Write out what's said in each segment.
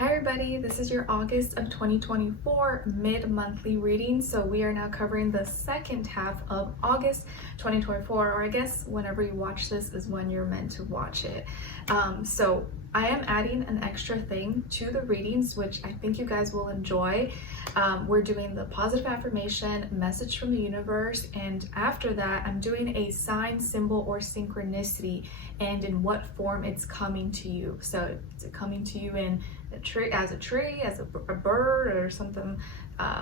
Hi everybody, this is your August of 2024 mid-monthly reading. So we are now covering the second half of August 2024, or I guess whenever you watch this is when you're meant to watch it. So I am adding an extra thing to the readings, which I think you guys will enjoy. We're doing the positive affirmation, message from the universe, and after that I'm doing a sign, symbol, or synchronicity and in what form it's coming to you. So is it coming to you in a tree, as a bird, or something?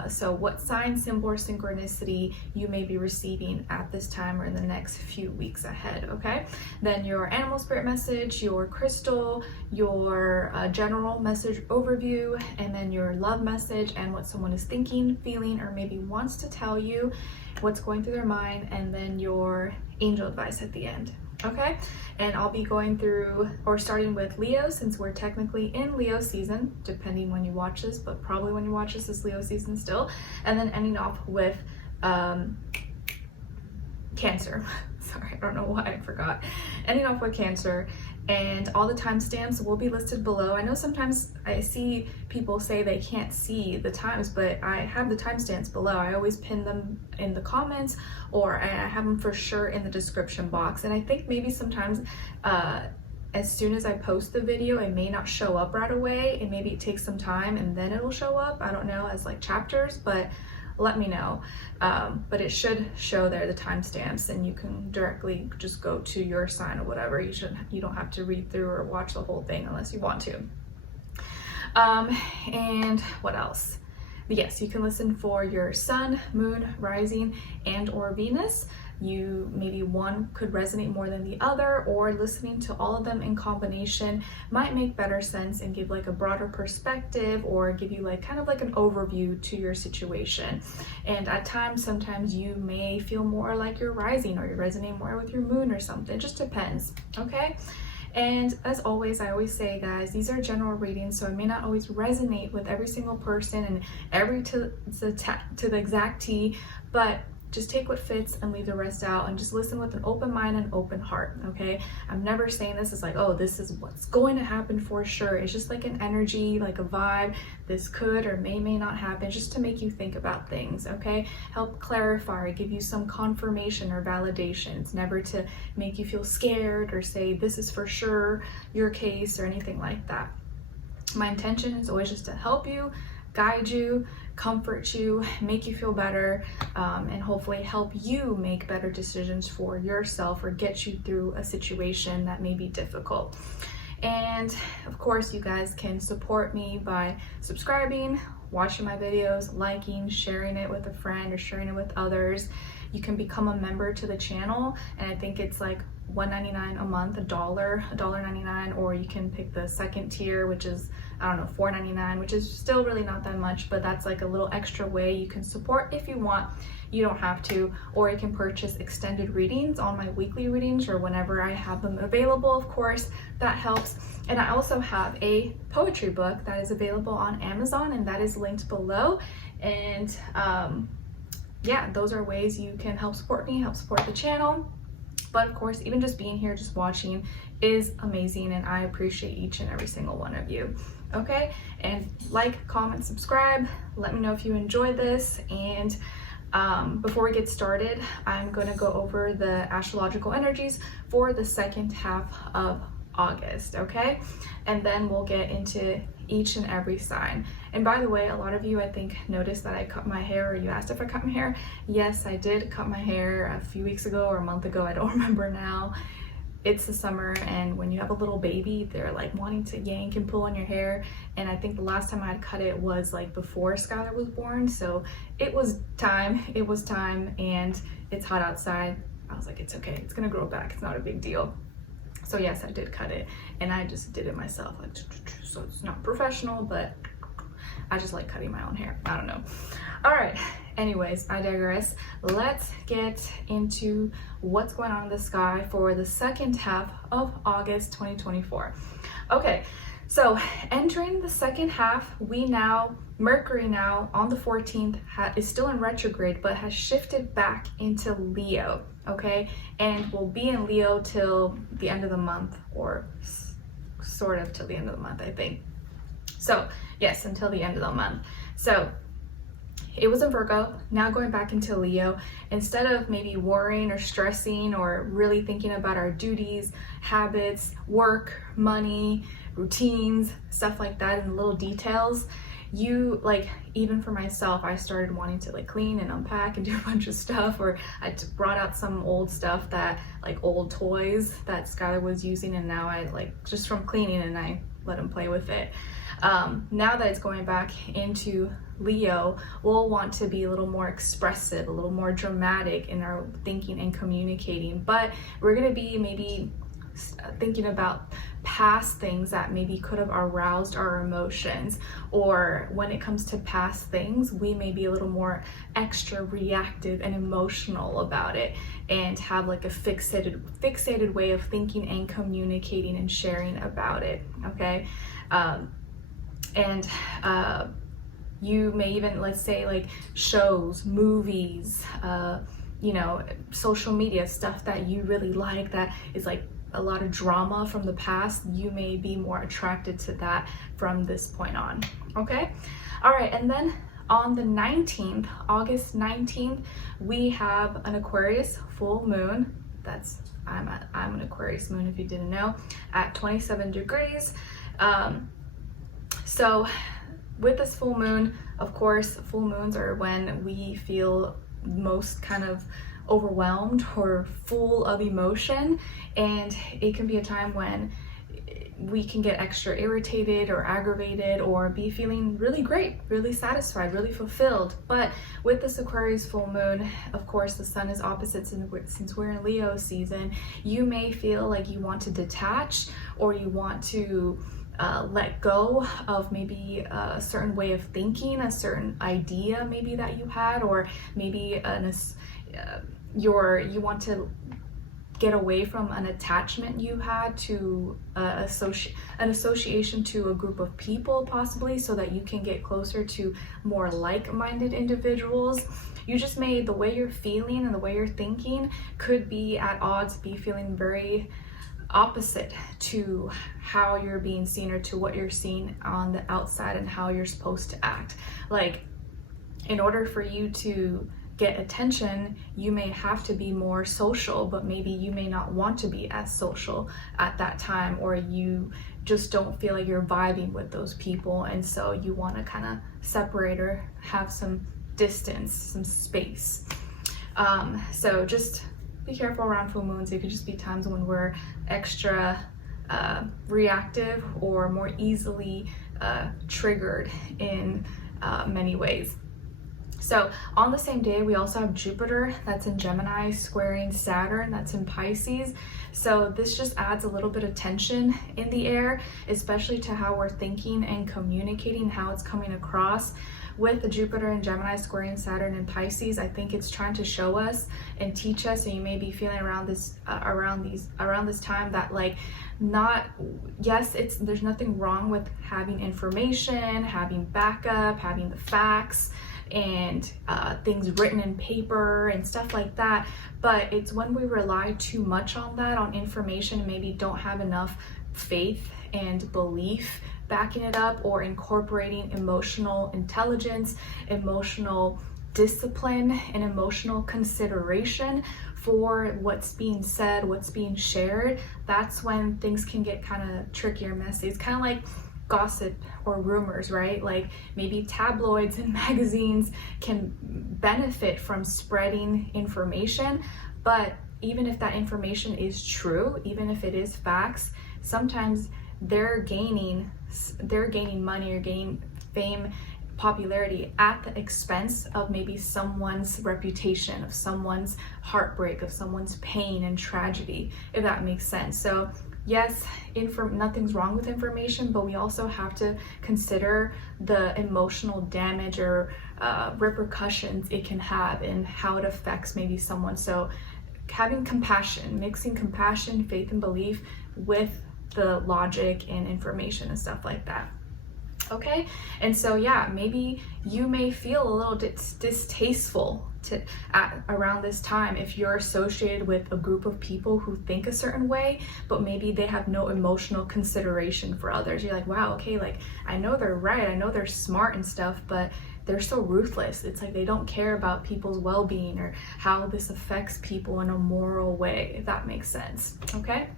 So what sign, symbol, or synchronicity you may be receiving at this time or in the next few weeks ahead, okay? Then your animal spirit message, your crystal, your general message overview, and then your love message and what someone is thinking, feeling, or maybe wants to tell you, what's going through their mind, and then your angel advice at the end. Okay, and I'll be going through, or starting with Leo, since we're technically in Leo season, depending when you watch this, but probably when you watch this is Leo season still, and then ending off with Cancer. Sorry, I don't know why I forgot. Ending off with Cancer, and all the timestamps will be listed below. I know sometimes I see people say they can't see the times, but I have the timestamps below. I always pin them in the comments, or I have them for sure in the description box. And I think maybe sometimes as soon as I post the video, it may not show up right away, and maybe it takes some time and then it'll show up. I don't know, as like chapters, but let me know. But it should show there the timestamps, and you can directly just go to your sign or whatever. You don't have to read through or watch the whole thing unless you want to. And what else? Yes, you can listen for your sun, moon, rising, and or Venus. Maybe one could resonate more than the other, or listening to all of them in combination might make better sense and give like a broader perspective, or give you like kind of like an overview to your situation. And at times, sometimes you may feel more like you're rising, or you resonate more with your moon or something. It just depends, okay? And as always, I always say, guys, these are general readings, so it may not always resonate with every single person and every to the exact T, but just take what fits and leave the rest out, and just listen with an open mind and open heart, okay? I'm never saying this is like, oh, this is what's going to happen for sure. It's just like an energy, like a vibe. This could or may not happen, just to make you think about things, okay? Help clarify, or give you some confirmation or validation. It's never to make you feel scared or say this is for sure your case or anything like that. My intention is always just to help you, guide you, comfort you, make you feel better, and hopefully help you make better decisions for yourself, or get you through a situation that may be difficult. And of course, you guys can support me by subscribing, watching my videos, liking, sharing it with a friend, or sharing it with others. You can become a member to the channel, and I think it's like $1.99 a month, $1.99, or you can pick the second tier, which is, I don't know, $4.99, which is still really not that much, but that's like a little extra way you can support if you want. You don't have to, or you can purchase extended readings on my weekly readings, or whenever I have them available, of course, that helps. And I also have a poetry book that is available on Amazon, and that is linked below. And yeah, those are ways you can help support me, help support the channel. But of course, even just being here, just watching is amazing, and I appreciate each and every single one of you. Okay, and like, comment, subscribe. Let me know if you enjoy this. And before we get started, I'm going to go over the astrological energies for the second half of August, okay? And then we'll get into each and every sign. And by the way, a lot of you, I think, noticed that I cut my hair, or you asked if I cut my hair. Yes, I did cut my hair a few weeks ago or a month ago, I don't remember now. It's the summer, and when you have a little baby, they're like wanting to yank and pull on your hair. And I think the last time I had cut it was like before Skylar was born, so it was time, and it's hot outside. I was like, it's okay, it's gonna grow back, it's not a big deal. So yes, I did cut it, and I just did it myself, like, so it's not professional, but I just like cutting my own hair. I don't know. All right, anyways, I digress. Let's get into what's going on in the sky for the second half of August 2024. Okay, so entering the second half, Mercury now on the 14th is still in retrograde, but has shifted back into Leo, okay? And will be in Leo till the end of the month, or sort of till the end of the month, I think. So yes, until the end of the month. So it was in Virgo, now going back into Leo. Instead of maybe worrying or stressing or really thinking about our duties, habits, work, money, routines, stuff like that, and little details, you like, even for myself, I started wanting to like clean and unpack and do a bunch of stuff, or I brought out some old stuff that like old toys that Skylar was using, and now I like just from cleaning and I let him play with it. Now that it's going back into Leo, we'll want to be a little more expressive, a little more dramatic in our thinking and communicating, but we're going to be maybe thinking about past things that maybe could have aroused our emotions, or when it comes to past things, we may be a little extra reactive and emotional about it, and have like a fixated way of thinking and communicating and sharing about it. Okay. You may even, let's say, like shows, movies, you know, social media stuff that you really like, that is like a lot of drama from the past. You may be more attracted to that from this point on. Okay. All right. And then on the 19th, August 19th, we have an Aquarius full moon. I'm an Aquarius moon, if you didn't know, at 27 degrees. So with this full moon, of course, full moons are when we feel most kind of overwhelmed or full of emotion, and it can be a time when we can get extra irritated or aggravated, or be feeling really great, really satisfied, really fulfilled. But with this Aquarius full moon, of course, the sun is opposite, since we're in Leo season, you may feel like you want to detach, or you want to let go of maybe a certain way of thinking, a certain idea maybe that you had, or maybe you want to get away from an attachment you had to an association to a group of people, possibly, so that you can get closer to more like-minded individuals. You just may, the way you're feeling and the way you're thinking could be at odds, be feeling very opposite to how you're being seen, or to what you're seeing on the outside and how you're supposed to act. Like, in order for you to get attention, you may have to be more social, but maybe you may not want to be as social at that time, or you just don't feel like you're vibing with those people, and so you want to kind of separate or have some distance, some space. So just be careful around full moons. It could just be times when we're extra reactive, or more easily triggered in many ways. So on the same day, we also have Jupiter, that's in Gemini, squaring Saturn, that's in Pisces. So this just adds a little bit of tension in the air, especially to how we're thinking and communicating, how it's coming across. With the Jupiter and Gemini squaring Saturn and Pisces, I think it's trying to show us and teach us, and you may be feeling around this time that, like, there's nothing wrong with having information, having backup, having the facts, and things written in paper and stuff like that, but it's when we rely too much on that, on information, and maybe don't have enough faith and belief backing it up, or incorporating emotional intelligence, emotional discipline, and emotional consideration for what's being said, what's being shared. That's when things can get kind of tricky or messy. It's kind of like gossip or rumors, right? Like, maybe tabloids and magazines can benefit from spreading information, but even if that information is true, even if it is facts, sometimes they're gaining money or gaining fame, popularity at the expense of maybe someone's reputation, of someone's heartbreak, of someone's pain and tragedy, if that makes sense. So yes, nothing's wrong with information, but we also have to consider the emotional damage or repercussions it can have, and how it affects maybe someone. So having compassion, mixing compassion, faith, and belief with the logic and information and stuff like that. Okay, and so yeah, maybe you may feel a little distasteful around this time if you're associated with a group of people who think a certain way, but maybe they have no emotional consideration for others. You're like, wow, okay, like I know they're right, I know they're smart and stuff, but they're so ruthless. It's like they don't care about people's well-being or how this affects people in a moral way, if that makes sense. Okay.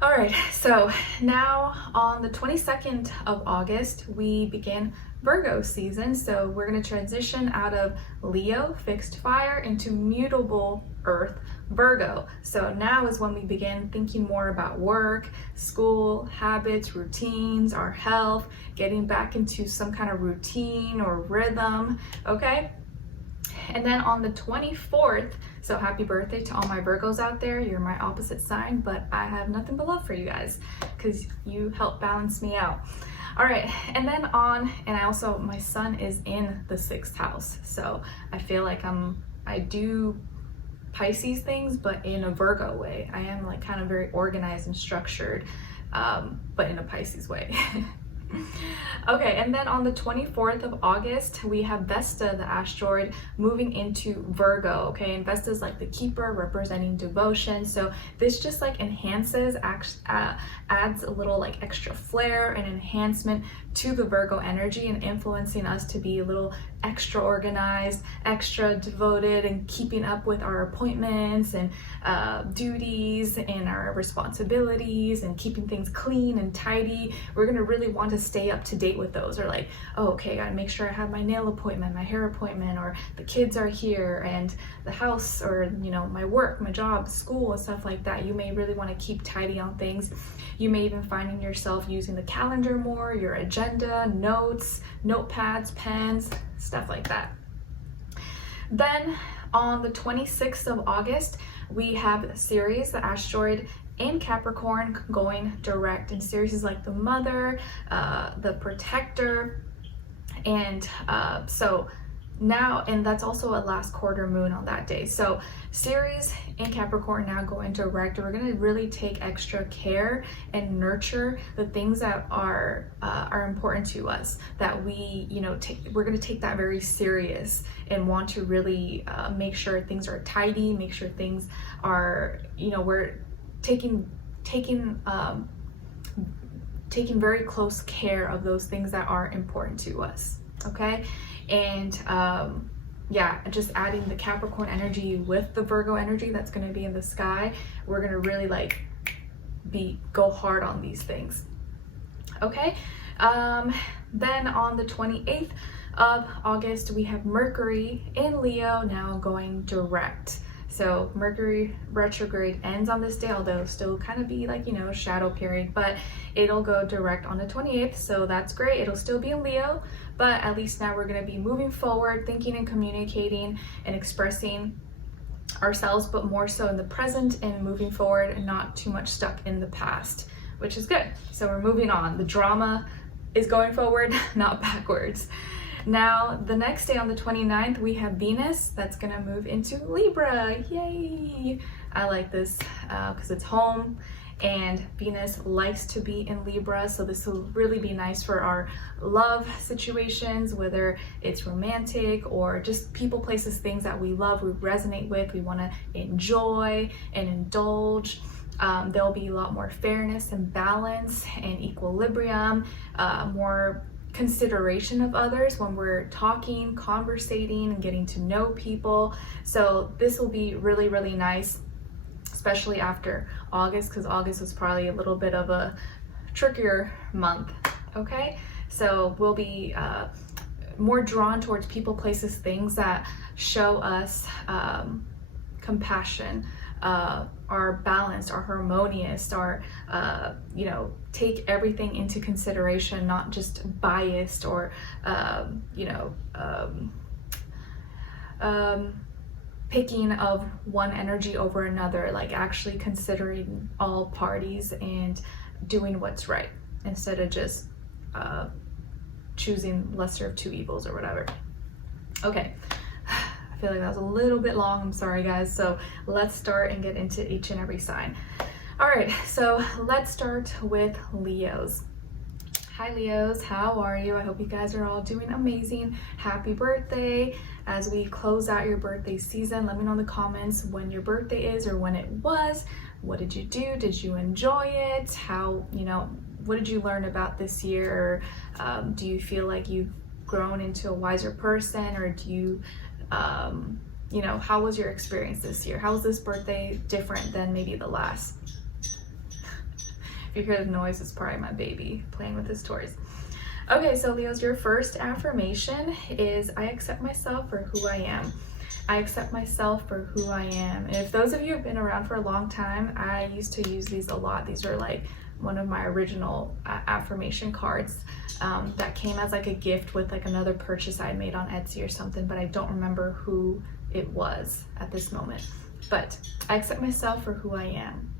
All right, so now on the 22nd of August, we begin Virgo season. So we're going to transition out of Leo, fixed fire, into mutable earth, Virgo. So now is when we begin thinking more about work, school, habits, routines, our health, getting back into some kind of routine or rhythm, okay? And then on the 24th, so happy birthday to all my Virgos out there. You're my opposite sign, but I have nothing but love for you guys because you help balance me out. All right, and then my sun is in the 6th house. So I feel like I do Pisces things, but in a Virgo way. I am like kind of very organized and structured, but in a Pisces way. Okay, and then on the 24th of August, we have Vesta, the asteroid, moving into Virgo, okay? And Vesta is like the keeper, representing devotion. So this just like enhances, adds a little like extra flair and enhancement to the Virgo energy and influencing us to be a little extra organized, extra devoted, and keeping up with our appointments and duties and our responsibilities and keeping things clean and tidy. We're gonna really want to stay up to date with those, or like, oh, okay, I gotta make sure I have my nail appointment, my hair appointment, or the kids are here, and the house, or you know, my work, my job, school, and stuff like that. You may really want to keep tidy on things. You may even find yourself using the calendar more, your agenda, notes, notepads, pens, stuff like that. Then on the 26th of August, we have Ceres, the asteroid, in Capricorn, going direct. And Ceres is like the mother, the protector, and and that's also a last quarter moon on that day. So Ceres in Capricorn now going direct. We're going to really take extra care and nurture the things that are important to us, that we, you know, we're going to take that very serious and want to really make sure things are tidy, make sure things are, you know, we're taking very close care of those things that are important to us. Okay, and yeah, just adding the Capricorn energy with the Virgo energy that's going to be in the sky, we're going to really like go hard on these things. Okay, then on the 28th of August, we have Mercury in Leo now going direct. So Mercury retrograde ends on this day, although still kind of be like, you know, shadow period, but it'll go direct on the 28th. So that's great. It'll still be in Leo, but at least now we're going to be moving forward, thinking and communicating and expressing ourselves, but more so in the present and moving forward and not too much stuck in the past, which is good. So we're moving on. The drama is going forward, not backwards. Now, the next day on the 29th, we have Venus that's going to move into Libra. Yay! I like this because it's home, and Venus likes to be in Libra, so this will really be nice for our love situations, whether it's romantic or just people, places, things that we love, we resonate with, we want to enjoy and indulge. There'll be a lot more fairness and balance and equilibrium, more consideration of others when we're talking, conversating, and getting to know people. So this will be really, really nice, especially after August, because August was probably a little bit of a trickier month. Okay, so we'll be more drawn towards people, places, things that show us compassion, are balanced, are harmonious, are you know, take everything into consideration, not just biased or you know, picking of one energy over another, like actually considering all parties and doing what's right instead of just choosing lesser of two evils or whatever. Okay, I feel like that was a little bit long, I'm sorry guys. So let's start and get into each and every sign. All right, so let's start with Leos. Hi Leos, how are you? I hope you guys are all doing amazing. Happy birthday. As we close out your birthday season, let me know in the comments when your birthday is or when it was. What did you do? Did you enjoy it? How, what did you learn about this year? Or do you feel like you've grown into a wiser person? Or do you, how was your experience this year? How was this birthday different than maybe the last? If you hear the noise, it's probably my baby playing with his toys. Okay, so Leos, your first affirmation is, I accept myself for who I am. I accept myself for who I am. And if those of you have been around for a long time, I used to use these a lot. These are like one of my original affirmation cards that came as like a gift with like another purchase I made on Etsy or something, but I don't remember who it was at this moment. But I accept myself for who I am.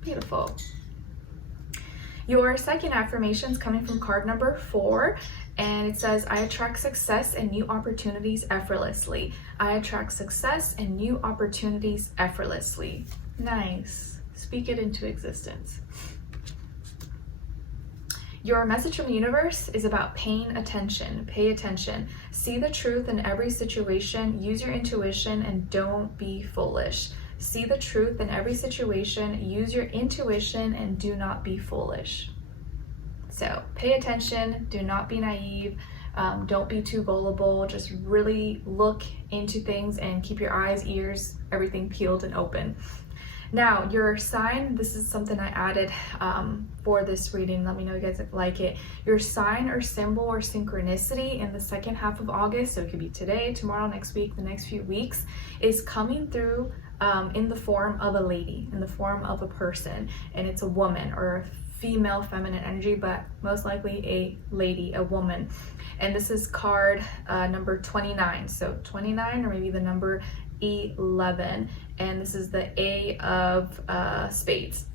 Beautiful. Your second affirmation is coming from card number 4, and it says, I attract success and new opportunities effortlessly. I attract success and new opportunities effortlessly. Nice. Speak it into existence. Your message from the universe is about paying attention. Pay attention. See the truth in every situation. Use your intuition and don't be foolish. See the truth in every situation, use your intuition, and do not be foolish. So pay attention, do not be naive, don't be too gullible, just really look into things and keep your eyes, ears, everything peeled and open. Now, your sign, this is something I added for this reading. Let me know if you guys like it. Your sign or symbol or synchronicity in the second half of August, so it could be today, tomorrow, next week, the next few weeks, is coming through in the form of a lady, in the form of a person, and it's a woman or a female feminine energy, but most likely a lady, a woman. And this is card number 29, so 29 or maybe the number 11, and this is the A of spades.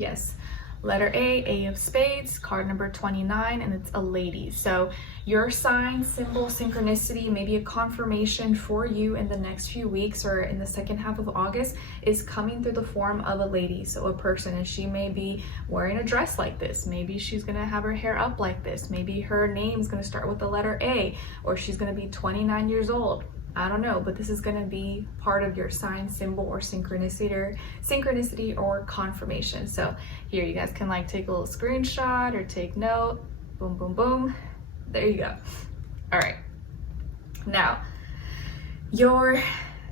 Yes, letter A of spades, card number 29, and it's a lady. So your sign, symbol, synchronicity, maybe a confirmation for you in the next few weeks or in the second half of August is coming through the form of a lady, so a person, and she may be wearing a dress like this. Maybe she's gonna have her hair up like this. Maybe her name's gonna start with the letter A, or she's gonna be 29 years old. I don't know, but this is going to be part of your sign, symbol, or synchronicity or confirmation. So here you guys can like take a little screenshot or take note. Boom, boom, boom. There you go. All right. Now, your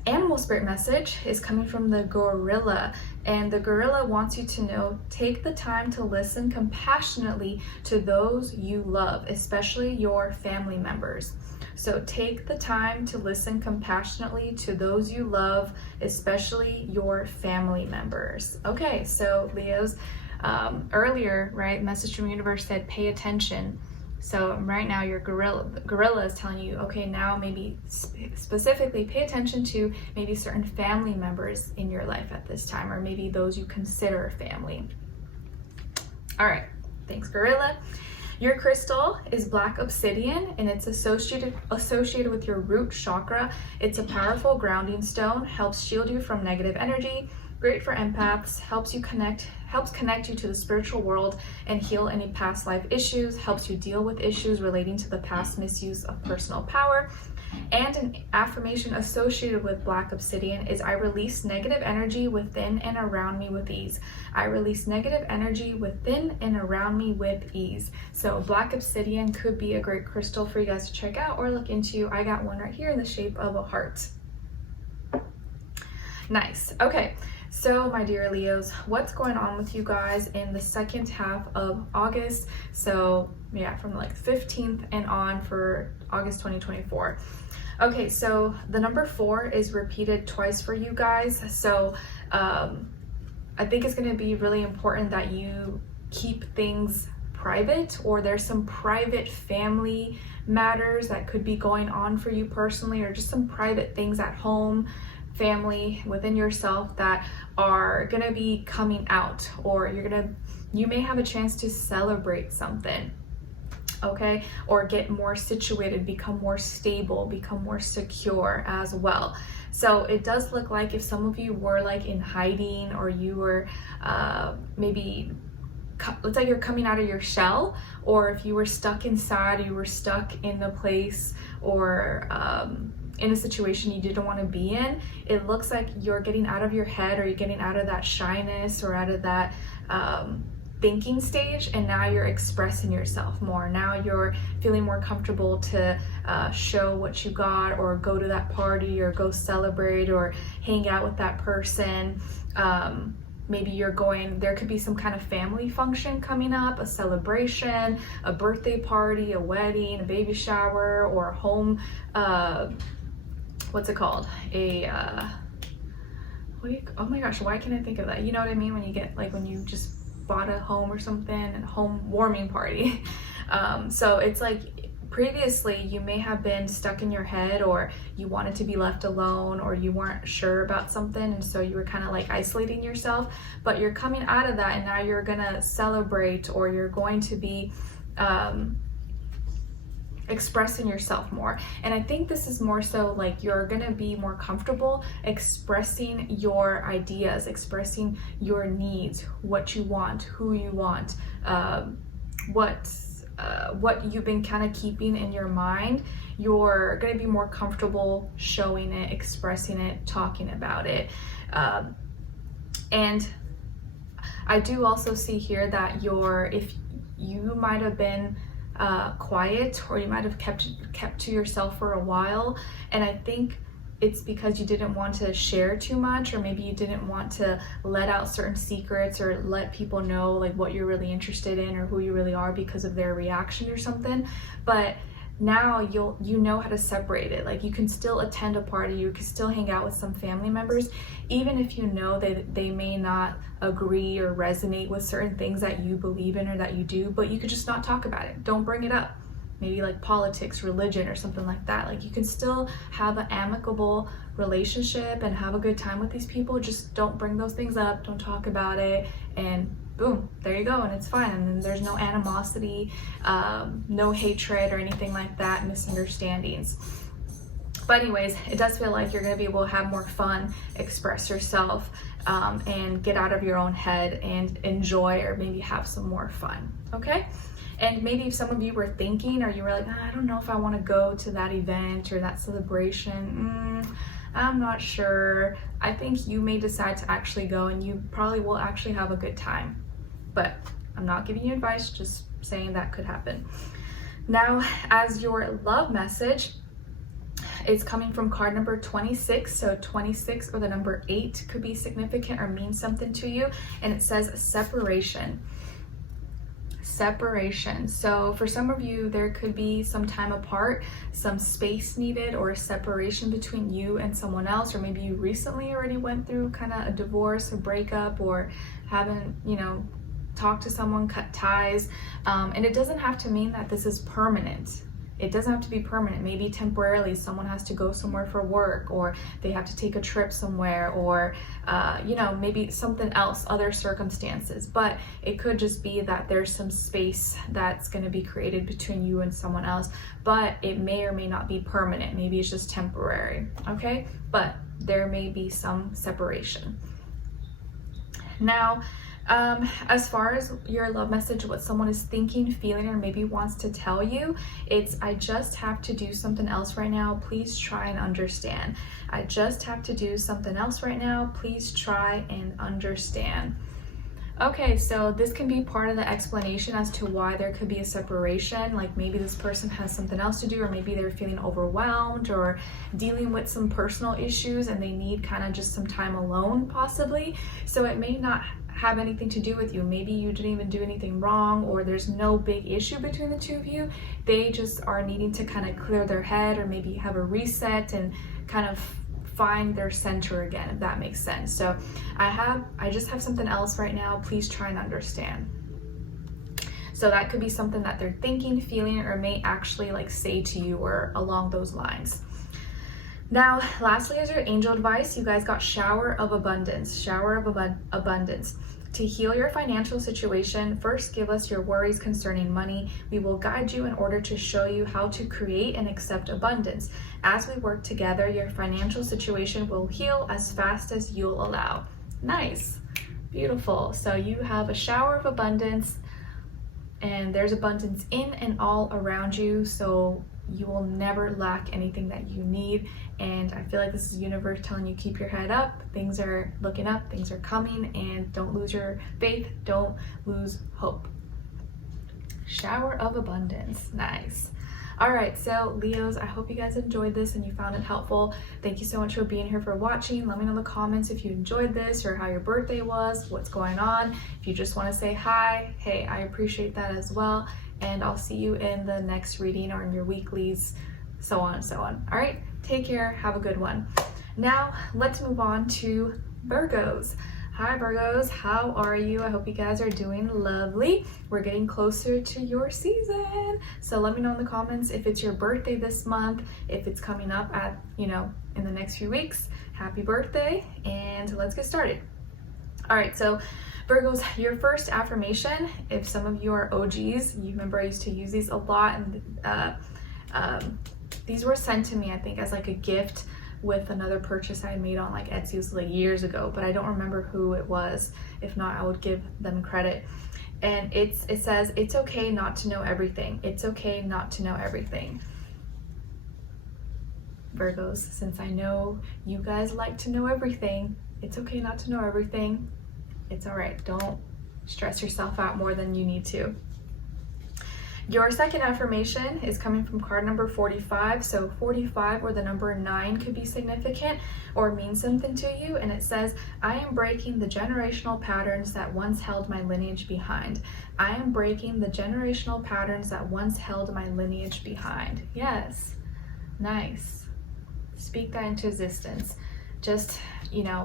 animal spirit message is coming from the gorilla, and the gorilla wants you to know, take the time to listen compassionately to those you love, especially your family members. So take the time to listen compassionately to those you love, especially your family members. Okay, so Leos, earlier, right, message from the universe said pay attention. So right now your gorilla is telling you, okay, now maybe specifically pay attention to maybe certain family members in your life at this time, or maybe those you consider family. All right, thanks gorilla. Your crystal is black obsidian, and it's associated with your root chakra. It's a powerful grounding stone, helps shield you from negative energy, great for empaths, helps connect you to the spiritual world and heal any past life issues, helps you deal with issues relating to the past misuse of personal power. And an affirmation associated with black obsidian is, I release negative energy within and around me with ease. I release negative energy within and around me with ease. So black obsidian could be a great crystal for you guys to check out or look into. I got one right here in the shape of a heart. Nice. Okay. So my dear Leos, what's going on with you guys in the second half of August? So yeah, from like 15th and on for August 2024. Okay, so the number 4 is repeated twice for you guys. So I think it's going to be really important that you keep things private, or there's some private family matters that could be going on for you personally, or just some private things at home, family, within yourself that are going to be coming out, or you may have a chance to celebrate something. Okay, or get more situated, become more stable, become more secure as well. So it does look like if some of you were like in hiding, or you were maybe it's like you're coming out of your shell, or if you were stuck inside, you were stuck in the place or in a situation you didn't want to be in, it looks like you're getting out of your head, or you're getting out of that shyness or out of that thinking stage, and now you're expressing yourself more. Now you're feeling more comfortable to show what you got, or go to that party, or go celebrate, or hang out with that person. Maybe you're going, there could be some kind of family function coming up, a celebration, a birthday party, a wedding, a baby shower, or a home, what's it called? Oh my gosh, why can't I think of that? You know what I mean? When you get, like, when you just bought a home or something, and a home warming party. So it's like, previously you may have been stuck in your head, or you wanted to be left alone, or you weren't sure about something, and so you were kind of like isolating yourself, but you're coming out of that, and now you're gonna celebrate, or you're going to be expressing yourself more. And I think this is more so like you're gonna be more comfortable expressing your ideas, expressing your needs, what you want, who you want, what you've been kind of keeping in your mind. You're going to be more comfortable showing it, expressing it, talking about it. And I do also see here that if you might have been quiet, or you might have kept to yourself for a while, and I think it's because you didn't want to share too much, or maybe you didn't want to let out certain secrets, or let people know like what you're really interested in, or who you really are, because of their reaction or something. But now you know how to separate it. Like, you can still attend a party, you can still hang out with some family members, even if you know they may not agree or resonate with certain things that you believe in or that you do, but you could just not talk about it. Don't bring it up. Maybe like politics, religion, or something like that. Like, you can still have an amicable relationship and have a good time with these people. Just don't bring those things up, don't talk about it, and boom, there you go, and it's fine. And then there's no animosity, no hatred or anything like that, misunderstandings. But anyways, it does feel like you're gonna be able to have more fun, express yourself, and get out of your own head and enjoy, or maybe have some more fun, okay? And maybe if some of you were thinking, or you were like, I don't know if I want to go to that event or that celebration, I'm not sure. I think you may decide to actually go, and you probably will actually have a good time. But I'm not giving you advice, just saying that could happen. Now, as your love message, it's coming from card number 26. So 26 or the number 8 could be significant or mean something to you. And it says separation. Separation. So for some of you, there could be some time apart, some space needed, or a separation between you and someone else, or maybe you recently already went through kind of a divorce, a breakup, or haven't, talked to someone, cut ties. And it doesn't have to mean that this is permanent. It doesn't have to be permanent. Maybe temporarily someone has to go somewhere for work, or they have to take a trip somewhere, or maybe something else, other circumstances. But it could just be that there's some space that's going to be created between you and someone else, but it may or may not be permanent. Maybe it's just temporary, okay? But there may be some separation. Now, as far as your love message, what someone is thinking, feeling, or maybe wants to tell you, it's, I just have to do something else right now. Please try and understand. I just have to do something else right now. Please try and understand. Okay, so this can be part of the explanation as to why there could be a separation. Like, maybe this person has something else to do, or maybe they're feeling overwhelmed or dealing with some personal issues, and they need kind of just some time alone, possibly. So it may not have anything to do with you. Maybe you didn't even do anything wrong, or there's no big issue between the two of you. They just are needing to kind of clear their head, or maybe have a reset and kind of find their center again, if that makes sense. So I just have something else right now. Please try and understand. So that could be something that they're thinking, feeling, or may actually like say to you, or along those lines. Now, lastly, as your angel advice, you guys got shower of abundance. Shower of abundance. To heal your financial situation, first give us your worries concerning money. We will guide you in order to show you how to create and accept abundance. As we work together, your financial situation will heal as fast as you'll allow. Nice. Beautiful. So you have a shower of abundance, and there's abundance in and all around you, so you will never lack anything that you need. And I feel like this is the universe telling you, keep your head up, things are looking up, things are coming, and don't lose your faith, don't lose hope. Shower of abundance. Nice. All right, so Leos, I hope you guys enjoyed this and you found it helpful. Thank you so much for being here, for watching. Let me know in the comments if you enjoyed this or how your birthday was, what's going on. If you just want to say hi, hey, I appreciate that as well. And I'll see you in the next reading or in your weeklies, so on and so on. All right, take care, have a good one. Now, let's move on to Virgos. Hi Virgos, how are you? I hope you guys are doing lovely. We're getting closer to your season. So let me know in the comments if it's your birthday this month, if it's coming up at, in the next few weeks. Happy birthday, and let's get started. All right, so Virgos, your first affirmation, if some of you are OGs, you remember I used to use these a lot, and these were sent to me, I think, as like a gift with another purchase I made on like Etsy. It was like years ago, but I don't remember who it was. If not, I would give them credit. And it says, it's okay not to know everything. It's okay not to know everything. Virgos, since I know you guys like to know everything, it's okay not to know everything. It's all right. Don't stress yourself out more than you need to. Your second affirmation is coming from card number 45. So 45 or the number 9 could be significant or mean something to you. And it says, I am breaking the generational patterns that once held my lineage behind. I am breaking the generational patterns that once held my lineage behind. Yes, nice. Speak that into existence. Just,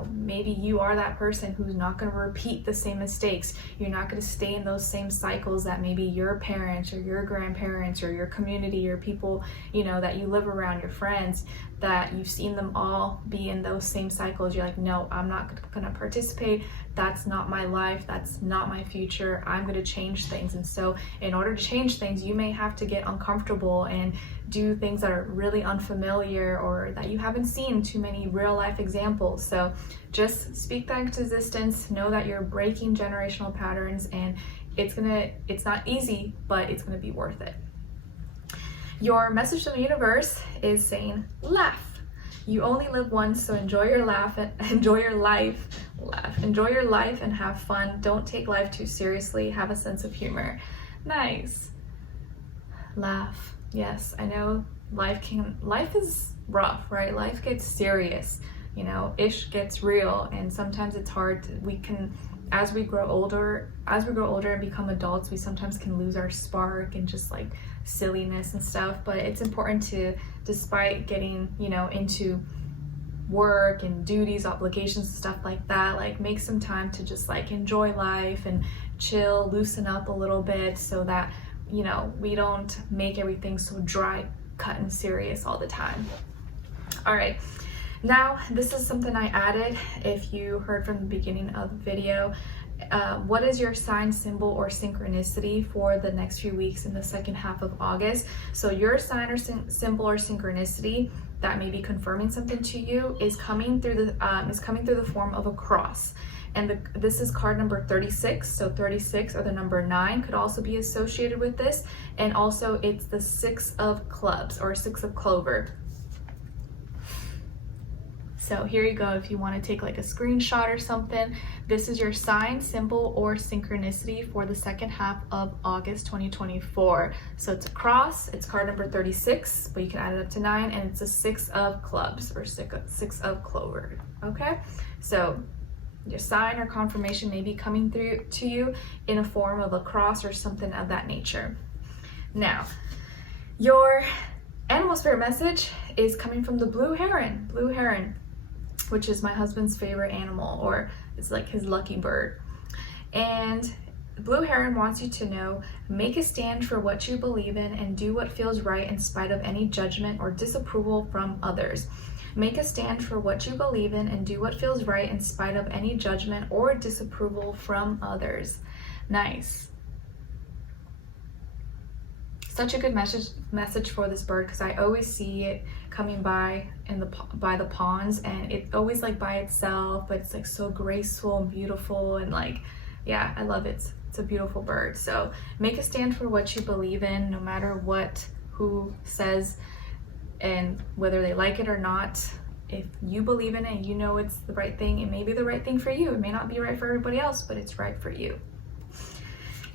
maybe you are that person who's not going to repeat the same mistakes. You're not going to stay in those same cycles that maybe your parents or your grandparents or your community or people, that you live around, your friends, that you've seen them all be in those same cycles. You're like, no, I'm not going to participate. That's not my life. That's not my future. I'm going to change things. And so in order to change things, you may have to get uncomfortable and do things that are really unfamiliar or that you haven't seen too many real life examples. So just speak that into existence. Know that you're breaking generational patterns, and it's not easy, but it's gonna be worth it. Your message to the universe is saying, laugh. You only live once, so enjoy your life and have fun. Don't take life too seriously. Have a sense of humor. Nice. Laugh. Yes, I know life is rough, right? Life gets serious, ish gets real, and sometimes it's hard. As we grow older and become adults, we sometimes can lose our spark and just like silliness and stuff. But it's important to, despite getting, into work and duties, obligations, and stuff like that, like make some time to just like enjoy life and chill, loosen up a little bit, so that we don't make everything so dry, cut, and serious all the time. All right, now this is something I added. If you heard from the beginning of the video, what is your sign, symbol, or synchronicity for the next few weeks in the second half of August? So your sign or symbol or synchronicity that may be confirming something to you is coming through the form of a cross. And this is card number 36. So 36 or the number 9 could also be associated with this. And also it's the 6 of clubs or 6 of clover. So here you go. If you want to take like a screenshot or something, this is your sign, symbol, or synchronicity for the second half of August 2024. So it's a cross, it's card number 36, but you can add it up to 9, and it's a 6 of clubs or 6 of clover. Okay, so your sign or confirmation may be coming through to you in a form of a cross or something of that nature. Now, your animal spirit message is coming from the blue heron, which is my husband's favorite animal, or it's like his lucky bird. And blue heron wants you to know, make a stand for what you believe in and do what feels right in spite of any judgment or disapproval from others. Make a stand for what you believe in and do what feels right in spite of any judgment or disapproval from others. Nice. such a good message for this bird, because I always see it coming by by the ponds, and it's always like by itself, but it's like so graceful and beautiful, and like, yeah, I love it. It's a beautiful bird. So make a stand for what you believe in, no matter who says and whether they like it or not. If you believe in it and you know it's the right thing, it may be the right thing for you. It may not be right for everybody else, but it's right for you.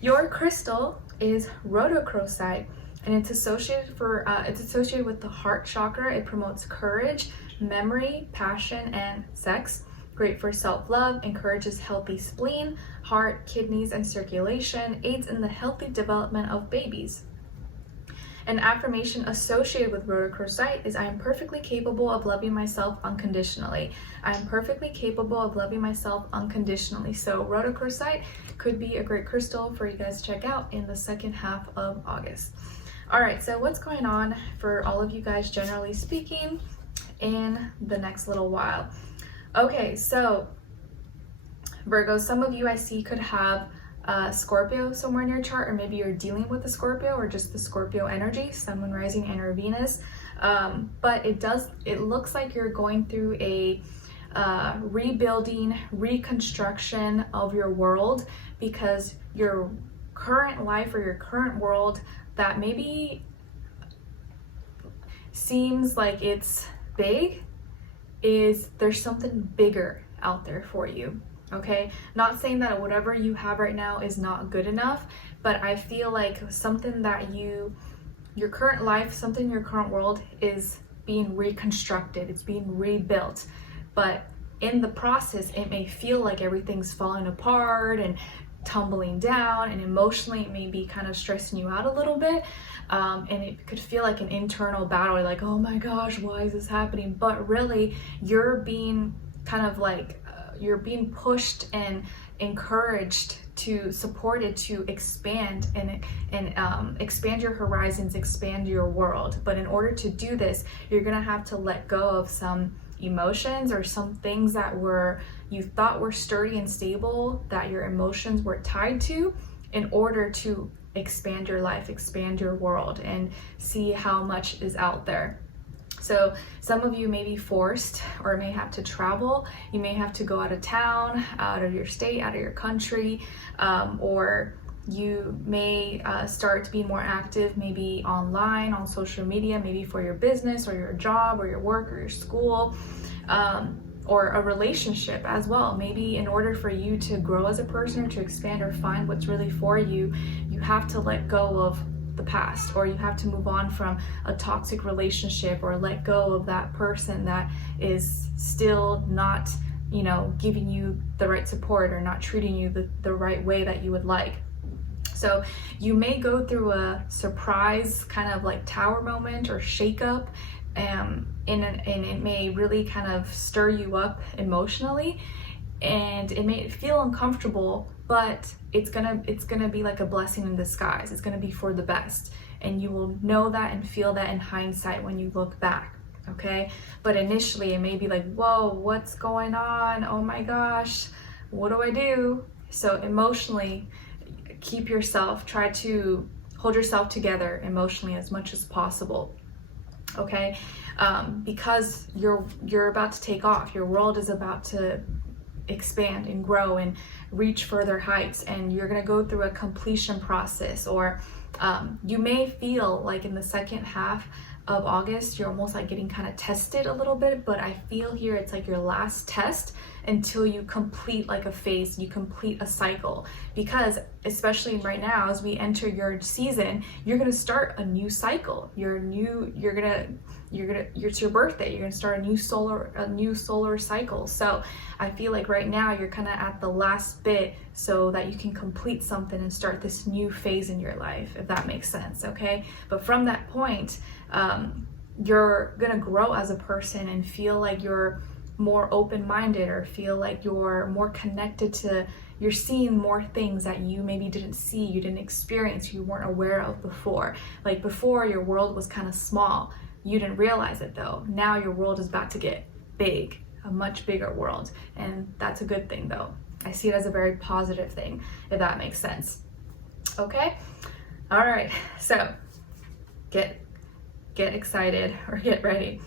Your crystal is rhodochrosite, and it's associated with the heart chakra. It promotes courage, memory, passion, and sex. Great for self-love, encourages healthy spleen, heart, kidneys, and circulation, aids in the healthy development of babies. An affirmation associated with rhodochrosite is, I am perfectly capable of loving myself unconditionally. I am perfectly capable of loving myself unconditionally. So rhodochrosite could be a great crystal for you guys to check out in the second half of August. All right, so what's going on for all of you guys, generally speaking, in the next little while? Okay, so Virgo, some of you I see could have Scorpio somewhere in your chart, or maybe you're dealing with the Scorpio or just the Scorpio energy, Sun, Moon, Rising, and or Venus. But it looks like you're going through a rebuilding, reconstruction of your world, because your current life or your current world that maybe seems like it's big, there's something bigger out there for you. Okay, not saying that whatever you have right now is not good enough, but I feel like something that your current life, something in your current world is being reconstructed, it's being rebuilt. But in the process, it may feel like everything's falling apart and tumbling down, and emotionally it may be kind of stressing you out a little bit. And it could feel like an internal battle, like, oh my gosh, why is this happening? But really, you're being kind of like, you're being pushed and encouraged, supported to expand and expand your horizons, expand your world. But in order to do this, you're gonna have to let go of some emotions or some things that you thought were sturdy and stable, that your emotions were tied to, in order to expand your life, expand your world, and see how much is out there. So some of you may be forced or may have to travel. You may have to go out of town, out of your state, out of your country, or you may start to be more active, maybe online, on social media, maybe for your business or your job or your work or your school, or a relationship as well. Maybe in order for you to grow as a person or to expand or find what's really for you, you have to let go of the past, or you have to move on from a toxic relationship, or let go of that person that is still not, giving you the right support or not treating you the right way that you would like. So you may go through a surprise kind of like tower moment or shakeup, and it may really kind of stir you up emotionally, and it may feel uncomfortable, but it's gonna be like a blessing in disguise. It's gonna be for the best, and you will know that and feel that in hindsight when you look back. Okay, but initially it may be like, whoa, what's going on? Oh my gosh, what do I do? So emotionally, try to hold yourself together emotionally as much as possible. Okay, because you're about to take off. Your world is about to expand and grow and reach further heights, and you're going to go through a completion process, or you may feel like in the second half of August you're almost like getting kind of tested a little bit, but I feel here it's like your last test until you complete like a phase, you complete a cycle. Because especially right now, as we enter your season, you're going to start a new cycle. It's your birthday, you're gonna start a new solar cycle. So I feel like right now you're kind of at the last bit so that you can complete something and start this new phase in your life, if that makes sense. Okay, but from that point, you're gonna grow as a person and feel like you're more open-minded, or feel like you're more connected to, you're seeing more things that you maybe didn't see, you didn't experience, you weren't aware of before. Like before, your world was kind of small. You didn't realize it though. Now your world is about to get big, a much bigger world. And that's a good thing though. I see it as a very positive thing, if that makes sense. Okay? All right, so get excited or get ready.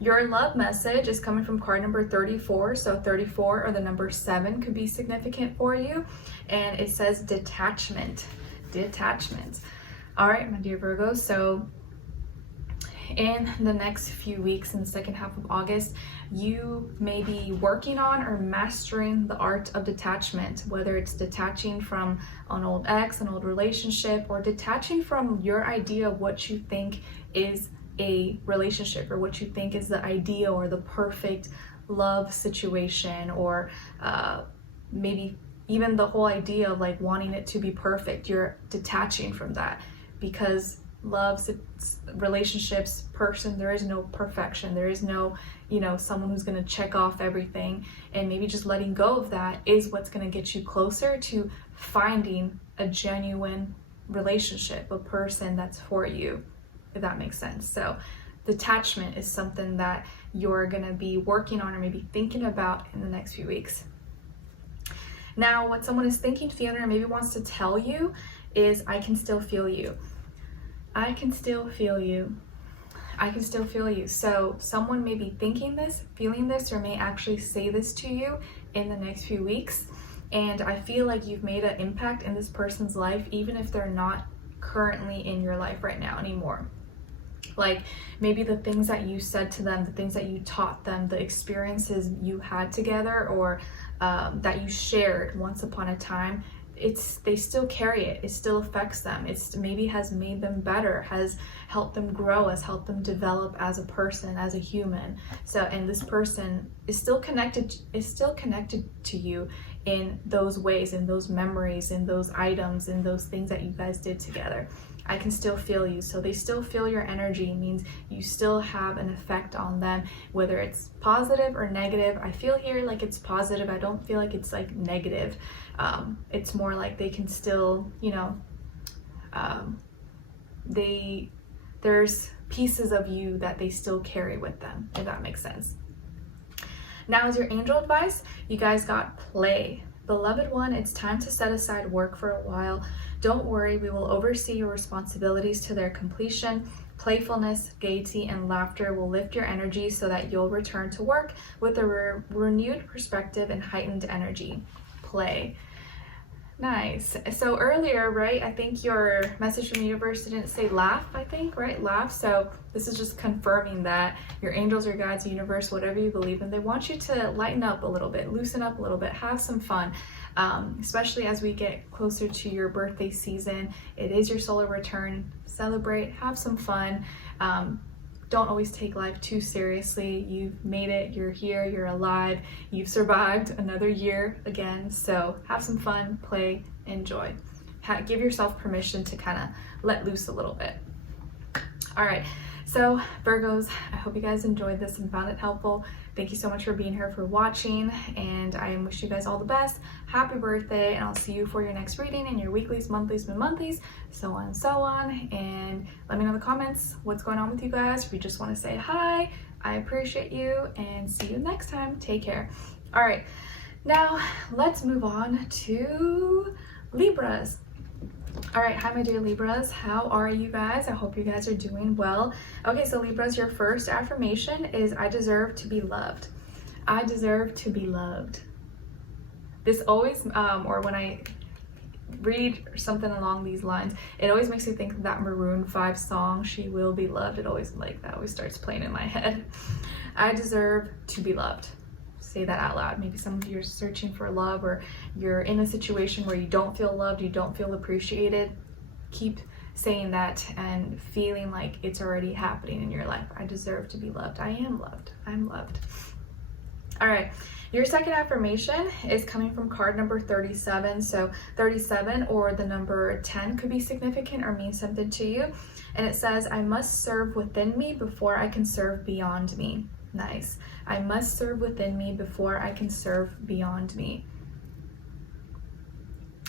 Your love message is coming from card number 34. So 34 or the number 7 could be significant for you. And it says detachment. Detachment. All right, my dear Virgo. So in the next few weeks, in the second half of August, you may be working on or mastering the art of detachment, whether it's detaching from an old ex, an old relationship, or detaching from your idea of what you think is a relationship, or what you think is the ideal or the perfect love situation, or maybe even the whole idea of like wanting it to be perfect. You're detaching from that, because loves, relationships, person, there is no perfection. There is no, someone who's going to check off everything, and maybe just letting go of that is what's going to get you closer to finding a genuine relationship, a person that's for you, if that makes sense. So detachment is something that you're going to be working on or maybe thinking about in the next few weeks. Now, what someone is thinking, feeling, or maybe wants to tell you is, I can still feel you. I can still feel you. I can still feel you. So someone may be thinking this, feeling this, or may actually say this to you in the next few weeks. And I feel like you've made an impact in this person's life, even if they're not currently in your life right now anymore. Like maybe the things that you said to them, the things that you taught them, the experiences you had together, or that you shared once upon a time, they still carry it. It still affects them. It's maybe has made them better, has helped them grow, has helped them develop as a person, as a human. So, and this person is still connected to you in those ways, in those memories, in those items, in those things that you guys did together. I can still feel you. So they still feel your energy. It means you still have an effect on them, whether it's positive or negative. I feel here like it's positive. I don't feel like it's like negative. It's more like they can still, there's pieces of you that they still carry with them, if that makes sense. Now, as your angel advice, you guys got play. Beloved one, it's time to set aside work for a while. Don't worry, we will oversee your responsibilities to their completion. Playfulness, gaiety, and laughter will lift your energy so that you'll return to work with a renewed perspective and heightened energy. Play. Nice. So earlier, right, I think your message from the universe didn't say laugh, I think, right? Laugh. So this is just confirming that your angels, your guides, the universe, whatever you believe in, they want you to lighten up a little bit, loosen up a little bit, have some fun, especially as we get closer to your birthday season. It is your solar return. Celebrate, have some fun. Don't always take life too seriously. You've made it, you're here, you're alive, you've survived another year again. So have some fun, play, enjoy. Give yourself permission to kind of let loose a little bit. All right, so Virgos, I hope you guys enjoyed this and found it helpful. Thank you so much for being here, for watching, and I wish you guys all the best. Happy birthday, and I'll see you for your next reading in your weeklies, monthlies, mid-monthlies, so on and so on. And let me know in the comments what's going on with you guys. If you just want to say hi, I appreciate you, and see you next time. Take care. All right, now let's move on to Libras. All right, hi my dear Libras, how are you guys? I hope you guys are doing well. Okay, so Libras, your first affirmation is, I deserve to be loved. I deserve to be loved. This always, or when I read something along these lines, it always makes me think of that Maroon 5 song, She Will Be Loved. It always, like, that always starts playing in my head. I deserve to be loved. Say that out loud. Maybe some of you are searching for love, or you're in a situation where you don't feel loved, you don't feel appreciated. Keep saying that and feeling like it's already happening in your life. I deserve to be loved. I am loved. I'm loved. All right, your second affirmation is coming from card number 37. So 37 or the number 10 could be significant or mean something to you. And it says, I must serve within me before I can serve beyond me. Nice. I must serve within me before I can serve beyond me.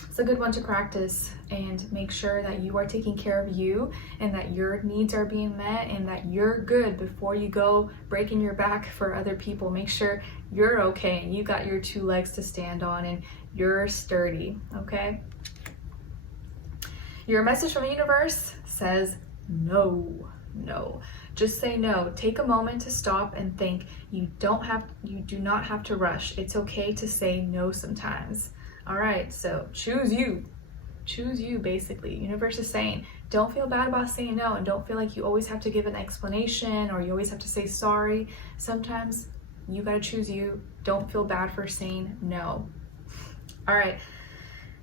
It's a good one to practice and make sure that you are taking care of you and that your needs are being met and that you're good before you go breaking your back for other people. Make sure you're okay and you got your 2 legs to stand on and you're sturdy, okay? Your message from the universe says, no, no. Just say no. Take a moment to stop and think. You do not have to rush. It's okay to say no sometimes. All right, so choose you. Choose you, basically. Universe is saying, don't feel bad about saying no, and don't feel like you always have to give an explanation or you always have to say sorry. Sometimes you gotta choose you. Don't feel bad for saying no. All right.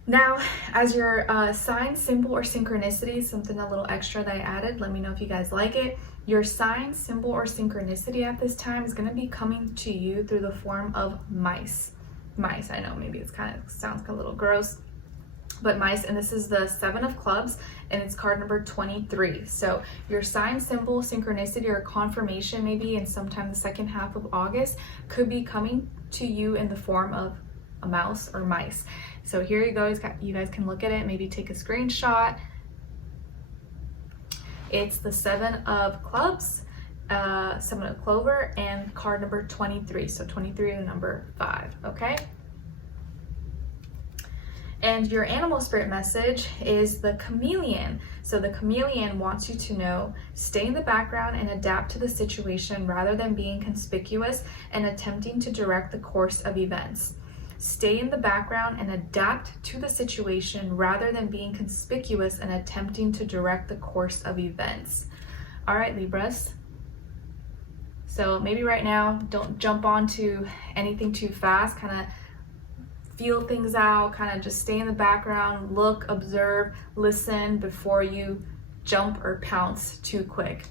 Now, as your sign, symbol, or synchronicity, something a little extra that I added, let me know if you guys like it. Your sign, symbol, or synchronicity at this time is going to be coming to you through the form of mice. Mice, I know maybe it's sounds a little gross, but mice, and this is the 7 of clubs, and it's card number 23. So your sign, symbol, synchronicity, or confirmation maybe in sometime the second half of August could be coming to you in the form of a mouse or mice. So here you go, you guys can look at it, maybe take a screenshot. It's the 7 of clubs, 7 of clover, and card number 23. So 23 is number 5, okay? And your animal spirit message is the chameleon. So the chameleon wants you to know, stay in the background and adapt to the situation rather than being conspicuous and attempting to direct the course of events. Stay in the background and adapt to the situation rather than being conspicuous and attempting to direct the course of events. All right, Libras. So maybe right now, don't jump onto anything too fast, kind of feel things out, kind of just stay in the background, look, observe, listen before you jump or pounce too quick.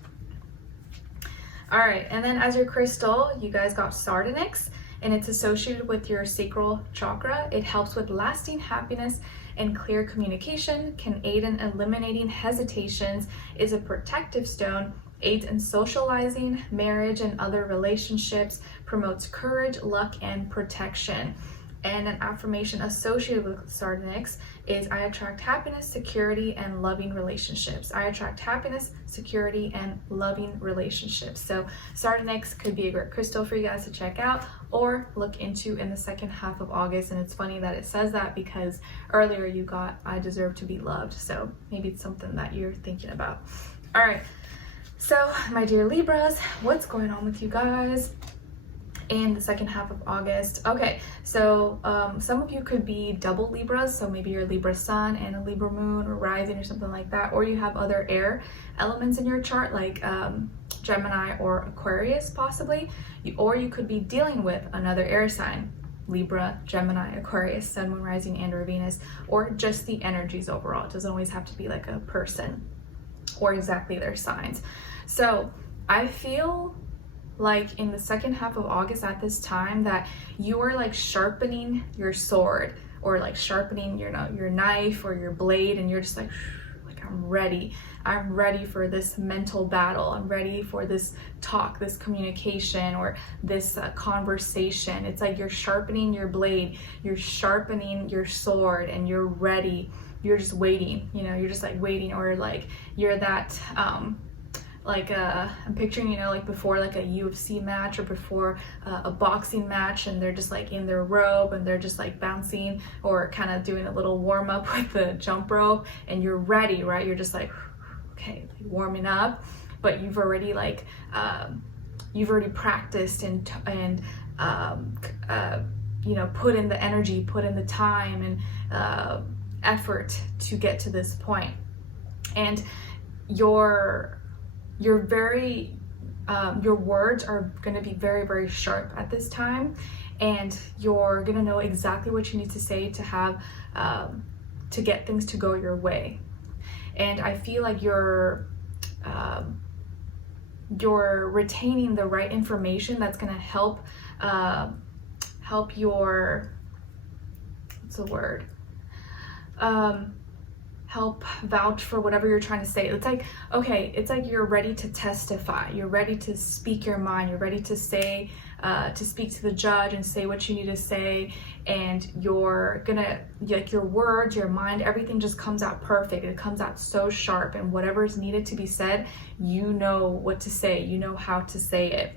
All right, and then as your crystal, you guys got sardonyx, and it's associated with your sacral chakra. It helps with lasting happiness and clear communication, can aid in eliminating hesitations, is a protective stone, aids in socializing, marriage, and other relationships, promotes courage, luck, and protection. And an affirmation associated with sardonyx is, I attract happiness, security, and loving relationships. I attract happiness, security, and loving relationships. So sardonyx could be a great crystal for you guys to check out or look into in the second half of August. And it's funny that it says that because earlier you got, I deserve to be loved. So maybe it's something that you're thinking about. All right. So my dear Libras, what's going on with you guys in the second half of August? Okay, so some of you could be double Libras, so maybe you're a Libra sun and a Libra moon or rising or something like that, or you have other air elements in your chart like Gemini or Aquarius possibly, or you could be dealing with another air sign, Libra, Gemini, Aquarius, Sun, Moon, Rising, and or Venus, or just the energies overall. It doesn't always have to be like a person or exactly their signs. So I feel like in the second half of August at this time that you are like sharpening your sword or like sharpening your knife or your blade, and you're just like I'm ready for this mental battle. I'm ready for this talk, this communication, or this conversation. It's like you're sharpening your blade, you're sharpening your sword, and you're ready. You're just waiting, you're just like waiting, or like you're that I'm picturing, like before like a UFC match or before a boxing match, and they're just like in their robe and they're just like bouncing or kind of doing a little warm up with the jump rope, and you're ready, right? You're just like, okay, warming up, but you've already practiced and put in the energy, put in the time and effort to get to this point. And your words are going to be very, very sharp at this time, and you're going to know exactly what you need to say to have to get things to go your way. And I feel like you're retaining the right information that's going to help your, what's the word, help vouch for whatever you're trying to say. It's like, okay, it's like you're ready to testify, you're ready to speak your mind, you're ready to say, to speak to the judge and say what you need to say, and you're gonna, like your words, your mind, everything just comes out perfect. It comes out so sharp, and whatever is needed to be said, you know what to say, you know how to say it.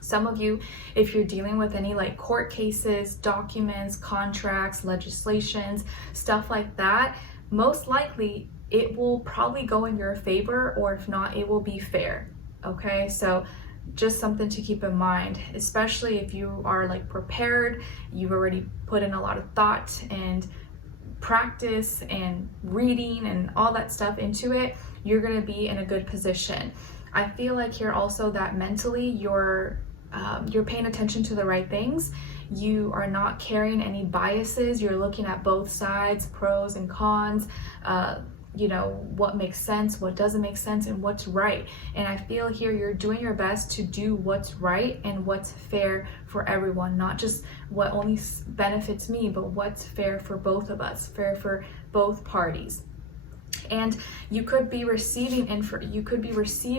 Some of you, if you're dealing with any like court cases, documents, contracts, legislations, stuff like that, most likely it will probably go in your favor, or if not, it will be fair. Okay, so just something to keep in mind, especially if you are like prepared, you've already put in a lot of thought and practice and reading and all that stuff into it, you're going to be in a good position. I feel like here also that mentally you're paying attention to the right things. You are not carrying any biases. You're looking at both sides, pros and cons, you know, what makes sense, what doesn't make sense, and what's right. And I feel here you're doing your best to do what's right and what's fair for everyone, not just what only benefits me, but what's fair for both of us, fair for both parties. And you could be receiving information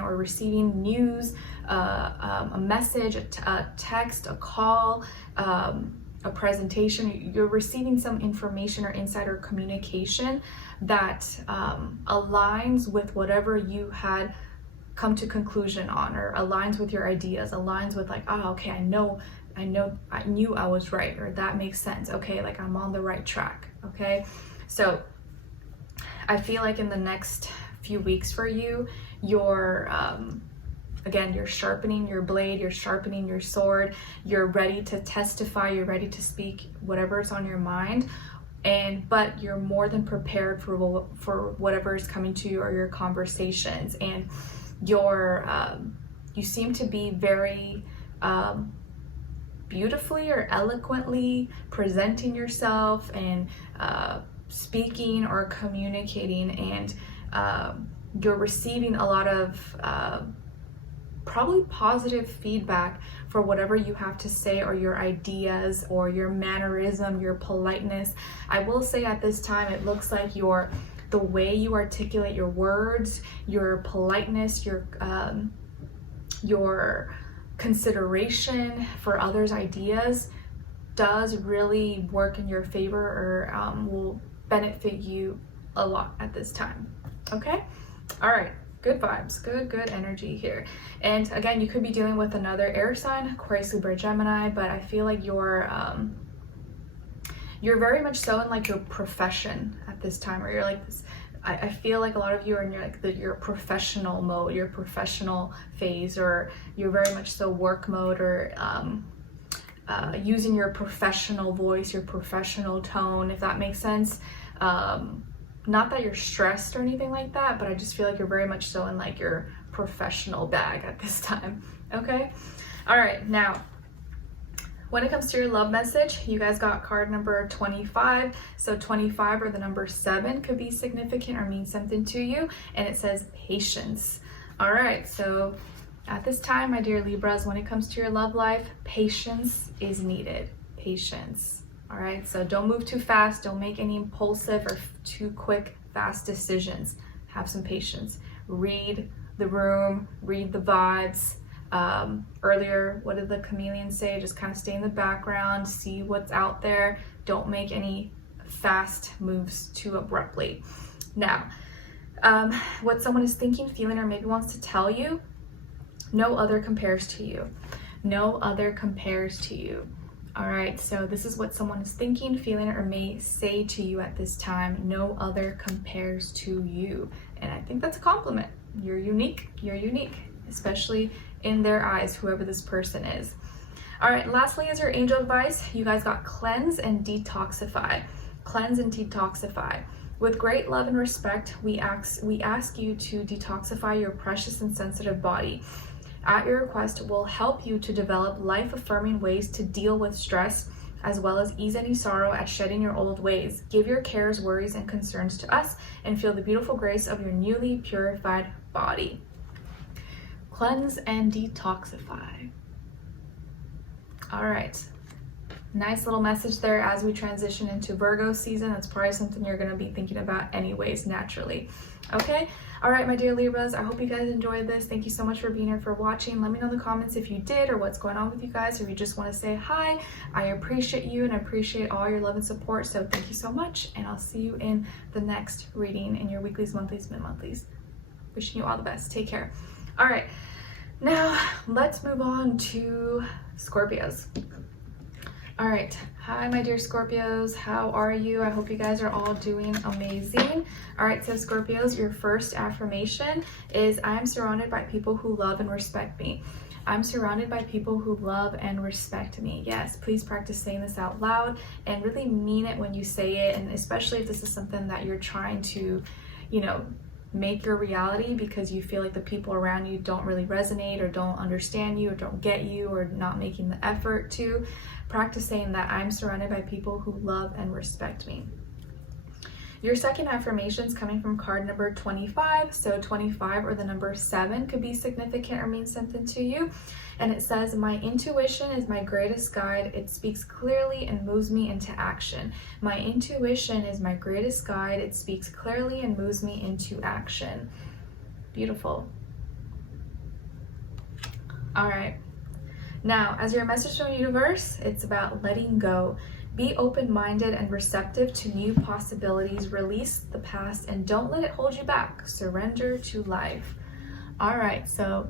or receiving news, a message, a text, a call, a presentation. You're receiving some information or insider communication that aligns with whatever you had come to conclusion on, or aligns with your ideas, aligns with like, oh, okay, I knew I was right, or that makes sense. Okay, like I'm on the right track. Okay, so I feel like in the next few weeks for you, you're again, you're sharpening your blade, you're sharpening your sword, you're ready to testify, you're ready to speak whatever's on your mind, but you're more than prepared for whatever is coming to you or your conversations. And you seem to be very beautifully or eloquently presenting yourself and speaking or communicating, and you're receiving a lot of probably positive feedback for whatever you have to say, or your ideas, or your mannerism, your politeness. I will say at this time, it looks like the way you articulate your words, your politeness, your consideration for others' ideas does really work in your favor, or will benefit you a lot at this time. Okay, all right, good vibes, good energy here. And again, you could be dealing with another air sign, Aquarius, Libra, Gemini, but I feel like you're very much so in like your profession at this time, or you're like this. I feel like a lot of you are in your professional mode, your professional phase, or you're very much so work mode, or using your professional voice, your professional tone, if that makes sense. Not that you're stressed or anything like that, but I just feel like you're very much so in like your professional bag at this time. Okay, all right, now when it comes to your love message, you guys got card number 25. So 25 or the number 7 could be significant or mean something to you, and it says patience. All right, so at this time, my dear Libras, when it comes to your love life, patience is needed. Patience. All right, so don't move too fast. Don't make any impulsive or too quick, fast decisions. Have some patience. Read the room, read the vibes. Earlier, what did the chameleon say? Just kind of stay in the background, see what's out there. Don't make any fast moves too abruptly. Now, what someone is thinking, feeling, or maybe wants to tell you, no other compares to you. No other compares to you. All right, so this is what someone is thinking, feeling, or may say to you at this time. No other compares to you. And I think that's a compliment. You're unique, especially in their eyes, whoever this person is. All right, lastly is your angel advice. You guys got cleanse and detoxify. Cleanse and detoxify. With great love and respect, we ask you to detoxify your precious and sensitive body. At your request, we'll help you to develop life-affirming ways to deal with stress, as well as ease any sorrow at shedding your old ways. Give your cares, worries, and concerns to us, and feel the beautiful grace of your newly purified body. Cleanse and detoxify. All right. Nice little message there as we transition into Virgo season. That's probably something you're going to be thinking about anyways, naturally. Okay. All right, my dear Libras, I hope you guys enjoyed this. Thank you so much for being here, for watching. Let me know in the comments if you did, or what's going on with you guys, or if you just want to say hi. I appreciate you and I appreciate all your love and support. So thank you so much, and I'll see you in the next reading in your weeklies, monthlies, mid-monthlies. Wishing you all the best. Take care. All right. Now let's move on to Scorpios. All right, Hi, my dear Scorpios. How are you? I hope you guys are all doing amazing. All right, so Scorpios, your first affirmation is I am surrounded by people who love and respect me. I'm surrounded by people who love and respect me. Yes, please practice saying this out loud and really mean it when you say it. And especially if this is something that you're trying to, make your reality because you feel like the people around you don't really resonate or don't understand you or don't get you or not making the effort to. Practice saying that I'm surrounded by people who love and respect me. Your second affirmation is coming from card number 25. So 25 or the number 7 could be significant or mean something to you. And it says, my intuition is my greatest guide. It speaks clearly and moves me into action. My intuition is my greatest guide. It speaks clearly and moves me into action. Beautiful. All right. Now, as your message from the universe, it's about letting go. Be open-minded and receptive to new possibilities. Release the past and don't let it hold you back. Surrender to life. All right, so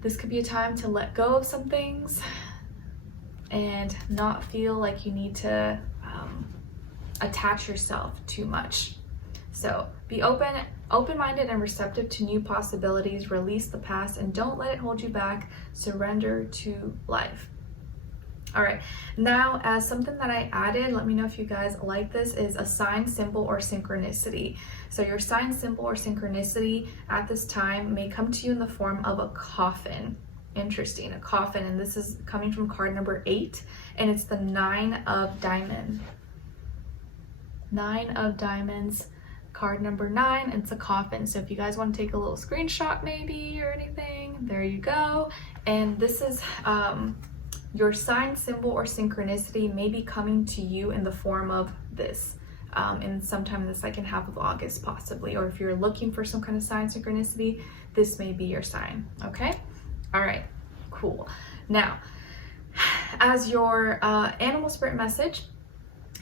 this could be a time to let go of some things and not feel like you need to attach yourself too much. So be open-minded and receptive to new possibilities. Release the past and don't let it hold you back. Surrender to life. All right, now as something that I added, let me know if you guys like this, is a sign, symbol, or synchronicity. So your sign, symbol, or synchronicity at this time may come to you in the form of a coffin. Interesting, a coffin, and this is coming from card number 8, and it's the 9 of diamonds. 9 of diamonds, card number 9, it's a coffin. So if you guys want to take a little screenshot maybe or anything, there you go. And this is your sign, symbol, or synchronicity may be coming to you in the form of this in sometime in the second half of August possibly, or if you're looking for some kind of sign synchronicity, this may be your sign. Okay, all right, cool. Now, as your animal spirit message,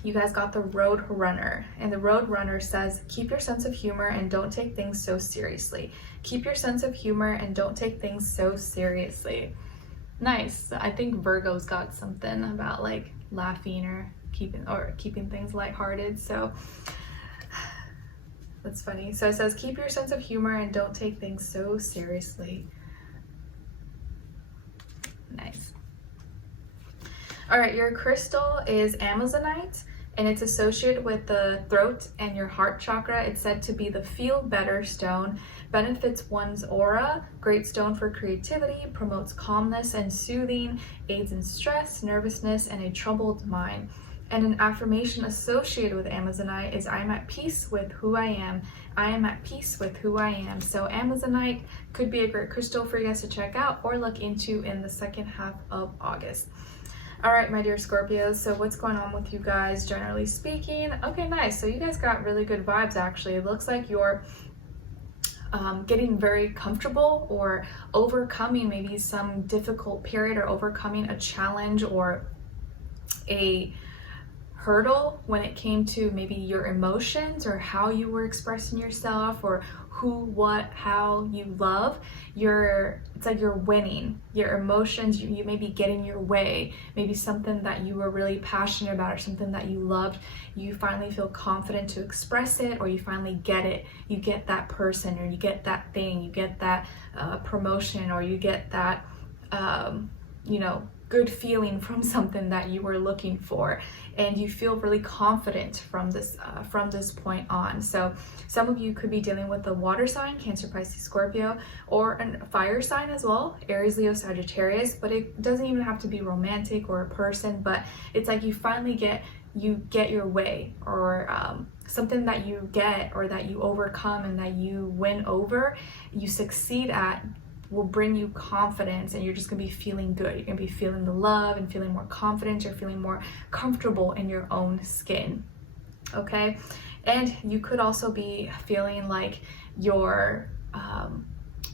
you guys got the Road Runner, and the Road Runner says, keep your sense of humor and don't take things so seriously. Keep your sense of humor and don't take things so seriously. Nice. I think Virgo's got something about like laughing or keeping things lighthearted. So that's funny. So it says, keep your sense of humor and don't take things so seriously. Nice. All right, your crystal is Amazonite, and it's associated with the throat and your heart chakra. It's said to be the feel better stone, benefits one's aura, great stone for creativity, promotes calmness and soothing, aids in stress, nervousness, and a troubled mind. And an affirmation associated with Amazonite is I am at peace with who I am. I am at peace with who I am. So Amazonite could be a great crystal for you guys to check out or look into in the second half of August. All right, my dear Scorpios, so what's going on with you guys generally speaking? Okay, nice. So you guys got really good vibes actually. It looks like you're getting very comfortable or overcoming maybe some difficult period or overcoming a challenge or a hurdle when it came to maybe your emotions or how you were expressing yourself or who, what, how you love. It's like you're winning. Your emotions, you may be getting your way. Maybe something that you were really passionate about or something that you loved, you finally feel confident to express it, or you finally get it. You get that person, or you get that thing, you get that promotion, or you get that good feeling from something that you were looking for, and you feel really confident from this point on. So some of you could be dealing with a water sign, Cancer, Pisces, Scorpio, or a fire sign as well, Aries, Leo, Sagittarius, but it doesn't even have to be romantic or a person, but it's like you finally get your way, or something that you get or that you overcome and that you win over, you succeed at, will bring you confidence, and you're just gonna be feeling good. You're gonna be feeling the love and feeling more confident. You're feeling more comfortable in your own skin. Okay, and you could also be feeling like your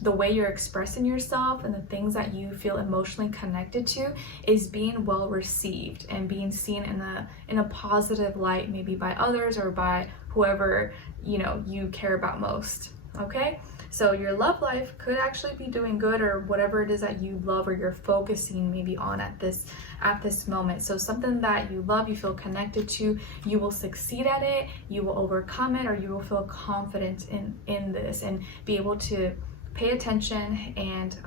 the way you're expressing yourself and the things that you feel emotionally connected to is being well received and being seen in a positive light, maybe by others or by whoever you care about most. okay? So your love life could actually be doing good, or whatever it is that you love or you're focusing maybe on at this moment. So something that you love, you feel connected to, you will succeed at it, you will overcome it, or you will feel confident in this and be able to pay attention and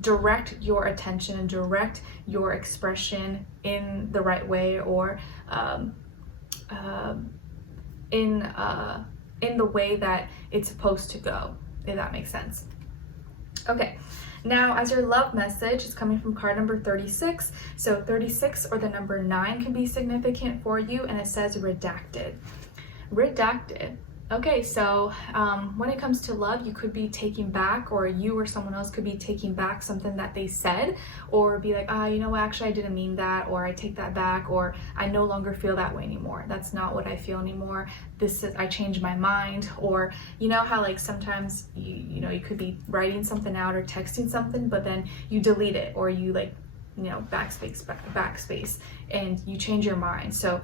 direct your attention and direct your expression in the right way, or in the way that it's supposed to go, if that makes sense. Okay, now as your love message is coming from card number 36. So 36 or the number 9 can be significant for you, and it says redacted. Redacted. Okay, so when it comes to love, you could be taking back, or you or someone else could be taking back something that they said, or be like, you know what, actually I didn't mean that, or I take that back, or I no longer feel that way anymore. That's not what I feel anymore. I changed my mind. Or you know how like sometimes you know, you could be writing something out or texting something, but then you delete it, or you like, you know, backspace, and you change your mind. So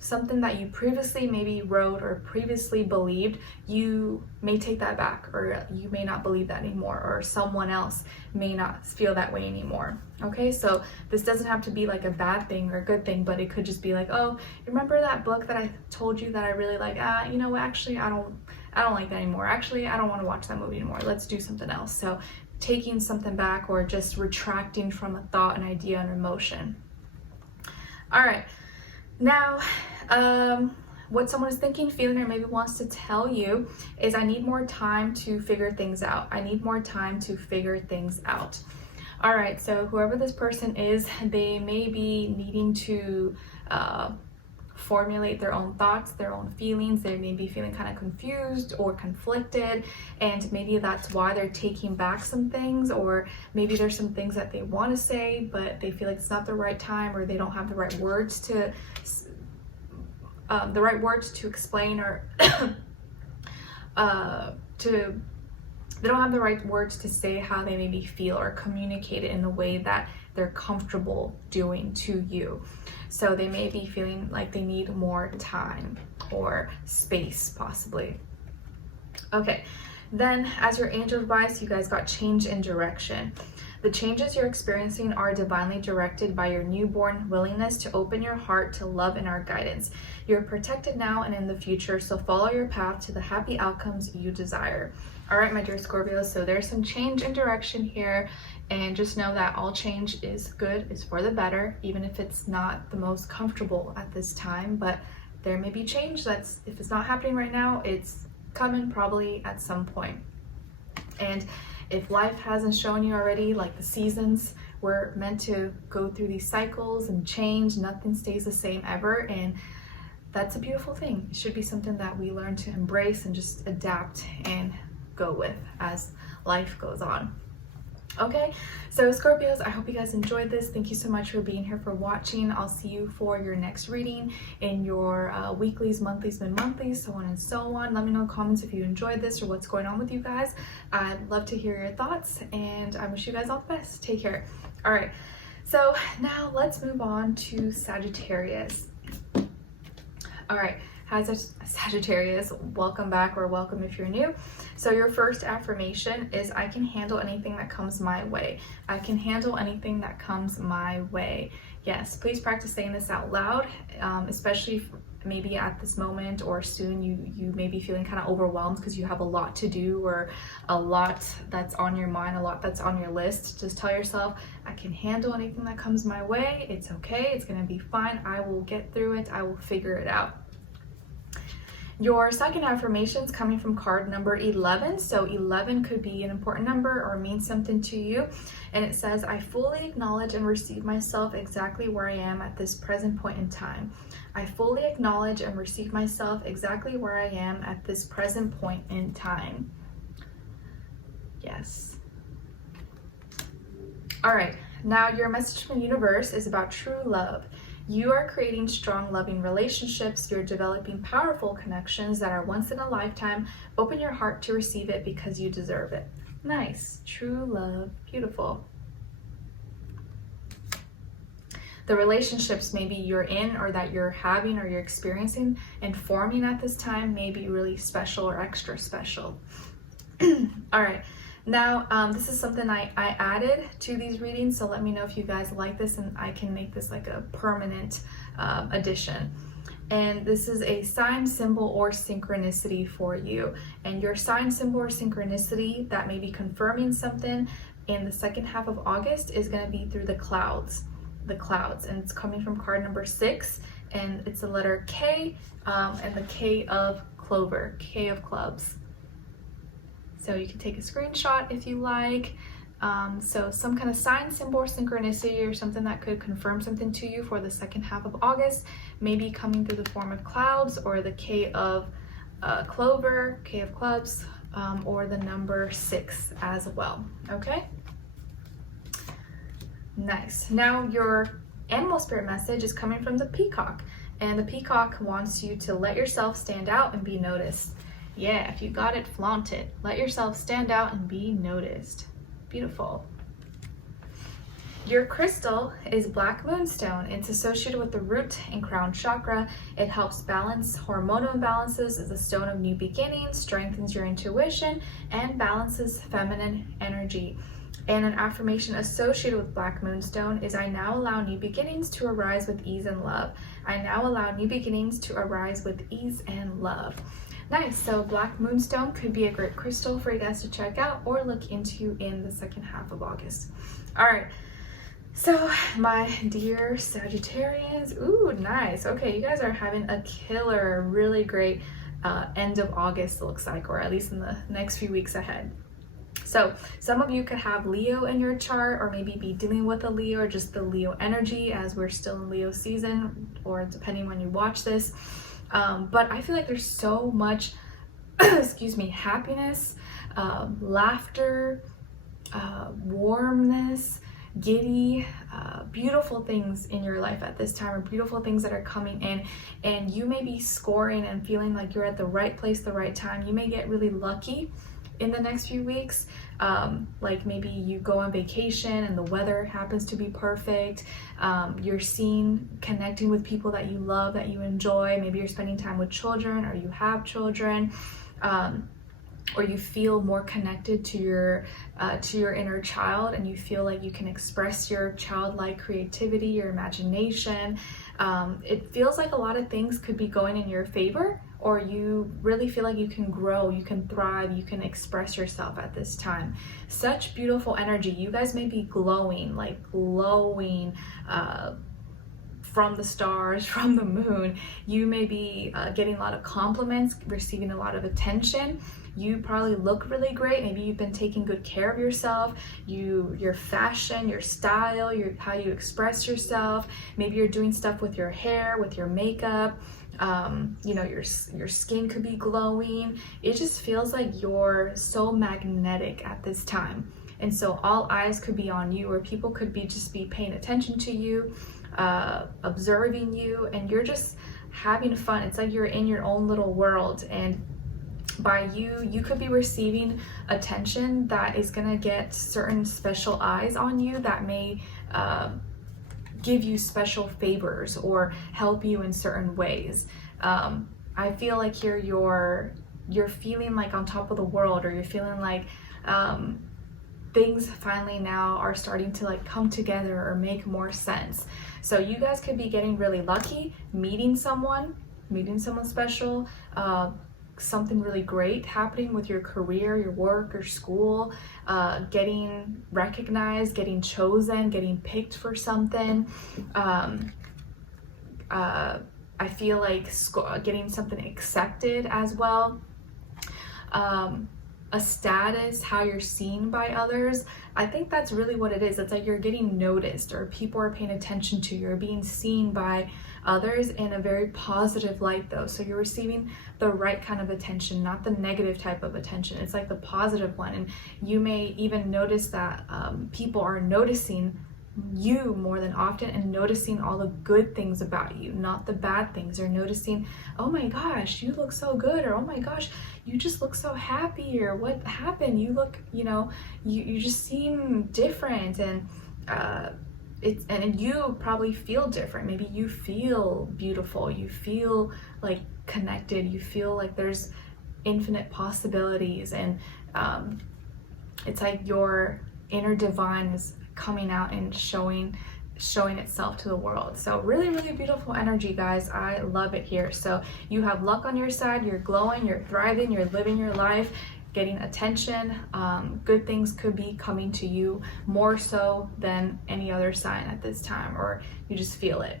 something that you previously maybe wrote or previously believed, you may take that back, or you may not believe that anymore, or someone else may not feel that way anymore. Okay, so this doesn't have to be like a bad thing or a good thing, but it could just be like, oh, remember that book that I told you that I really like? You know what, actually I don't like that anymore. Actually, I don't want to watch that movie anymore. Let's do something else. So taking something back, or just retracting from a thought, an idea, an emotion. All right, now what someone is thinking, feeling, or maybe wants to tell you is, I need more time to figure things out. I need more time to figure things out. All right, so whoever this person is, they may be needing to formulate their own thoughts, their own feelings. They may be feeling kind of confused or conflicted, and maybe that's why they're taking back some things, or maybe there's some things that they want to say, but they feel like it's not the right time, or they don't have the right words to explain, or they don't have the right words to say how they maybe feel, or communicate it in the way that they're comfortable doing to you. So they may be feeling like they need more time or space, possibly. Okay, then as your angel advice, you guys got change in direction. The changes you're experiencing are divinely directed by your newborn willingness to open your heart to love and our guidance. You're protected now and in the future, so follow your path to the happy outcomes you desire. All right, my dear Scorpio, so there's some change in direction here, and just know that all change is good, is for the better, even if it's not the most comfortable at this time. But there may be change that's, if it's not happening right now, it's coming probably at some point. And if life hasn't shown you already, like the seasons, we're meant to go through these cycles and change. Nothing stays the same ever, and that's a beautiful thing. It should be something that we learn to embrace and just adapt and go with as life goes on. Okay, so Scorpios, I hope you guys enjoyed this. Thank you so much for being here, for watching. I'll see you for your next reading in your weeklies, monthlies, mid-monthlies, so on and so on. Let me know in the comments if you enjoyed this or what's going on with you guys. I'd love to hear your thoughts, and I wish you guys all the best. Take care. All right, so now let's move on to Sagittarius. All right, hi Sagittarius, welcome back, or welcome if you're new. So your first affirmation is, I can handle anything that comes my way. I can handle anything that comes my way. Yes, please practice saying this out loud, especially maybe at this moment or soon you may be feeling kind of overwhelmed because you have a lot to do, or a lot that's on your mind, a lot that's on your list. Just tell yourself, I can handle anything that comes my way. It's okay, it's gonna be fine. I will get through it, I will figure it out. Your second affirmation is coming from card number 11. So 11 could be an important number or mean something to you. And it says, I fully acknowledge and receive myself exactly where I am at this present point in time. I fully acknowledge and receive myself exactly where I am at this present point in time. Yes. All right, now your message from the universe is about true love. You are creating strong, loving relationships. You're developing powerful connections that are once in a lifetime. Open your heart to receive it because you deserve it. Nice. True love. Beautiful. the relationships maybe you're in or that you're having or you're experiencing and forming at this time may be really special or extra special. All right, now this is something I added to these readings, so let me know if you guys like this and I can make this like a permanent addition. And this is a sign, symbol, or synchronicity for you. And your sign, symbol, or synchronicity that may be confirming something in the second half of August is going to be through the clouds. And it's coming from card number 6, and it's the letter K, and the K of clover, K of clubs. So you can take a screenshot if you like. So some kind of sign, symbol, or synchronicity, or something that could confirm something to you for the second half of August, maybe coming through the form of clouds, or the K of clover, K of clubs, or the number 6 as well. Okay, nice. Now your animal spirit message is coming from the peacock, and the peacock wants you to let yourself stand out and be noticed. Yeah, if you got it, flaunt it. Let yourself stand out and be noticed. Beautiful. Your crystal is black moonstone. It's associated with the root and crown chakra. It helps balance hormonal imbalances, is a stone of new beginnings, strengthens your intuition, and balances feminine energy. And an affirmation associated with black moonstone is, I now allow new beginnings to arise with ease and love. I now allow new beginnings to arise with ease and love. Nice. So black moonstone could be a great crystal for you guys to check out or look into in the second half of August. All right. So my dear Sagittarians, ooh, nice. Okay, you guys are having a killer, really great end of August, looks like, or at least in the next few weeks ahead. So some of you could have Leo in your chart, or maybe be dealing with a Leo, or just the Leo energy, as we're still in Leo season, or depending when you watch this. But I feel like there's so much, excuse me, happiness, laughter, warmness, giddy, beautiful things in your life at this time, or beautiful things that are coming in, and you may be scoring and feeling like you're at the right place, the right time. You may get really lucky in the next few weeks, like maybe you go on vacation and the weather happens to be perfect. You're connecting with people that you love, that you enjoy. Maybe you're spending time with children, or you have children, or you feel more connected to your inner child, and you feel like you can express your childlike creativity, your imagination. It feels like a lot of things could be going in your favor, or you really feel like you can grow, you can thrive, you can express yourself at this time. Such beautiful energy. You guys may be glowing, like glowing from the stars, from the moon. You may be getting a lot of compliments, receiving a lot of attention. You probably look really great. Maybe you've been taking good care of yourself. Your fashion, your style, how you express yourself. Maybe you're doing stuff with your hair, with your makeup. You know, your skin could be glowing. It just feels like you're so magnetic at this time. And so all eyes could be on you, or people could just be paying attention to you, observing you, and you're just having fun. It's like you're in your own little world, and by you could be receiving attention that is gonna get certain special eyes on you that may give you special favors or help you in certain ways. I feel like here you're feeling like on top of the world, or you're feeling like things finally now are starting to like come together or make more sense. So you guys could be getting really lucky, meeting someone special, something really great happening with your career, your work, or school, getting recognized, getting chosen, getting picked for something. I feel like getting something accepted as well. A status, how you're seen by others. I think that's really what it is. It's like you're getting noticed, or people are paying attention to you, or being seen by others in a very positive light though. So you're receiving the right kind of attention, not the negative type of attention. It's like the positive one. And you may even notice that people are noticing you more than often, and noticing all the good things about you, not the bad things. They're noticing, oh my gosh, you look so good, or oh my gosh, you just look so happy, or what happened? You look, you know, you just seem different. And and you probably feel different. Maybe you feel beautiful, you feel like connected, you feel like there's infinite possibilities, and it's like your inner divine is coming out and showing itself to the world. So really, really beautiful energy, guys. I love it here. So you have luck on your side, you're glowing, you're thriving, you're living your life, getting attention. Good things could be coming to you more so than any other sign at this time, or you just feel it.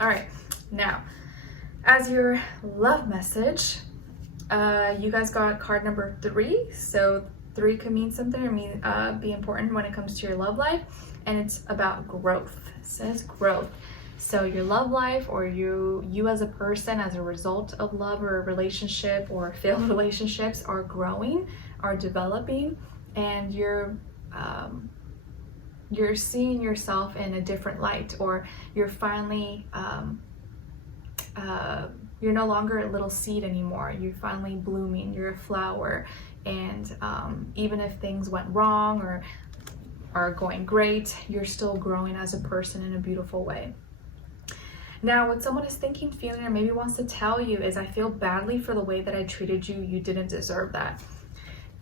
All right, now as your love message, you guys got card number 3. So 3 could mean something or mean be important when it comes to your love life, and it's about growth. It says growth. So your love life, or you as a person, as a result of love or a relationship or failed relationships, are growing, are developing, and you're seeing yourself in a different light, or you're finally you're no longer a little seed anymore. You're finally blooming. You're a flower, and even if things went wrong or are going great, you're still growing as a person in a beautiful way. Now, what someone is thinking, feeling, or maybe wants to tell you is, I feel badly for the way that I treated you. You didn't deserve that.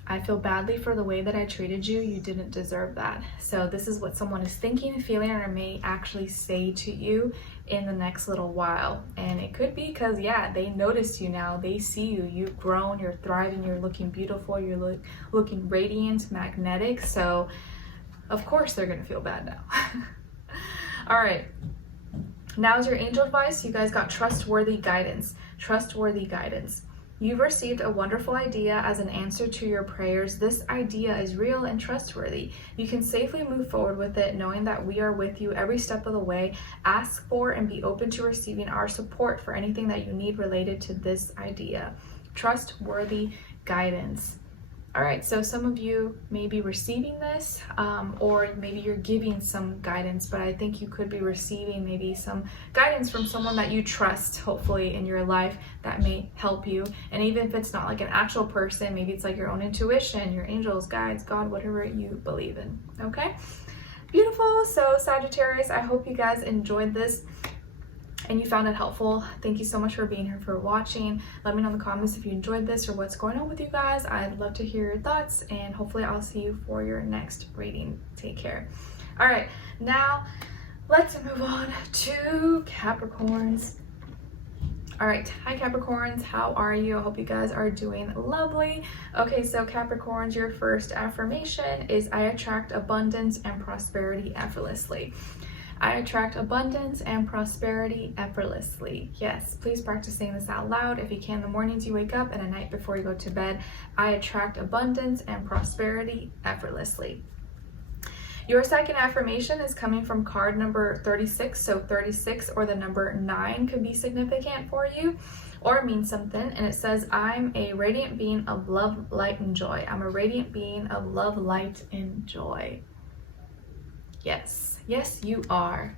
I feel badly for the way that I treated you. You didn't deserve that. So this is what someone is thinking, feeling, or may actually say to you in the next little while. And it could be because, yeah, they notice you now. They see you. You've grown. You're thriving. You're looking beautiful. You're looking radiant, magnetic. So of course they're going to feel bad now. All right. Now is your angel advice. You guys got trustworthy guidance. Trustworthy guidance. You've received a wonderful idea as an answer to your prayers. This idea is real and trustworthy. You can safely move forward with it, knowing that we are with you every step of the way. Ask for and be open to receiving our support for anything that you need related to this idea. Trustworthy guidance. All right, so some of you may be receiving this, or maybe you're giving some guidance, but I think you could be receiving maybe some guidance from someone that you trust, hopefully, in your life that may help you. And even if it's not like an actual person, maybe it's like your own intuition, your angels, guides, God, whatever you believe in, okay? Beautiful. So Sagittarius, I hope you guys enjoyed this and you found it helpful. Thank you so much for being here, for watching. Let me know in the comments if you enjoyed this or what's going on with you guys. I'd love to hear your thoughts, and hopefully I'll see you for your next reading. Take care. All right, now let's move on to Capricorns. All right, hi Capricorns, how are you? I hope you guys are doing lovely. Okay, so Capricorns, your first affirmation is, I attract abundance and prosperity effortlessly. I attract abundance and prosperity effortlessly. Yes, please practice saying this out loud if you can, the mornings you wake up and at night before you go to bed. I attract abundance and prosperity effortlessly. Your second affirmation is coming from card number 36. So 36 or the number 9 could be significant for you or mean something. And it says, I'm a radiant being of love, light, and joy. I'm a radiant being of love, light, and joy. Yes. Yes, you are.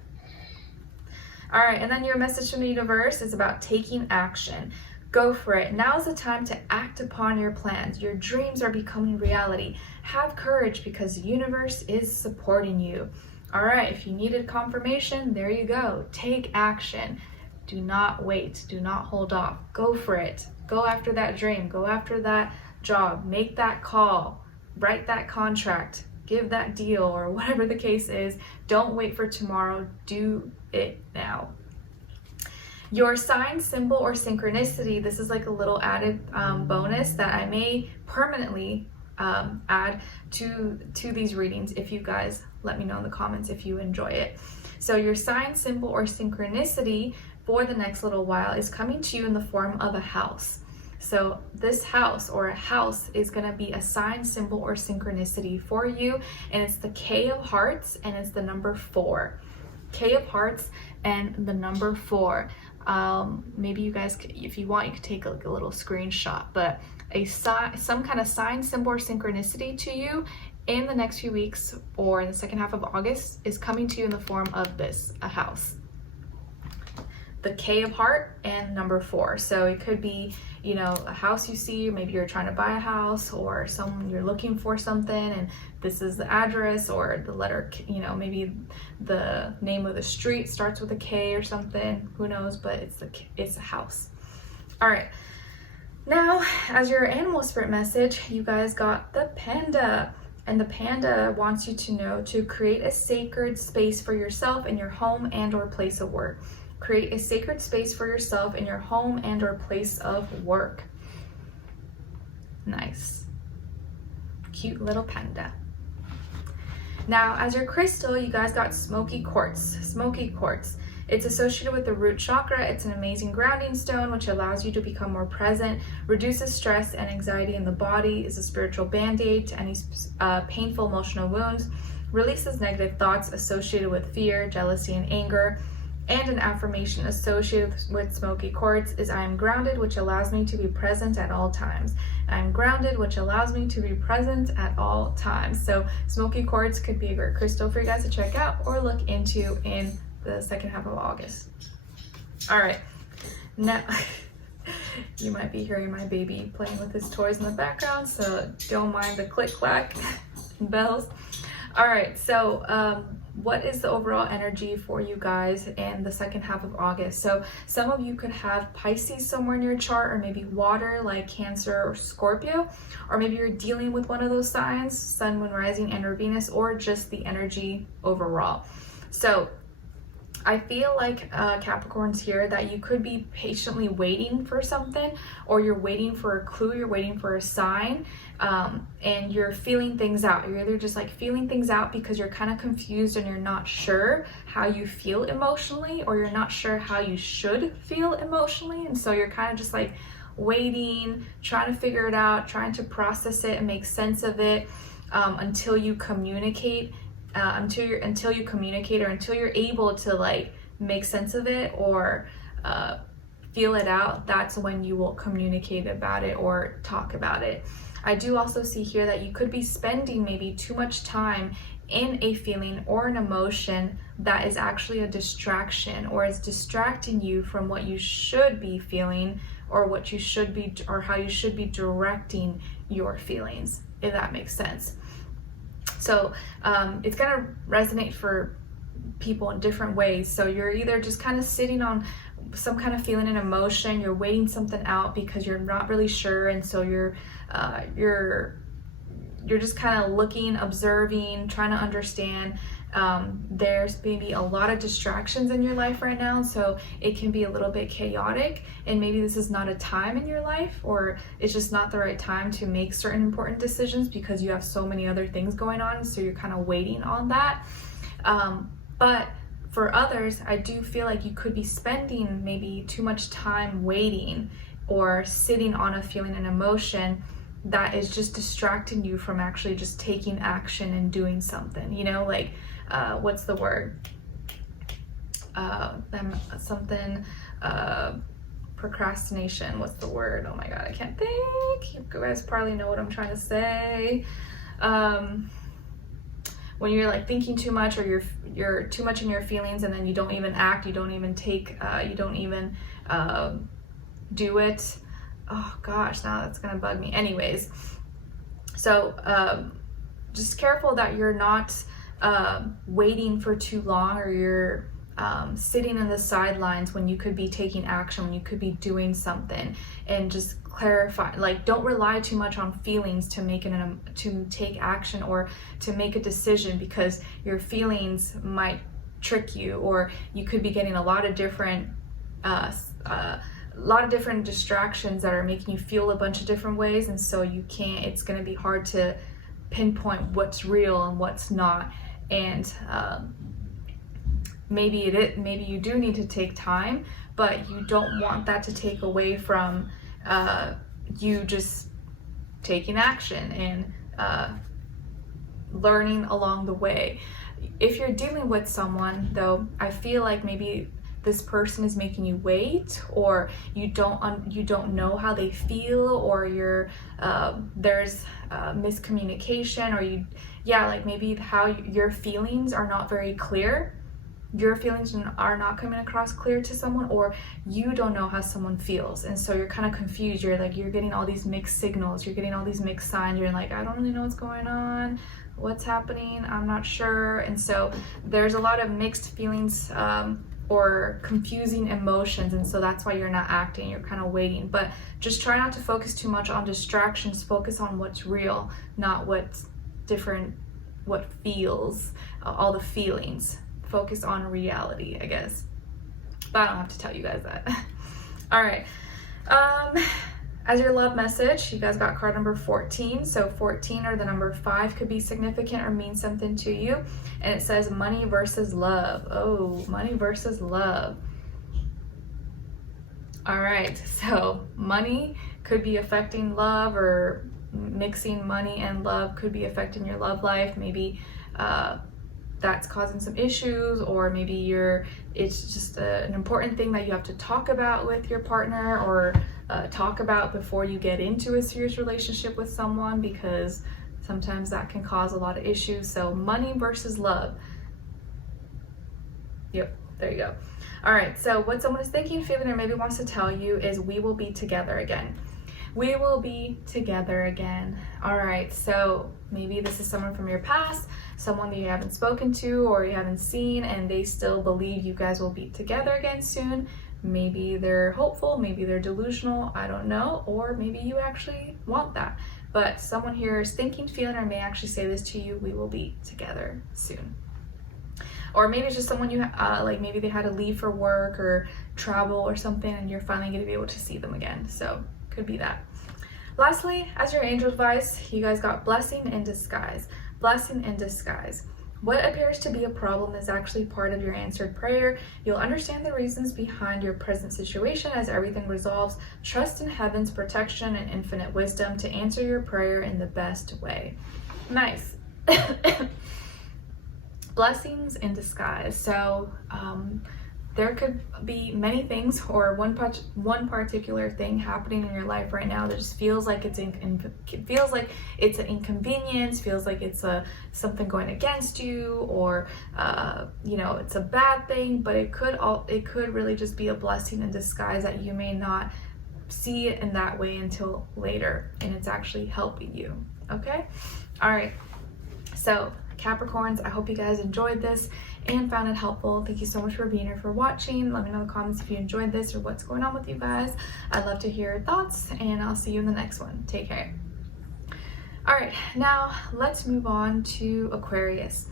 All right, and then your message from the universe is about taking action. Go for it. Now is the time to act upon your plans. Your dreams are becoming reality. Have courage because the universe is supporting you. All right, if you needed confirmation, there you go. Take action. Do not wait. Do not hold off. Go for it. Go after that dream. Go after that job. Make that call. Write that contract. Give that deal, or whatever the case is. Don't wait for tomorrow. Do it now. Your sign, symbol, or synchronicity. This is like a little added bonus that I may permanently add to these readings if you guys let me know in the comments if you enjoy it. So your sign, symbol, or synchronicity for the next little while is coming to you in the form of a house. So this house or a house is going to be a sign, symbol, or synchronicity for you. And it's the K of Hearts and it's the number 4. K of Hearts and the number 4. Maybe you guys, if you want, you could take a little screenshot. But some kind of sign, symbol, or synchronicity to you in the next few weeks or in the second half of August is coming to you in the form of this, a house. The K of Heart and number 4. So it could be you know, a house you see, maybe you're trying to buy a house, or you're looking for something and this is the address, or the letter, you know, maybe the name of the street starts with a K or something, who knows, but it's a house. All right, now as your animal spirit message, you guys got the panda. And the panda wants you to know to create a sacred space for yourself in your home and or place of work. Create a sacred space for yourself in your home and or place of work. Nice. Cute little panda. Now, as your crystal, you guys got smoky quartz. Smoky quartz. It's associated with the root chakra. It's an amazing grounding stone which allows you to become more present, reduces stress and anxiety in the body, is a spiritual band-aid to any painful emotional wounds, releases negative thoughts associated with fear, jealousy, and anger. And an affirmation associated with smoky quartz is I am grounded, which allows me to be present at all times. I am grounded, which allows me to be present at all times. So smoky quartz could be a great crystal for you guys to check out or look into in the second half of August. All right, now you might be hearing my baby playing with his toys in the background, so don't mind the click clack bells. All right, so what is the overall energy for you guys in the second half of August? So some of you could have Pisces somewhere in your chart, or maybe water like Cancer or Scorpio, or maybe you're dealing with one of those signs, Sun, Moon, Rising, and or Venus, or just the energy overall. So I feel like Capricorns here that you could be patiently waiting for something, or you're waiting for a clue, you're waiting for a sign, and you're feeling things out. You're either just like feeling things out because you're kind of confused and you're not sure how you feel emotionally, or you're not sure how you should feel emotionally, and so you're kind of just like waiting, trying to figure it out, trying to process it and make sense of it until you communicate. Until you communicate, or until you're able to like make sense of it or feel it out, that's when you will communicate about it or talk about it. I do also see here that you could be spending maybe too much time in a feeling or an emotion that is actually a distraction, or is distracting you from what you should be feeling, or what you should be, or how you should be directing your feelings, if that makes sense. So it's gonna resonate for people in different ways. So you're either just kind of sitting on some kind of feeling and emotion, you're waiting something out because you're not really sure, and so you're just kind of looking, observing, trying to understand. There's maybe a lot of distractions in your life right now, so it can be a little bit chaotic, and maybe this is not a time in your life, or it's just not the right time to make certain important decisions because you have so many other things going on, so you're kind of waiting on that. But for others, I do feel like you could be spending maybe too much time waiting or sitting on a feeling and emotion that is just distracting you from actually just taking action and doing something, you know, like what's the word, procrastination, what's the word, oh my god, I can't think, you guys probably know what I'm trying to say. When you're like thinking too much, or you're too much in your feelings, and then you don't even act, you don't even take, you don't even do it. Oh gosh, now that's gonna bug me. Anyways, so just careful that you're not waiting for too long, or you're sitting in the sidelines when you could be taking action, when you could be doing something. And just clarify, like, don't rely too much on feelings to take action or to make a decision, because your feelings might trick you, or you could be getting a lot of different distractions that are making you feel a bunch of different ways, and so it's going to be hard to pinpoint what's real and what's not. And maybe you do need to take time, but you don't want that to take away from you just taking action and learning along the way. If you're dealing with someone, though, I feel like maybe this person is making you wait, or you don't know how they feel, or there's miscommunication, or like maybe how your feelings are not very clear, your feelings are not coming across clear to someone, or you don't know how someone feels, and so you're kind of confused. You're getting all these mixed signals, you're getting all these mixed signs. You're like, I don't really know what's going on, what's happening, I'm not sure. And so there's a lot of mixed feelings or confusing emotions, and so that's why you're not acting, you're kind of waiting. But just try not to focus too much on distractions. Focus on what's real, not what's different, what feels, all the feelings. Focus on reality, I guess, but I don't have to tell you guys that. All right, as your love message, you guys got card number 14. So 14 or the number 5 could be significant or mean something to you, and it says money versus love. Oh, money versus love. All right, so money could be affecting love, or mixing money and love could be affecting your love life. Maybe that's causing some issues, or maybe it's just an important thing that you have to talk about with your partner, or talk about before you get into a serious relationship with someone, because sometimes that can cause a lot of issues. So money versus love. Yep, there you go. All right, so what someone is thinking, feeling, or maybe wants to tell you is we will be together again. We will be together again. All right, so maybe this is someone from your past, someone that you haven't spoken to or you haven't seen, and they still believe you guys will be together again soon. Maybe they're hopeful, maybe they're delusional, I don't know, or maybe you actually want that. But someone here is thinking, feeling, or may actually say this to you: we will be together soon. Or maybe it's just someone you like, maybe they had to leave for work or travel or something, and you're finally going to be able to see them again. So could be that. Lastly, as your angel advice, you guys got blessing in disguise. Blessing in disguise. What appears to be a problem is actually part of your answered prayer. You'll understand the reasons behind your present situation as everything resolves. Trust in heaven's protection and infinite wisdom to answer your prayer in the best way. Nice. Blessings in disguise. So there could be many things, or one particular thing happening in your life right now that just feels like it's an inconvenience, feels like it's something going against you, or you know, it's a bad thing. But it could really just be a blessing in disguise that you may not see it in that way until later, and it's actually helping you. Okay, all right. So Capricorns, I hope you guys enjoyed this and found it helpful. Thank you so much for being here, for watching. Let me know in the comments if you enjoyed this or what's going on with you guys. I'd love to hear your thoughts, and I'll see you in the next one. Take care. All right, now let's move on to Aquarius.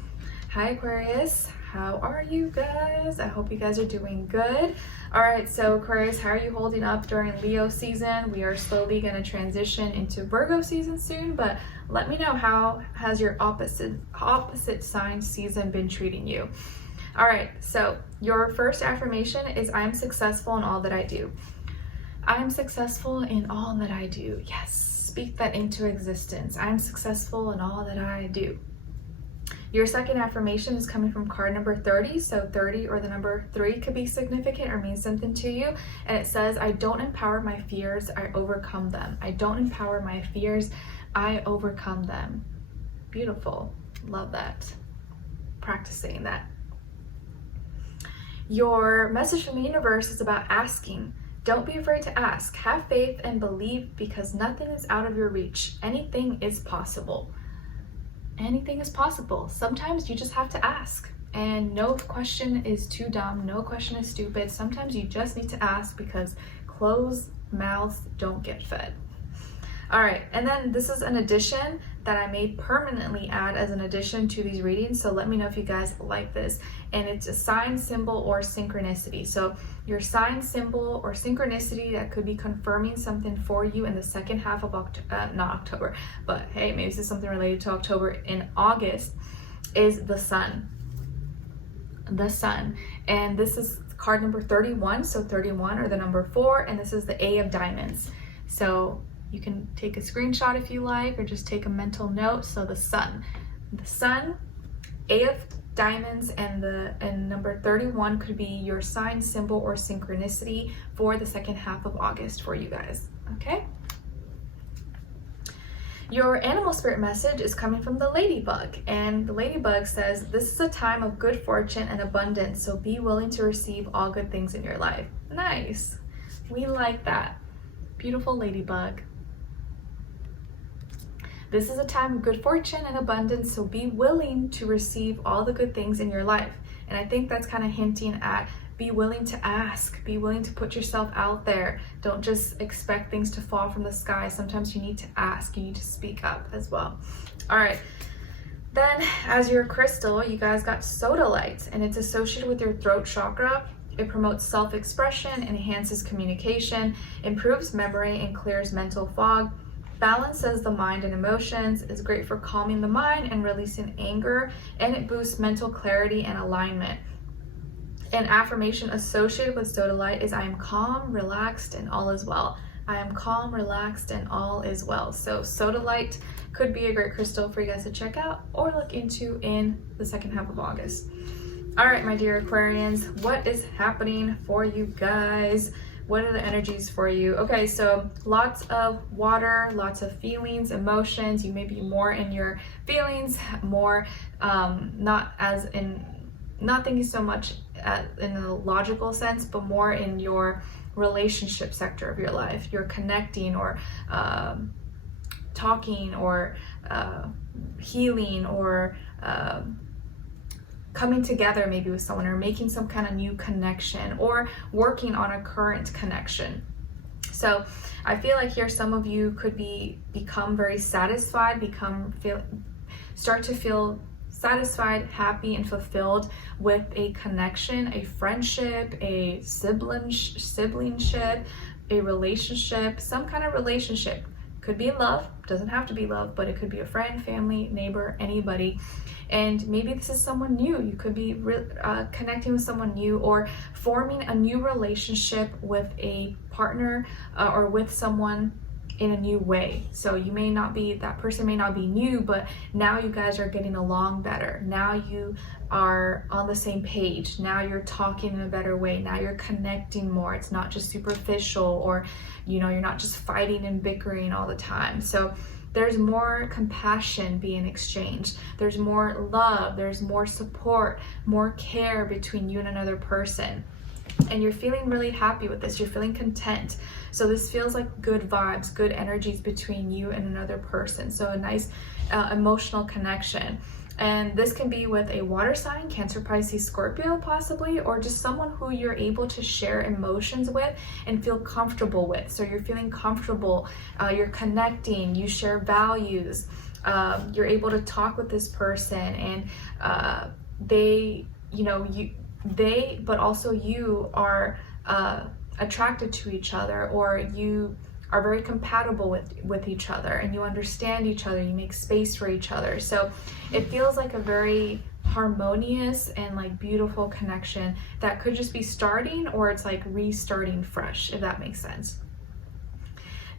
Hi Aquarius, how are you guys? I hope you guys are doing good. All right, so Aquarius, how are you holding up during Leo season? We are slowly going to transition into Virgo season soon, but let me know, how has your opposite sign season been treating you? All right, so your first affirmation is I am successful in all that I do. I am successful in all that I do. Yes, speak that into existence. I am successful in all that I do. Your second affirmation is coming from card number 30. So 30 or the number 3 could be significant or mean something to you. And it says, I don't empower my fears, I overcome them. I don't empower my fears, I overcome them. Beautiful. Love that. Practice saying that. Your message from the universe is about asking. Don't be afraid to ask. Have faith and believe, because nothing is out of your reach. Anything is possible. Anything is possible. Sometimes you just have to ask, and no question is too dumb, no question is stupid. Sometimes you just need to ask, because closed mouths don't get fed. All right, and then this is an addition that I may permanently add as an addition to these readings, so let me know if you guys like this. And it's a sign, symbol, or synchronicity. So your sign, symbol, or synchronicity that could be confirming something for you in the second half of not October, but hey, maybe this is something related to October. In August is the sun. The sun. And this is card number 31, so 31 or the number 4, and this is the A of diamonds. So you can take a screenshot if you like, or just take a mental note. So the sun, A of diamonds, and number 31 could be your sign, symbol, or synchronicity for the second half of August for you guys. Okay. Your animal spirit message is coming from the ladybug, and the ladybug says, this is a time of good fortune and abundance, so be willing to receive all good things in your life. Nice. We like that. Beautiful ladybug. This is a time of good fortune and abundance, so be willing to receive all the good things in your life. And I think that's kind of hinting at be willing to ask, be willing to put yourself out there. Don't just expect things to fall from the sky. Sometimes you need to ask, you need to speak up as well. All right. Then as your crystal, you guys got sodalite, and it's associated with your throat chakra. It promotes self-expression, enhances communication, improves memory, and clears mental fog. Balances the mind and emotions, is great for calming the mind and releasing anger, and it boosts mental clarity and alignment. An affirmation associated with sodalite is I am calm, relaxed, and all is well. I am calm, relaxed, and all is well. So sodalite could be a great crystal for you guys to check out or look into in the second half of August. All right, my dear Aquarians, what is happening for you guys? What are the energies for you? Okay, so lots of water, lots of feelings, emotions. You may be more in your feelings, more not thinking so much in a logical sense, but more in your relationship sector of your life. You're connecting or talking or healing or coming together maybe with someone, or making some kind of new connection, or working on a current connection. So I feel like here some of you could become very satisfied, start to feel satisfied, happy, and fulfilled with a connection, a friendship, a siblingship, a relationship, some kind of relationship. Could be love, doesn't have to be love, but it could be a friend, family, neighbor, anybody. And maybe this is someone new. You could be connecting with someone new, or forming a new relationship with a partner or with someone in a new way. So you may not be, that person may not be new, but now you guys are getting along better. Now you are on the same page. Now you're talking in a better way. Now you're connecting more. It's not just superficial, or you're not just fighting and bickering all the time. So there's more compassion being exchanged. There's more love. There's more support, more care between you and another person. And you're feeling really happy with this. You're feeling content. So this feels like good vibes, good energies between you and another person. So a nice emotional connection. And this can be with a water sign, Cancer, Pisces, Scorpio possibly, or just someone who you're able to share emotions with and feel comfortable with. So you're feeling comfortable, you're connecting, you share values, you're able to talk with this person, and but also you are attracted to each other, or you are very compatible with each other, and you understand each other, you make space for each other. So it feels like a very harmonious and like beautiful connection that could just be starting, or it's like restarting fresh, if that makes sense.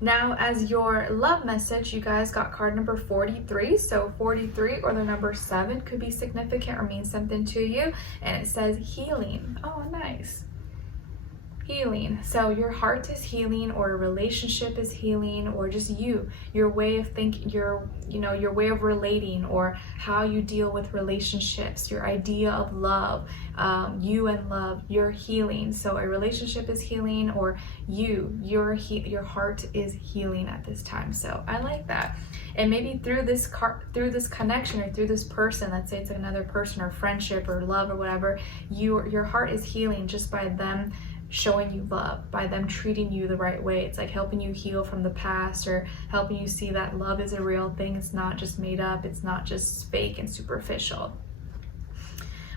Now, as your love message, you guys got card number 43. So 43 or the number 7 could be significant or mean something to you. And it says healing. Oh, nice. Healing. So your heart is healing, or a relationship is healing, or just your way of thinking, your way of relating, or how you deal with relationships, your idea of love, you and love, you're healing. So a relationship is healing, or your heart is healing at this time. So I like that. And maybe through this connection, or through this person, let's say it's another person or friendship or love or whatever, your heart is healing just by them showing you love, by them treating you the right way. It's like helping you heal from the past, or helping you see that love is a real thing. It's not just made up. It's not just fake and superficial.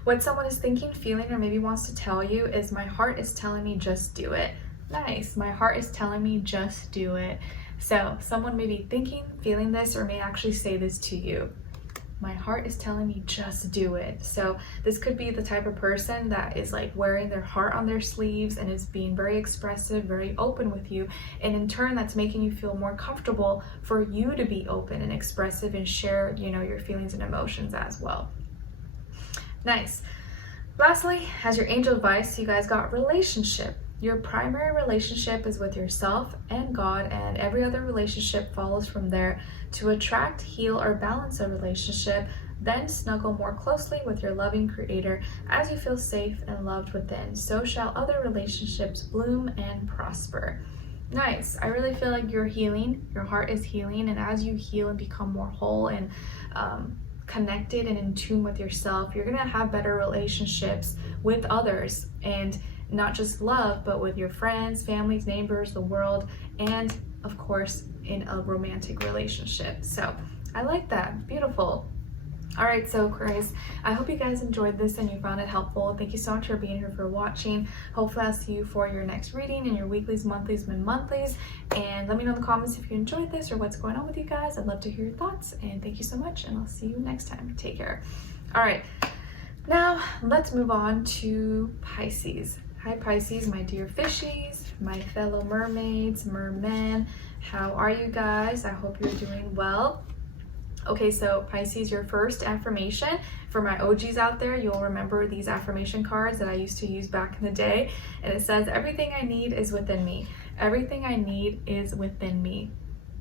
What someone is thinking, feeling, or maybe wants to tell you is, my heart is telling me just do it. Nice. My heart is telling me just do it. So someone may be thinking, feeling this, or may actually say this to you. My heart is telling me just do it. So this could be the type of person that is like wearing their heart on their sleeves and is being very expressive, very open with you. And in turn, that's making you feel more comfortable for you to be open and expressive and share, your feelings and emotions as well. Nice. Lastly, as your angel advice, you guys got relationship. Your primary relationship is with yourself and God, and every other relationship follows from there. To attract, heal, or balance a relationship, then snuggle more closely with your loving Creator as you feel safe and loved within. So shall other relationships bloom and prosper. Nice. I really feel like you're healing. Your heart is healing, and as you heal and become more whole and connected and in tune with yourself, you're gonna have better relationships with others, and not just love, but with your friends, families, neighbors, the world, and of course in a romantic relationship. So I like that. Beautiful. All right, so Aquarius, I hope you guys enjoyed this and you found it helpful. Thank you so much for being here, for watching. Hopefully I'll see you for your next reading and your weeklies, monthlies, and monthlies. And let me know in the comments if you enjoyed this or what's going on with you guys. I'd love to hear your thoughts, and thank you so much, and I'll see you next time. Take care. All right, now let's move on to Pisces. Hi Pisces, my dear fishies, my fellow mermaids, mermen. How are you guys? I hope you're doing well. Okay, so Pisces, your first affirmation, for my OGs out there, you'll remember these affirmation cards that I used to use back in the day. And it says, everything I need is within me. Everything I need is within me.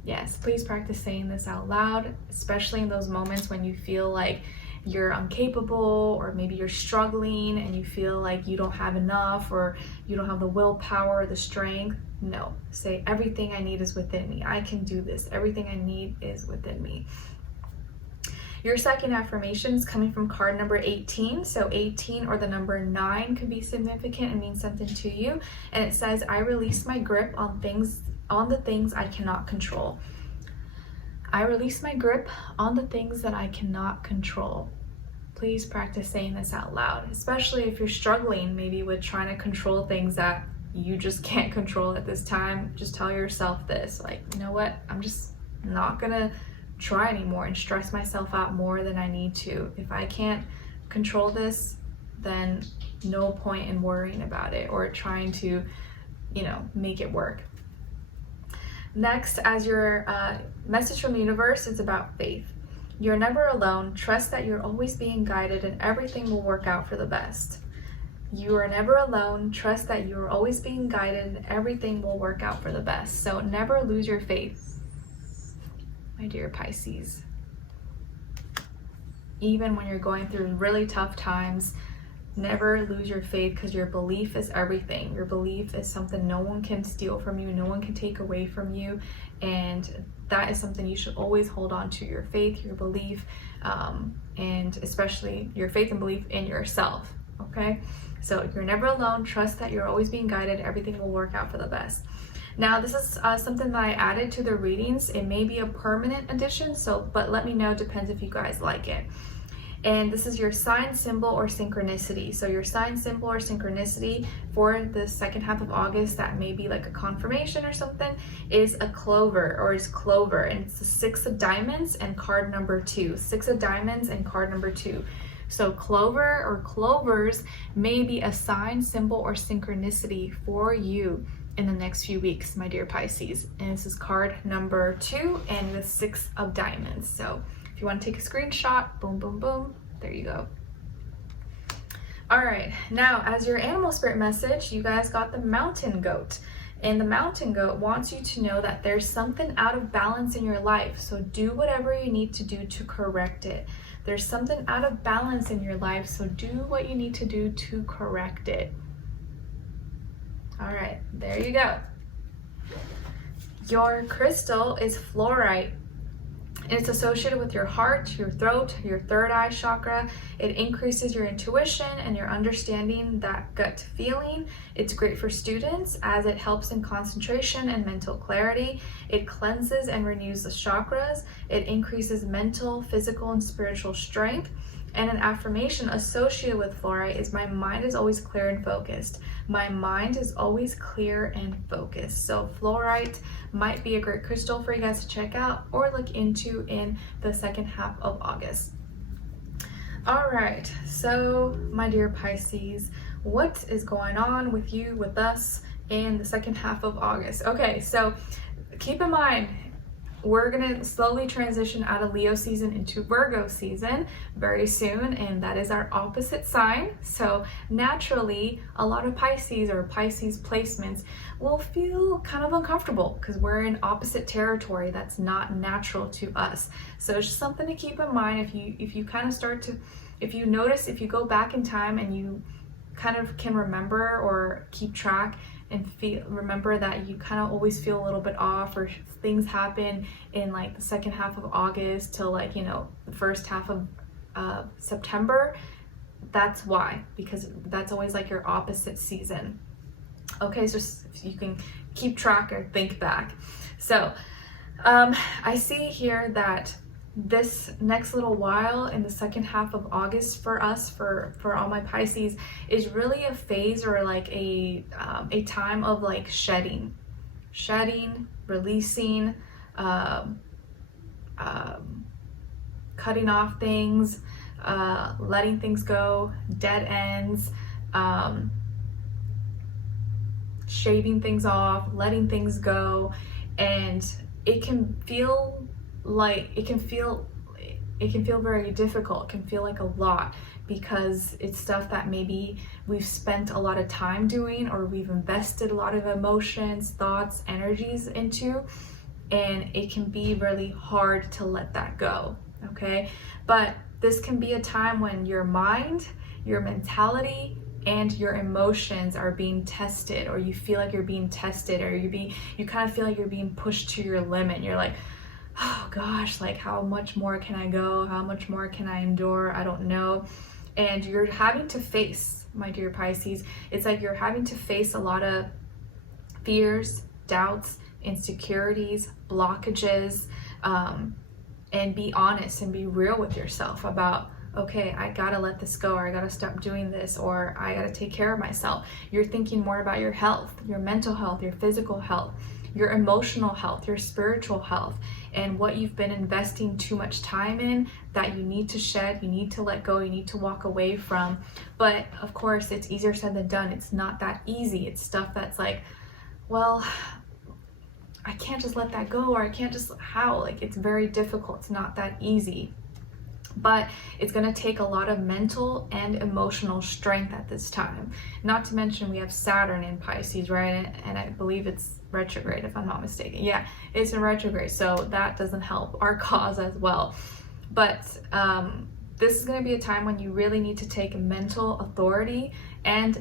Yes, please practice saying this out loud, especially in those moments when you feel like you're incapable, or maybe you're struggling and you feel like you don't have enough, or you don't have the willpower or the strength. No, say everything I need is within me. I can do this. Everything I need is within me. Your second affirmation is coming from card number 18. So 18 or the number 9 could be significant and mean something to you. And it says, I release my grip on the things I cannot control. I release my grip on the things that I cannot control. Please practice saying this out loud, especially if you're struggling maybe with trying to control things that you just can't control at this time. Just tell yourself this, like, you know what? I'm just not gonna try anymore and stress myself out more than I need to. If I can't control this, then no point in worrying about it or trying to, make it work. Next, as your message from the universe, it's about faith. You're never alone. Trust that you're always being guided and everything will work out for the best. You are never alone. Trust that you are always being guided and everything will work out for the best. So never lose your faith, my dear Pisces. Even when you're going through really tough times, never lose your faith, because your belief is everything. Your belief is something no one can steal from you, no one can take away from you, and that is something you should always hold on to. Your faith, your belief, and especially your faith and belief in yourself, okay? So you're never alone. Trust that you're always being guided. Everything will work out for the best. Now, this is something that I added to the readings. It may be a permanent addition, but let me know. Depends if you guys like it. And this is your sign, symbol, or synchronicity. So your sign, symbol, or synchronicity for the second half of August, that may be like a confirmation or something, is a clover, or is clover. And it's the 6 of diamonds and card number 2. 6 of diamonds and card number 2. So clover or clovers may be a sign, symbol, or synchronicity for you in the next few weeks, my dear Pisces. And this is card number 2 and the 6 of diamonds. So if you want to take a screenshot, boom, boom, boom, there you go. All right, now as your animal spirit message, you guys got the mountain goat. And the mountain goat wants you to know that there's something out of balance in your life. So do whatever you need to do to correct it. There's something out of balance in your life, so do what you need to do to correct it. All right, there you go. Your crystal is fluorite. It's associated with your heart, your throat, your third eye chakra. It increases your intuition and your understanding, that gut feeling. It's great for students as it helps in concentration and mental clarity. It cleanses and renews the chakras. It increases mental, physical, and spiritual strength. And an affirmation associated with fluorite is, my mind is always clear and focused. My mind is always clear and focused. So fluorite might be a great crystal for you guys to check out or look into in the second half of August. All right, so my dear Pisces, what is going on with you, with us in the second half of August? Okay, so keep in mind, we're gonna slowly transition out of Leo season into Virgo season very soon, and that is our opposite sign. So naturally, a lot of Pisces or Pisces placements will feel kind of uncomfortable because we're in opposite territory that's not natural to us. So it's just something to keep in mind. If you kind of start to, if you notice, if you go back in time and you kind of can remember or keep track and remember that you kind of always feel a little bit off, or things happen in like the second half of August till like, you know, the first half of September, that's why, because that's always like your opposite season. Okay, so if you can keep track or think back. So I see here that this next little while in the second half of August for us, for all my Pisces, is really a phase or like a time of like shedding, releasing, cutting off things, letting things go, dead ends, shaving things off, letting things go. And it can feel like it can feel very difficult. It can feel like a lot because it's stuff that maybe we've spent a lot of time doing, or we've invested a lot of emotions, thoughts, energies into, and it can be really hard to let that go. Okay, but this can be a time when your mind, your mentality, and your emotions are being tested, or you feel like you're being tested, or you kind of feel like you're being pushed to your limit. You're like, oh gosh, like how much more can I go? How much more can I endure? I don't know. And you're having to face, my dear Pisces, it's like you're having to face a lot of fears, doubts, insecurities, blockages, and be honest and be real with yourself about, okay, I gotta let this go, or I gotta stop doing this, or I gotta take care of myself. You're thinking more about your health, your mental health, your physical health, your emotional health, your spiritual health, and what you've been investing too much time in that you need to shed, you need to let go, you need to walk away from. But of course, it's easier said than done. It's not that easy. It's stuff that's like, well, I can't just let that go, or I can't just, how? Like, it's very difficult. It's not that easy. But it's going to take a lot of mental and emotional strength at this time. Not to mention we have Saturn in Pisces, right? And I believe it's retrograde, if I'm not mistaken. Yeah, it's in retrograde, so that doesn't help our cause as well. But this is going to be a time when you really need to take mental authority and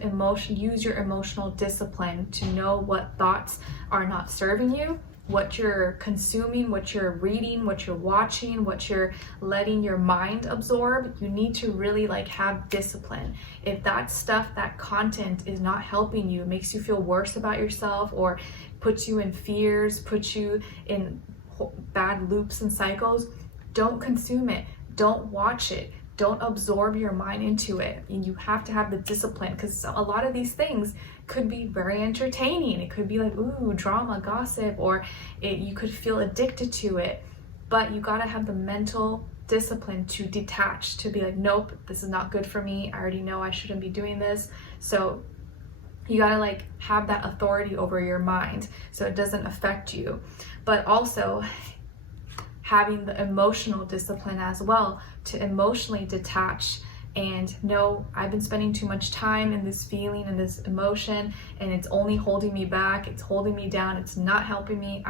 use your emotional discipline to know what thoughts are not serving you, what you're consuming, what you're reading, what you're watching, what you're letting your mind absorb. You need to really like have discipline. If that stuff, that content is not helping you, makes you feel worse about yourself, or puts you in fears, puts you in bad loops and cycles, don't consume it. Don't watch it. Don't absorb your mind into it. And you have to have the discipline, because a lot of these things could be very entertaining. It could be like, ooh, drama, gossip, or you could feel addicted to it. But you gotta have the mental discipline to detach, to be like, nope, this is not good for me. I already know I shouldn't be doing this. So you gotta like have that authority over your mind so it doesn't affect you. But also having the emotional discipline as well, to emotionally detach and know, I've been spending too much time in this feeling and this emotion, and it's only holding me back, it's holding me down, it's not helping me.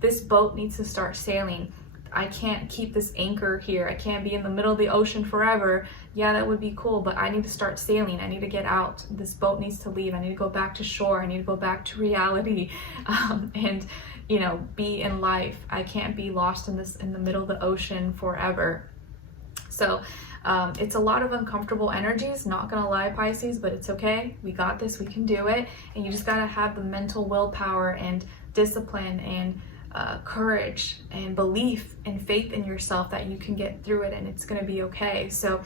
This boat needs to start sailing. I can't keep this anchor here. I can't be in the middle of the ocean forever. Yeah, that would be cool, but I need to start sailing. I need to get out. This boat needs to leave. I need to go back to shore. I need to go back to reality, and be in life. I can't be lost in the middle of the ocean forever. So it's a lot of uncomfortable energies, not gonna lie, Pisces, but it's okay. We got this, we can do it. And you just gotta have the mental willpower and discipline and courage and belief and faith in yourself that you can get through it and it's gonna be okay. So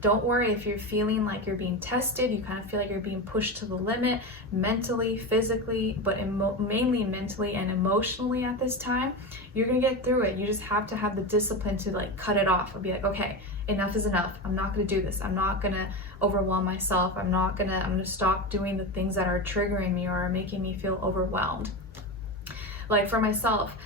don't worry if you're feeling like you're being tested, you kind of feel like you're being pushed to the limit mentally, physically, but mainly mentally and emotionally at this time. You're gonna get through it. You just have to have the discipline to like cut it off and be like, okay, enough is enough. I'm not gonna do this. I'm not gonna overwhelm myself. I'm gonna stop doing the things that are triggering me or are making me feel overwhelmed. Like for myself,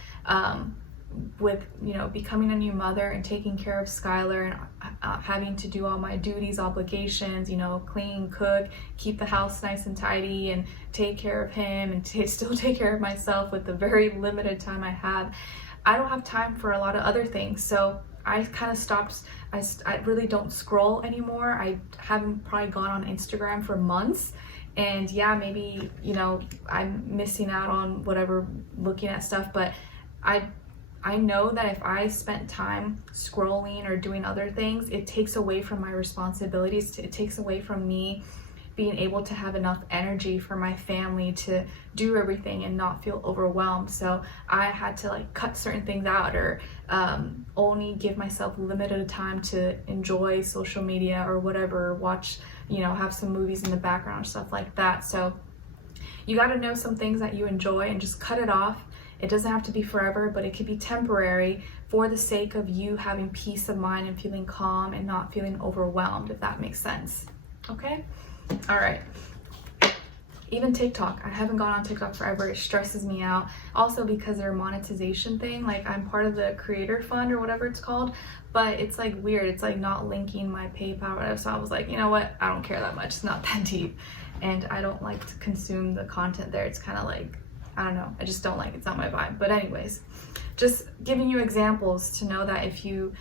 with, you know, becoming a new mother and taking care of Skylar and having to do all my duties, obligations, you know, clean, cook, keep the house nice and tidy, and take care of him, and still take care of myself with the very limited time I have. I don't have time for a lot of other things. So I kind of stopped. I really don't scroll anymore. I haven't probably gone on Instagram for months. And yeah, maybe, you know, I'm missing out on whatever, looking at stuff, but I know that if I spent time scrolling or doing other things, it takes away from my responsibilities. It takes away from me being able to have enough energy for my family to do everything and not feel overwhelmed. So I had to like cut certain things out, or only give myself limited time to enjoy social media or whatever, watch, you know, have some movies in the background, stuff like that. So you got to know some things that you enjoy and just cut it off. It doesn't have to be forever, but it could be temporary for the sake of you having peace of mind and feeling calm and not feeling overwhelmed, if that makes sense. Okay? All right. Even TikTok. I haven't gone on TikTok forever. It stresses me out. Also because their monetization thing, like I'm part of the creator fund or whatever it's called, but it's like weird. It's like not linking my PayPal or whatever. So I was like, you know what? I don't care that much. It's not that deep. And I don't like to consume the content there. It's kind of like, I don't know, I just don't like it. It's not my vibe. But anyways, just giving you examples to know that if you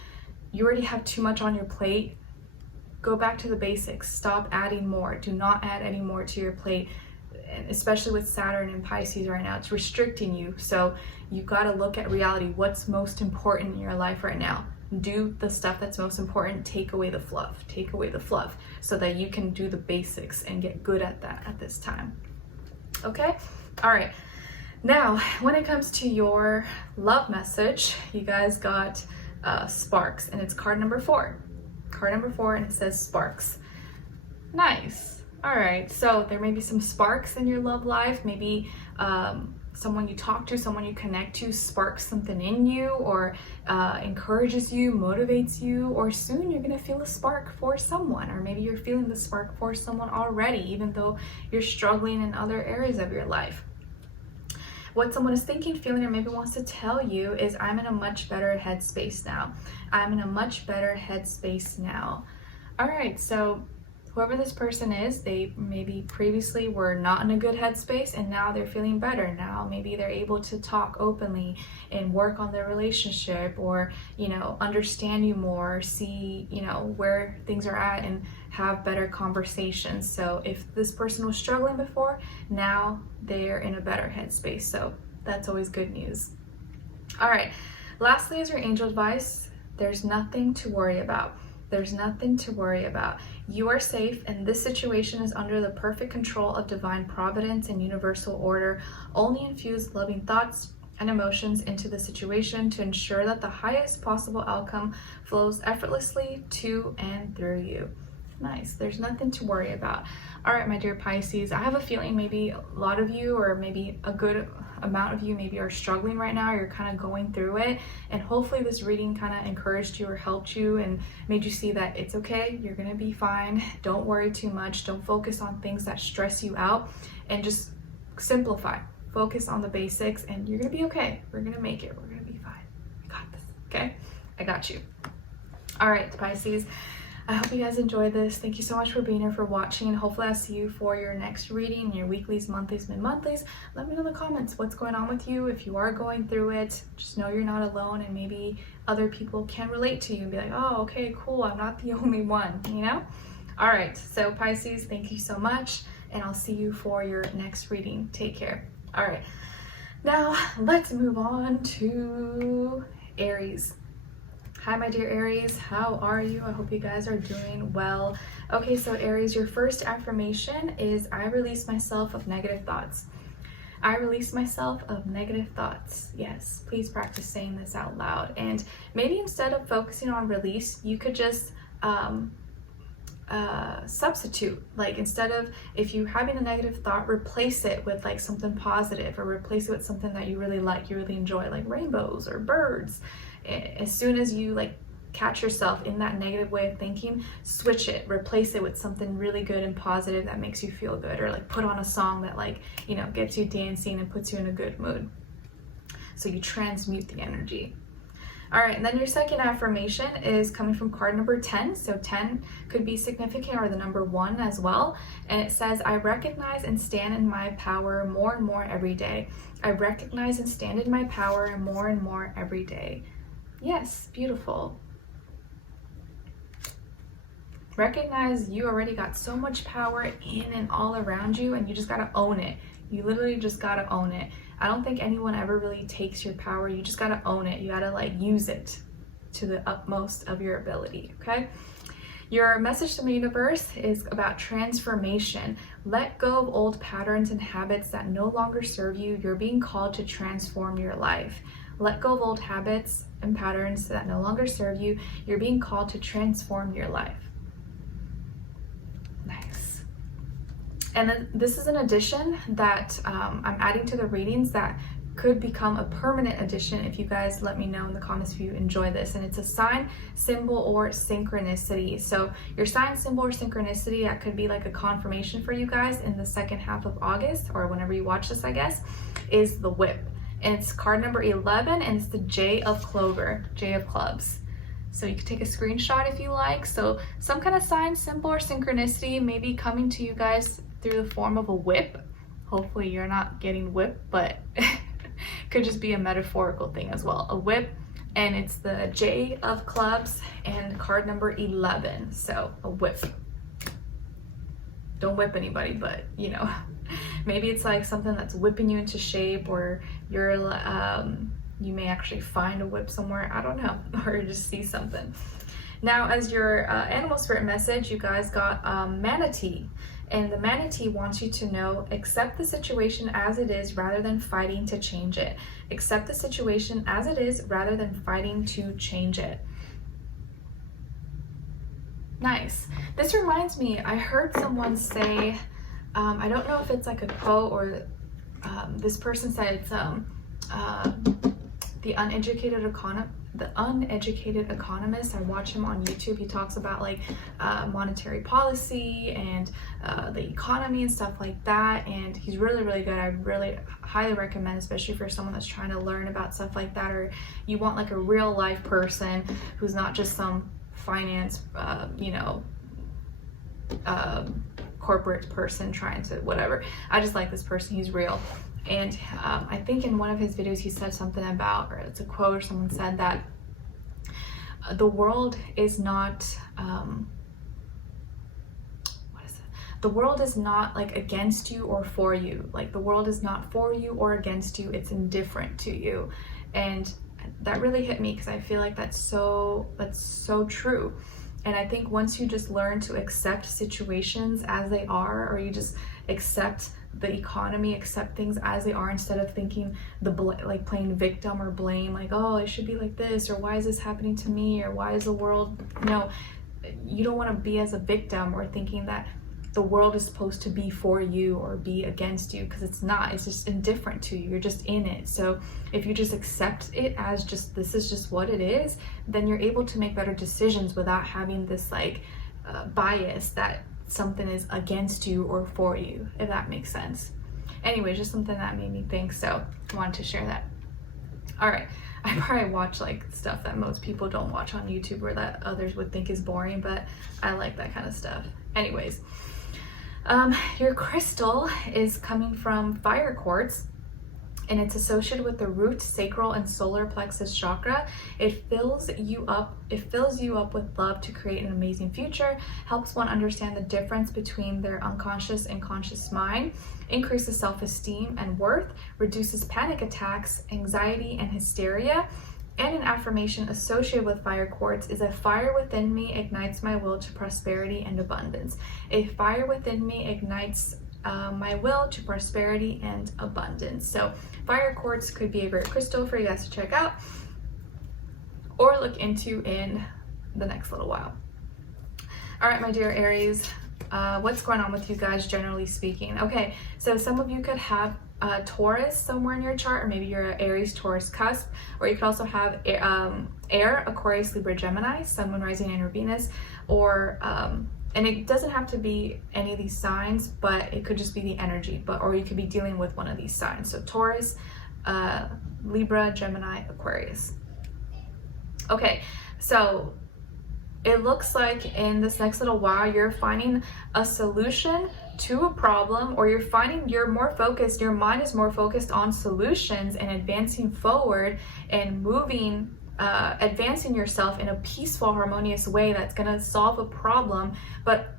already have too much on your plate, go back to the basics. Stop adding more. Do not add any more to your plate. And especially with Saturn and Pisces right now, it's restricting you. So you got to look at reality. What's most important in your life right now? Do the stuff that's most important. Take away the fluff. Take away the fluff so that you can do the basics and get good at that at this time. Okay? All right. Now, when it comes to your love message, you guys got sparks, and it's card number 4. Card number 4, and it says sparks. Nice. All right, so there may be some sparks in your love life. Maybe someone you talk to, someone you connect to sparks something in you, or encourages you, motivates you, or soon you're gonna feel a spark for someone, or maybe you're feeling the spark for someone already, even though you're struggling in other areas of your life. What someone is thinking, feeling, or maybe wants to tell you is, I'm in a much better headspace now. I'm in a much better headspace now. All right, so whoever this person is, they maybe previously were not in a good headspace and now they're feeling better. Now maybe they're able to talk openly and work on their relationship, or, you know, understand you more, see, you know, where things are at and have better conversations. So if this person was struggling before, now they're in a better headspace. So that's always good news. All right, lastly is your angel advice. There's nothing to worry about. There's nothing to worry about. You are safe, and this situation is under the perfect control of divine providence and universal order. Only infuse loving thoughts and emotions into the situation to ensure that the highest possible outcome flows effortlessly to and through you. Nice. There's nothing to worry about. All right, my dear Pisces, I have a feeling maybe a lot of you, or maybe a good amount of you, maybe are struggling right now. You're kind of going through it, and hopefully this reading kind of encouraged you or helped you and made you see that it's okay. You're gonna be fine. Don't worry too much. Don't focus on things that stress you out, and just simplify. Focus on the basics, and you're gonna be okay. We're gonna make it. We're gonna be fine. I got this. Okay? I got you. All right, Pisces. I hope you guys enjoyed this. Thank you so much for being here, for watching, and hopefully I'll see you for your next reading, your weeklies, monthlies, mid-monthlies. Let me know in the comments what's going on with you. If you are going through it, just know you're not alone, and maybe other people can relate to you and be like, oh, okay, cool, I'm not the only one, you know? All right, so Pisces, thank you so much, and I'll see you for your next reading. Take care. All right, now let's move on to Aries. Hi, my dear Aries, how are you? I hope you guys are doing well. Okay, so Aries, your first affirmation is, I release myself of negative thoughts. I release myself of negative thoughts. Yes, please practice saying this out loud. And maybe instead of focusing on release, you could just substitute. Like, instead of, if you're having a negative thought, replace it with like something positive, or replace it with something that you really like, you really enjoy, like rainbows or birds. As soon as you like catch yourself in that negative way of thinking, switch it, replace it with something really good and positive that makes you feel good, or like put on a song that, like, you know, gets you dancing and puts you in a good mood. So you transmute the energy. All right, and then your second affirmation is coming from card number 10. So 10 could be significant, or the number 1 as well. And it says, I recognize and stand in my power more and more every day. I recognize and stand in my power more and more every day. Yes, beautiful. Recognize you already got so much power in and all around you, and you just gotta own it. You literally just gotta own it. I don't think anyone ever really takes your power. You just gotta own it. You gotta like use it to the utmost of your ability, okay? Your message to the universe is about transformation. Let go of old patterns and habits that no longer serve you. You're being called to transform your life. Let go of old habits and patterns that no longer serve you. You're being called to transform your life. Nice. And then this is an addition that I'm adding to the readings that could become a permanent addition if you guys let me know in the comments if you enjoy this. And it's a sign, symbol, or synchronicity. So your sign, symbol, or synchronicity, that could be like a confirmation for you guys in the second half of August, or whenever you watch this, I guess, is the whip. And it's card number 11, and it's the J of Clover, J of Clubs. So you can take a screenshot if you like. So some kind of sign, symbol, or synchronicity may be coming to you guys through the form of a whip. Hopefully you're not getting whipped, but could just be a metaphorical thing as well. A whip, and it's the J of Clubs and card number 11. So a whip. Don't whip anybody, but you know, maybe it's like something that's whipping you into shape, or you're you may actually find a whip somewhere, I don't know, or just see something. Now, as your animal spirit message, you guys got manatee. And the manatee wants you to know, accept the situation as it is rather than fighting to change it. Accept the situation as it is rather than fighting to change it. Nice. This reminds me, I heard someone say, I don't know if it's like a quote or this person said it's the uneducated economist. I watch him on YouTube. He talks about like monetary policy and the economy and stuff like that, and he's really, really good. I really highly recommend, especially for someone that's trying to learn about stuff like that, or you want like a real life person who's not just some finance corporate person trying to whatever. I just like this person. He's real. And I think in one of his videos he said something about, or it's a quote, or someone said that the world is not the world is not like against you or for you. Like the world is not for you or against you, it's indifferent to you. And that really hit me because I feel like that's so true. And I think once you just learn to accept situations as they are, or you just accept the economy, accept things as they are, instead of thinking like playing victim or blame, like, oh, it should be like this, or why is this happening to me, or why is the world, no, you don't want to be as a victim or thinking that the world is supposed to be for you or be against you, because it's not. It's just indifferent to you. You're just in it. So if you just accept it as just, this is just what it is, then you're able to make better decisions without having this like bias that something is against you or for you, if that makes sense. Anyway, just something that made me think, so I wanted to share that. All right, I probably watch like stuff that most people don't watch on YouTube, or that others would think is boring, but I like that kind of stuff. Anyways, your crystal is coming from fire quartz, and it's associated with the root, sacral, and solar plexus chakra. It fills you up with love to create an amazing future, helps one understand the difference between their unconscious and conscious mind, increases self-esteem and worth, reduces panic attacks, anxiety, and hysteria. And an affirmation associated with fire quartz is, a fire within me ignites my will to prosperity and abundance. A fire within me ignites my will to prosperity and abundance. So fire quartz could be a great crystal for you guys to check out or look into in the next little while. All right, my dear Aries, what's going on with you guys generally speaking? Okay, so some of you could have Taurus somewhere in your chart, or maybe you're an Aries Taurus cusp, or you could also have air, Aquarius, Libra, Gemini, Sun, Moon, Rising, and Venus, or and it doesn't have to be any of these signs, but it could just be the energy, or you could be dealing with one of these signs. So Taurus, Libra, Gemini, Aquarius. Okay, so it looks like in this next little while, you're finding a solution to a problem, or you're finding you're more focused, your mind is more focused on solutions and advancing forward and moving, advancing yourself in a peaceful, harmonious way that's going to solve a problem, but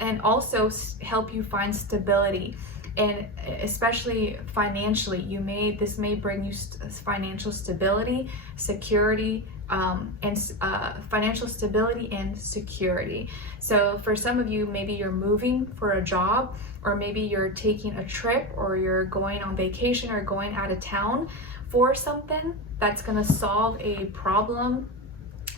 and also help you find stability. And especially financially, this may bring you financial stability, security, and financial stability and security. So for some of you, maybe you're moving for a job, or maybe you're taking a trip, or you're going on vacation, or going out of town for something that's going to solve a problem.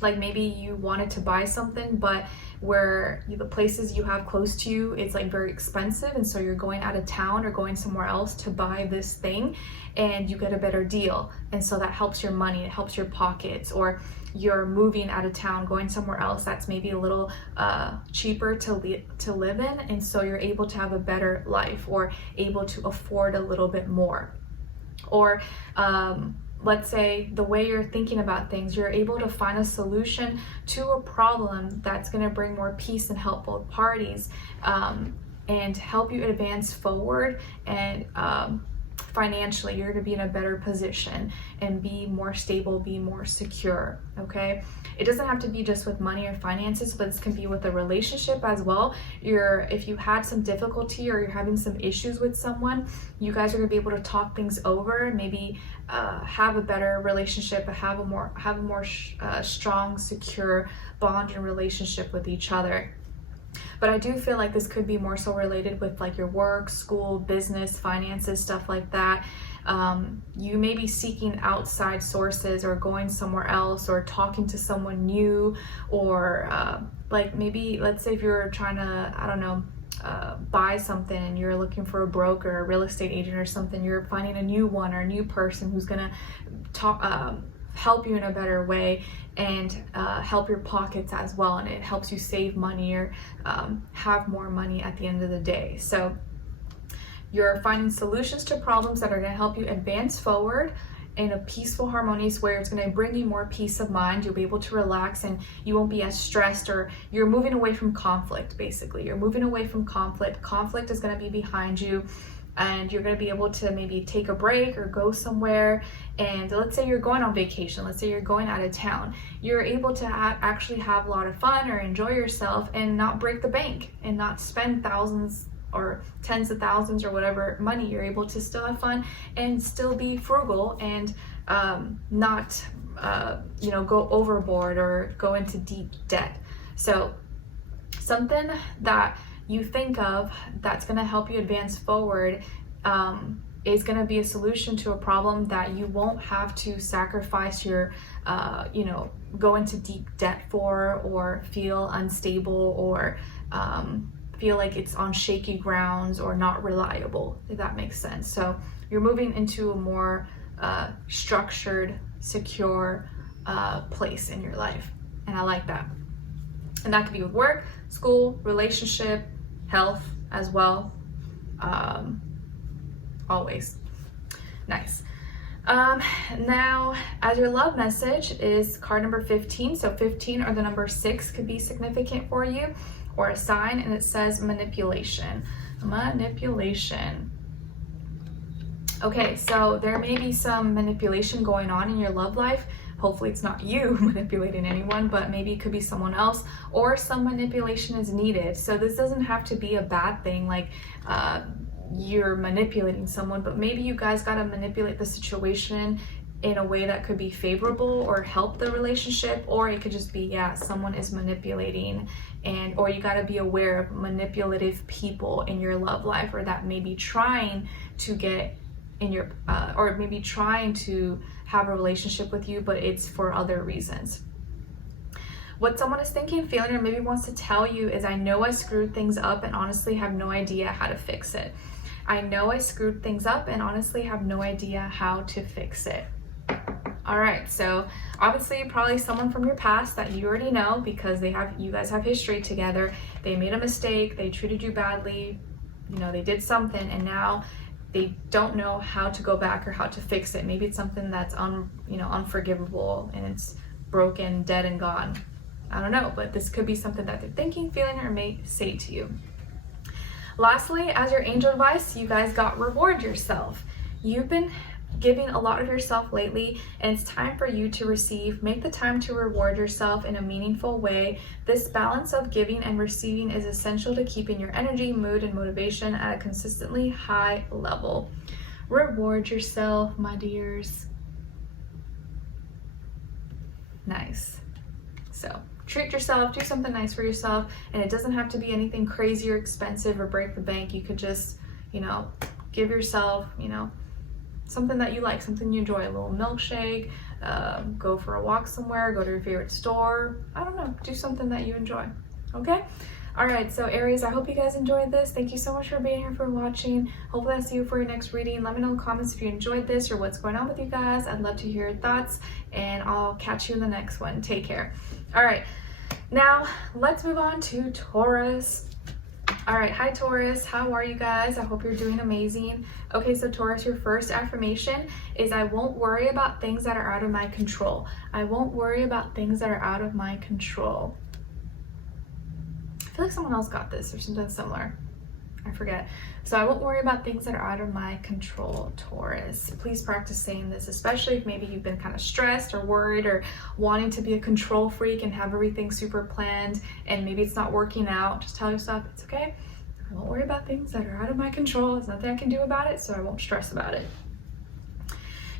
Like maybe you wanted to buy something, but where the places you have close to you, it's like very expensive, and so you're going out of town or going somewhere else to buy this thing, and you get a better deal, and so that helps your money, it helps your pockets. Or you're moving out of town, going somewhere else that's maybe a little cheaper to live in, and so you're able to have a better life, or able to afford a little bit more. Or let's say the way you're thinking about things, you're able to find a solution to a problem that's going to bring more peace and help both parties, and help you advance forward. And financially, you're going to be in a better position and be more stable, be more secure. Okay, it doesn't have to be just with money or finances, but this can be with a relationship as well. If you had some difficulty, or you're having some issues with someone, you guys are going to be able to talk things over, and maybe have a better relationship, have a more strong, secure bond and relationship with each other. But I do feel like this could be more so related with like your work, school, business, finances, stuff like that. You may be seeking outside sources, or going somewhere else, or talking to someone new, or like maybe, let's say if you're trying to, I don't know, buy something and you're looking for a broker, a real estate agent or something, you're finding a new one, or a new person who's gonna help you in a better way, and help your pockets as well, and it helps you save money, or have more money at the end of the day. So you're finding solutions to problems that are going to help you advance forward in a peaceful, harmonious way. It's going to bring you more peace of mind. You'll be able to relax, and you won't be as stressed, or you're moving away from conflict. Basically, you're moving away from conflict. Conflict is going to be behind you, and you're going to be able to maybe take a break or go somewhere. And let's say you're going on vacation, let's say you're going out of town, you're able to actually have a lot of fun, or enjoy yourself, and not break the bank, and not spend thousands or tens of thousands or whatever money. You're able to still have fun and still be frugal, and not go overboard or go into deep debt. So something that you think of that's going to help you advance forward is going to be a solution to a problem that you won't have to sacrifice your go into deep debt for, or feel unstable, or feel like it's on shaky grounds, or not reliable, if that makes sense. So you're moving into a more structured, secure place in your life, and I like that. And that could be with work, school, relationship, health as well. Always. Nice. Now, as your love message is card number 15. So 15 or the number 6 could be significant for you, or a sign, and it says manipulation. Manipulation. Okay, so there may be some manipulation going on in your love life. Hopefully it's not you manipulating anyone, but maybe it could be someone else, or some manipulation is needed. So this doesn't have to be a bad thing, like you're manipulating someone, but maybe you guys got to manipulate the situation in a way that could be favorable or help the relationship. Or it could just be, yeah, someone is manipulating, or you got to be aware of manipulative people in your love life, or that may be trying to get in your or maybe trying to have a relationship with you, but it's for other reasons. What someone is thinking, feeling, or maybe wants to tell you is, I know I screwed things up and honestly have no idea how to fix it. I know I screwed things up and honestly have no idea how to fix it. All right, so obviously probably someone from your past that you already know, because you guys have history together. They made a mistake, they treated you badly, they did something, and now they don't know how to go back or how to fix it. Maybe it's something that's unforgivable and it's broken, dead and gone. I don't know, but this could be something that they're thinking, feeling, or may say to you. Lastly, as your angel advice, you guys got reward yourself. You've been giving a lot of yourself lately, and it's time for you to receive. Make the time to reward yourself in a meaningful way. This balance of giving and receiving is essential to keeping your energy, mood, and motivation at a consistently high level. Reward yourself, my dears. Nice. So treat yourself, do something nice for yourself, and it doesn't have to be anything crazy or expensive or break the bank. You could just, give yourself, something that you like, something you enjoy, a little milkshake, go for a walk somewhere, go to your favorite store. I don't know, do something that you enjoy, okay? All right, so Aries, I hope you guys enjoyed this. Thank you so much for being here, for watching. Hopefully I'll see you for your next reading. Let me know in the comments if you enjoyed this or what's going on with you guys. I'd love to hear your thoughts, and I'll catch you in the next one. Take care. All right, now let's move on to Taurus. All right, hi Taurus, how are you guys? I hope you're doing amazing. Okay, so Taurus, your first affirmation is I won't worry about things that are out of my control. I won't worry about things that are out of my control. I feel like someone else got this or something similar. I forget. So I won't worry about things that are out of my control, Taurus. Please practice saying this, especially if maybe you've been kind of stressed or worried or wanting to be a control freak and have everything super planned and maybe it's not working out. Just tell yourself it's okay. I won't worry about things that are out of my control. There's nothing I can do about it, so I won't stress about it.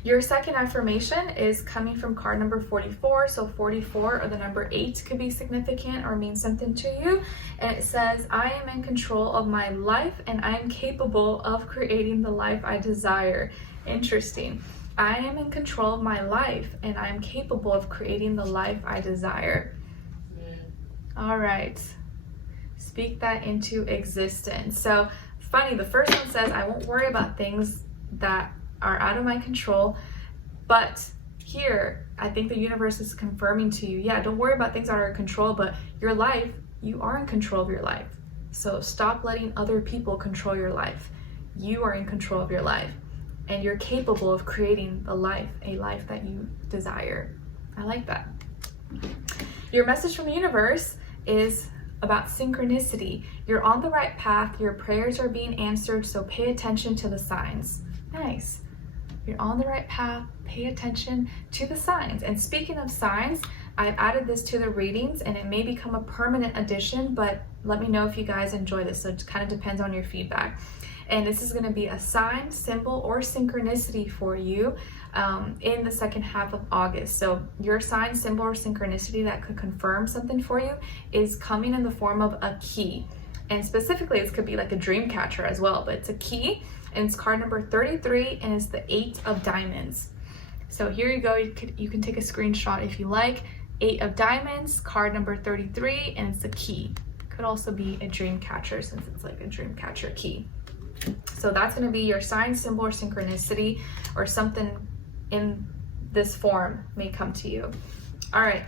Your second affirmation is coming from card number 44. So 44 or the number 8 could be significant or mean something to you. And it says, I am in control of my life and I am capable of creating the life I desire. Interesting. I am in control of my life and I am capable of creating the life I desire. All right. Speak that into existence. So funny, the first one says, I won't worry about things that are out of my control, but here I think the universe is confirming to you, yeah, don't worry about things that are in control, but your life, you are in control of your life. So stop letting other people control your life. You are in control of your life and you're capable of creating a life that you desire. I like that. Your message from the universe is about synchronicity. You're on the right path, your prayers are being answered, so pay attention to the signs. Nice. You're on the right path, pay attention to the signs. And speaking of signs, I've added this to the readings and it may become a permanent addition, but let me know if you guys enjoy this. So it kind of depends on your feedback. And this is going to be a sign, symbol, or synchronicity for you in the second half of August. So your sign, symbol, or synchronicity that could confirm something for you is coming in the form of a key. And specifically, this could be like a dream catcher as well, but it's a key. And it's card number 33 and it's the 8 of diamonds. So here you go, you can take a screenshot if you like. 8 of diamonds, card number 33, and it's a key. Could also be a dream catcher since it's like a dream catcher key. So that's going to be your sign, symbol, or synchronicity, or something in this form may come to you. All right,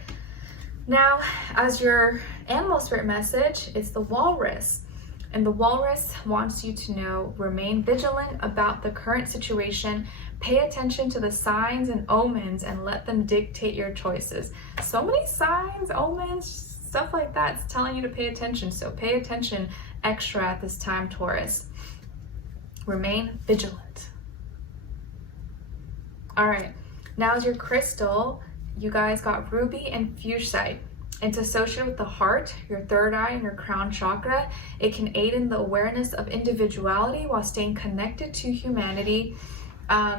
now as your animal spirit message, it's the walrus. And the walrus wants you to know, remain vigilant about the current situation, pay attention to the signs and omens, and let them dictate your choices. So many signs, omens, stuff like that, it's telling you to pay attention. So pay attention extra at this time, Taurus. Remain vigilant. All right, now as your crystal, you guys got ruby and fuchsite. It's associated with the heart, your third eye, and your crown chakra. It can aid in the awareness of individuality while staying connected to humanity.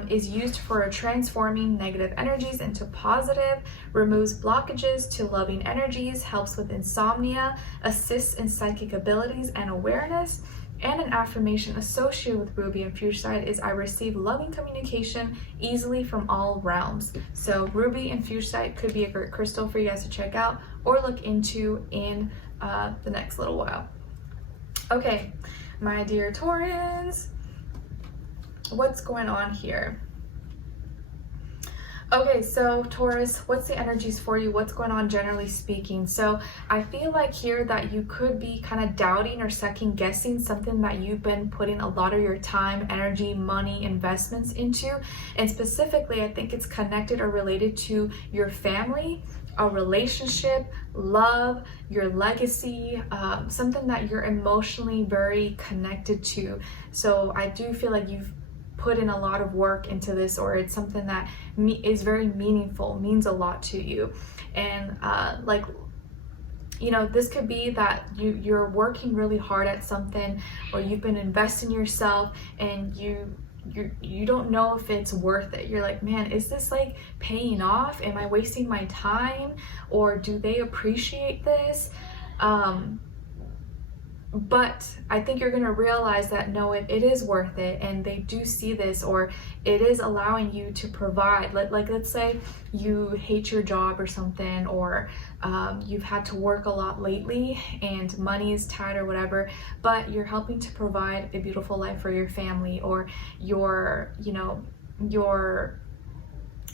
Is used for transforming negative energies into positive, removes blockages to loving energies, helps with insomnia, assists in psychic abilities and awareness. And an affirmation associated with ruby and fuchsite is I receive loving communication easily from all realms. So ruby and fuchsite could be a great crystal for you guys to check out or look into in the next little while. Okay, my dear Taurans, what's going on here? Okay, so Taurus, what's the energies for you? What's going on generally speaking? So I feel like here that you could be kind of doubting or second guessing something that you've been putting a lot of your time, energy, money, investments into. And specifically, I think it's connected or related to your family, a relationship, love, your legacy, something that you're emotionally very connected to. So I do feel like you've put in a lot of work into this, or it's something that is very meaningful, means a lot to you. And like, you know, this could be that you're working really hard at something, or you've been investing yourself and you don't know if it's worth it. You're like, man, is this like paying off? Am I wasting my time? Or do they appreciate this? But I think you're going to realize that no, it is worth it, and they do see this, or it is allowing you to provide. Like let's say you hate your job or something, or you've had to work a lot lately and money is tight or whatever, but you're helping to provide a beautiful life for your family, or your, you know, your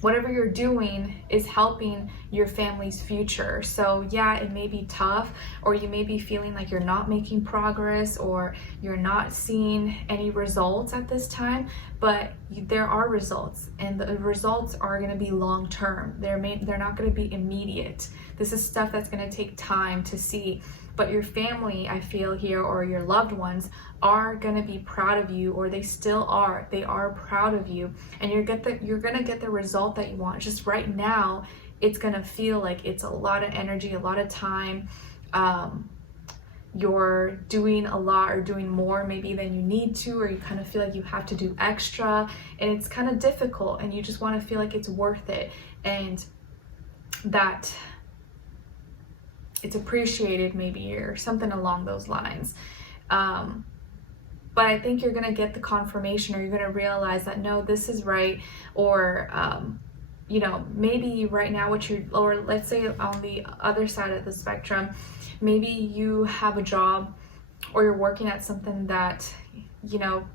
whatever you're doing is helping your family's future. So yeah, it may be tough, or you may be feeling like you're not making progress, or you're not seeing any results at this time, but there are results, and the results are going to be long term. They're not going to be immediate. This is stuff that's going to take time to see. But your family, I feel here, or your loved ones, are going to be proud of you, or they still are. They are proud of you, and you're going to get the result that you want. Just right now, it's going to feel like it's a lot of energy, a lot of time. You're doing a lot, or doing more maybe than you need to, or you kind of feel like you have to do extra, and it's kind of difficult, and you just want to feel like it's worth it, and that it's appreciated maybe, or something along those lines. But I think you're going to get the confirmation, or you're going to realize that no, this is right, or you know, maybe right now or let's say on the other side of the spectrum, maybe you have a job, or you're working at something that, you know,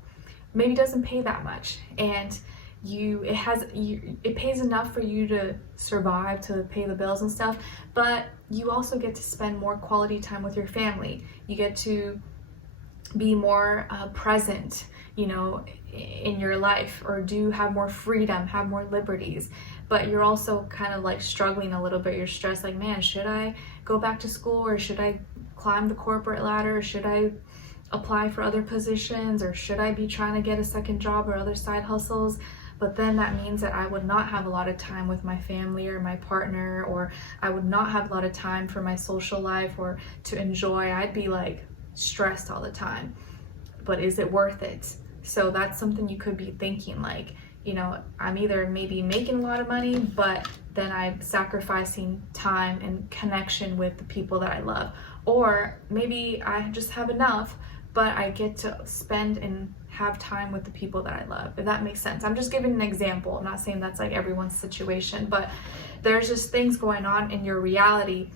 maybe doesn't pay that much, and it pays enough for you to survive, to pay the bills and stuff, but you also get to spend more quality time with your family. You get to be more present, you know, in your life, or do have more freedom, have more liberties. But you're also kind of like struggling a little bit. You're stressed, like, man, should I go back to school, or should I climb the corporate ladder, or should I apply for other positions, or should I be trying to get a second job or other side hustles? But then that means that I would not have a lot of time with my family or my partner, or I would not have a lot of time for my social life or to enjoy. I'd be like stressed all the time. But is it worth it? So that's something you could be thinking, like, you know, I'm either maybe making a lot of money, but then I'm sacrificing time and connection with the people that I love. Or maybe I just have enough, but I get to spend and have time with the people that I love, if that makes sense. I'm just giving an example. I'm not saying that's like everyone's situation, but there's just things going on in your reality,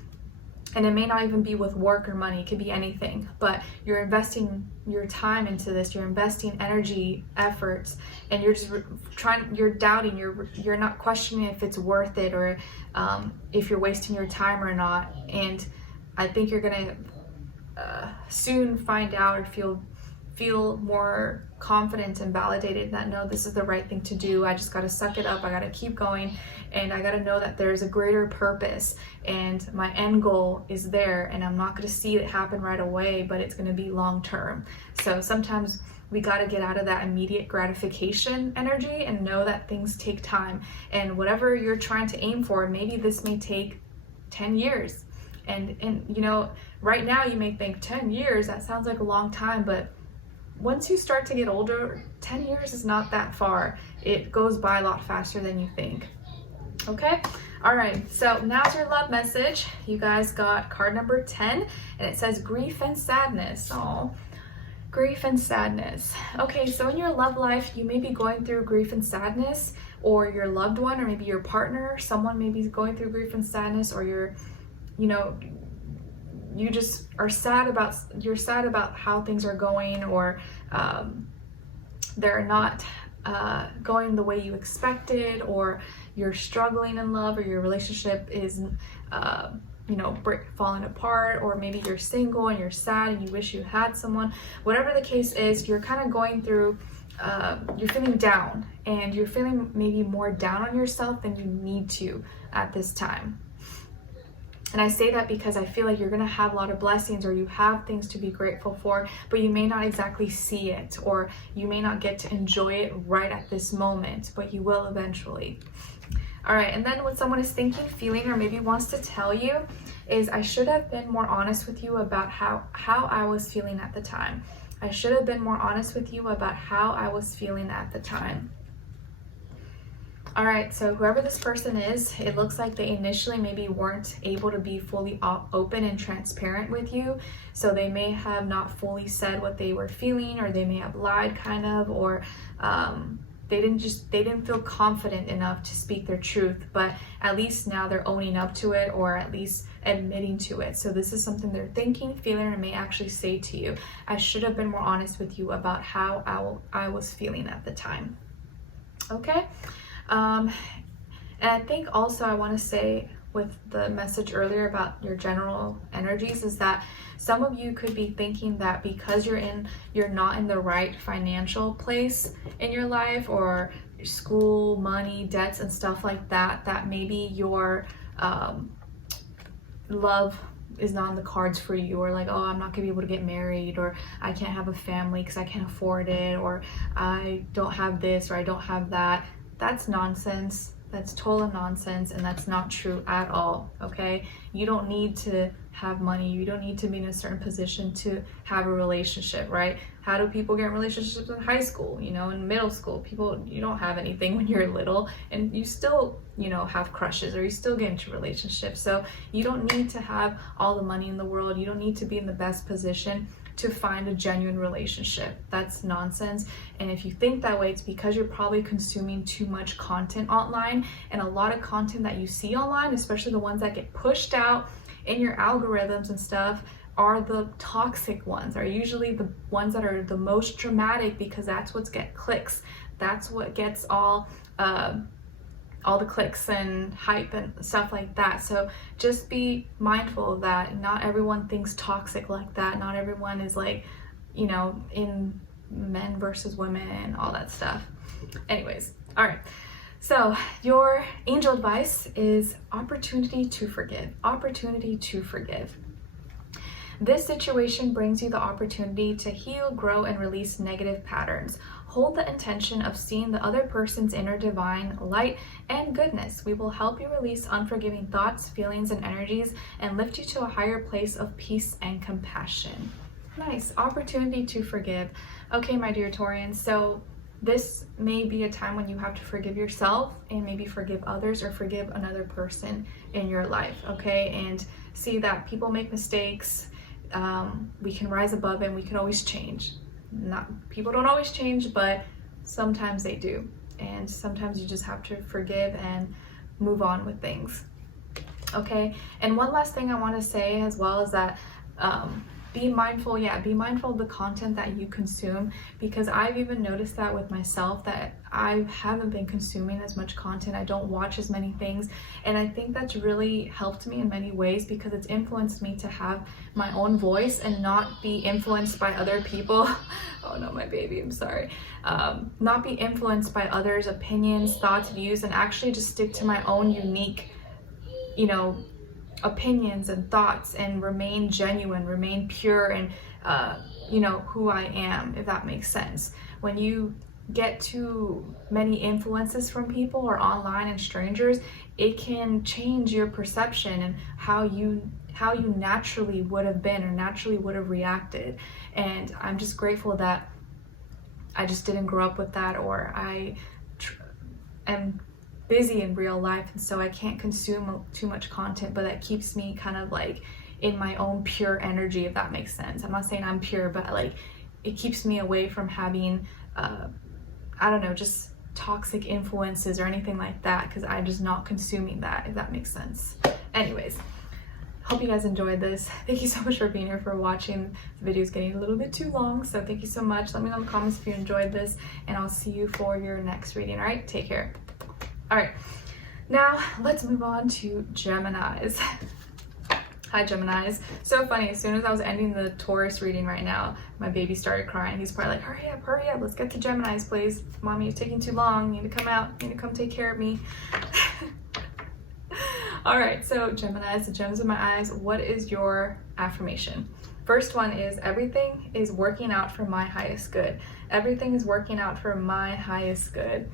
and it may not even be with work or money. It could be anything, but you're investing your time into this, you're investing energy, efforts, and you're just you're doubting, you're not questioning if it's worth it, or if you're wasting your time or not. And I think you're gonna soon find out, or feel more confident and validated that no, this is the right thing to do. I just got to suck it up. I got to keep going, and I got to know that there's a greater purpose, and my end goal is there, and I'm not going to see it happen right away, but it's going to be long term. So sometimes we got to get out of that immediate gratification energy and know that things take time, and whatever you're trying to aim for, maybe this may take 10 years. And you know, right now you may think 10 years, that sounds like a long time, but once you start to get older, 10 years is not that far. It goes by a lot faster than you think. Okay? All right, so now's your love message. You guys got card number 10, and it says grief and sadness. Oh, grief and sadness. Okay, so in your love life, you may be going through grief and sadness, or your loved one, or maybe your partner, someone may be going through grief and sadness, or you know, you just are sad about how things are going, or they're not going the way you expected, or you're struggling in love, or your relationship is you know, falling apart, or maybe you're single and you're sad and you wish you had someone. Whatever the case is, you're kind of going through, you're feeling down, and you're feeling maybe more down on yourself than you need to at this time. And I say that because I feel like you're going to have a lot of blessings, or you have things to be grateful for, but you may not exactly see it, or you may not get to enjoy it right at this moment, but you will eventually. All right, and then what someone is thinking, feeling, or maybe wants to tell you is, I should have been more honest with you about how I was feeling at the time. I should have been more honest with you about how I was feeling at the time. All right, so whoever this person is, it looks like they initially maybe weren't able to be fully open and transparent with you. So they may have not fully said what they were feeling, or they may have lied kind of, or they didn't feel confident enough to speak their truth, but at least now they're owning up to it, or at least admitting to it. So this is something they're thinking, feeling, and may actually say to you. I should have been more honest with you about how I was feeling at the time. Okay. And I think also I want to say with the message earlier about your general energies is that some of you could be thinking that because you're not in the right financial place in your life, or school, money, debts, and stuff like that, that maybe your love is not on the cards for you, or like, oh, I'm not gonna be able to get married, or I can't have a family because I can't afford it, or I don't have this, or I don't have that. That's nonsense. That's total nonsense, and that's not true at all, okay? You don't need to have money. You don't need to be in a certain position to have a relationship, right? How do people get relationships in high school, you know, in middle school? You don't have anything when you're little, and you still, you know, have crushes, or you still get into relationships. So you don't need to have all the money in the world. You don't need to be in the best position to find a genuine relationship. That's nonsense. And if you think that way, it's because you're probably consuming too much content online, and a lot of content that you see online, especially the ones that get pushed out in your algorithms and stuff, are the toxic ones, are usually the ones that are the most dramatic, because that's what gets clicks. That's what gets all the clicks and hype and stuff like that. So just be mindful that not everyone thinks toxic like that. Not everyone is like, you know, in men versus women and all that stuff. Anyways, all right. So your angel advice is opportunity to forgive. Opportunity to forgive. This situation brings you the opportunity to heal, grow, and release negative patterns. Hold the intention of seeing the other person's inner divine light and goodness. We will help you release unforgiving thoughts, feelings, and energies, and lift you to a higher place of peace and compassion. Nice. Opportunity to forgive. Okay, my dear Taurians, so this may be a time when you have to forgive yourself, and maybe forgive others, or forgive another person in your life, okay? And see that people make mistakes. We can rise above it, and we can always change. People don't always change, but sometimes they do. And sometimes you just have to forgive and move on with things. Okay, and one last thing I want to say as well is that be mindful of the content that you consume, because I've even noticed that with myself, that I haven't been consuming as much content. I don't watch as many things, and I think that's really helped me in many ways, because it's influenced me to have my own voice and not be influenced by other people. Oh no, my baby, I'm sorry. Not be influenced by others' opinions, thoughts, views, and actually just stick to my own unique, you know, opinions and thoughts, and remain genuine, remain pure, and you know, who I am, if that makes sense. When you get too many influences from people, or online and strangers, it can change your perception and how you naturally would have been, or naturally would have reacted. And I'm just grateful that I just didn't grow up with that, or I am busy in real life, and so I can't consume too much content, but that keeps me kind of like in my own pure energy, if that makes sense. I'm not saying I'm pure, but like it keeps me away from having I don't know, just toxic influences or anything like that, because I'm just not consuming that, if that makes sense. Anyways, hope you guys enjoyed this. Thank you so much for being here, for watching. The video is getting a little bit too long, so thank you so much. Let me know in the comments if you enjoyed this, and I'll see you for your next reading. All right, take care. All right, Now, let's move on to Geminis. Hi, Geminis. So funny, as soon as I was ending the Taurus reading right now, my baby started crying. He's probably like, hurry up, let's get to Geminis, please. Mommy, it's taking too long. You need to come out. You need to come take care of me. All right, so Geminis, the gems in my eyes, what is your affirmation? First one is, everything is working out for my highest good. Everything is working out for my highest good.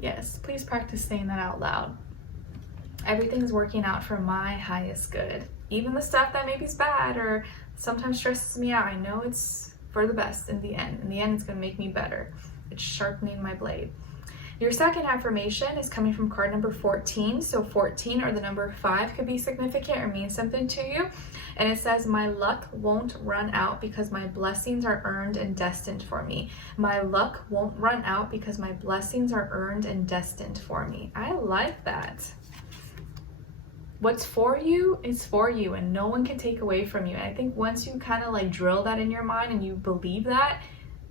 Yes, please practice saying that out loud. Everything's working out for my highest good. Even the stuff that maybe is bad or sometimes stresses me out, I know it's for the best in the end. In the end, it's gonna make me better. It's sharpening my blade. Your second affirmation is coming from card number 14. So 14 or the number 5 could be significant or mean something to you. And it says, my luck won't run out because my blessings are earned and destined for me. My luck won't run out because my blessings are earned and destined for me. I like that. What's for you is for you and no one can take away from you. And I think once you kind of like drill that in your mind and you believe that,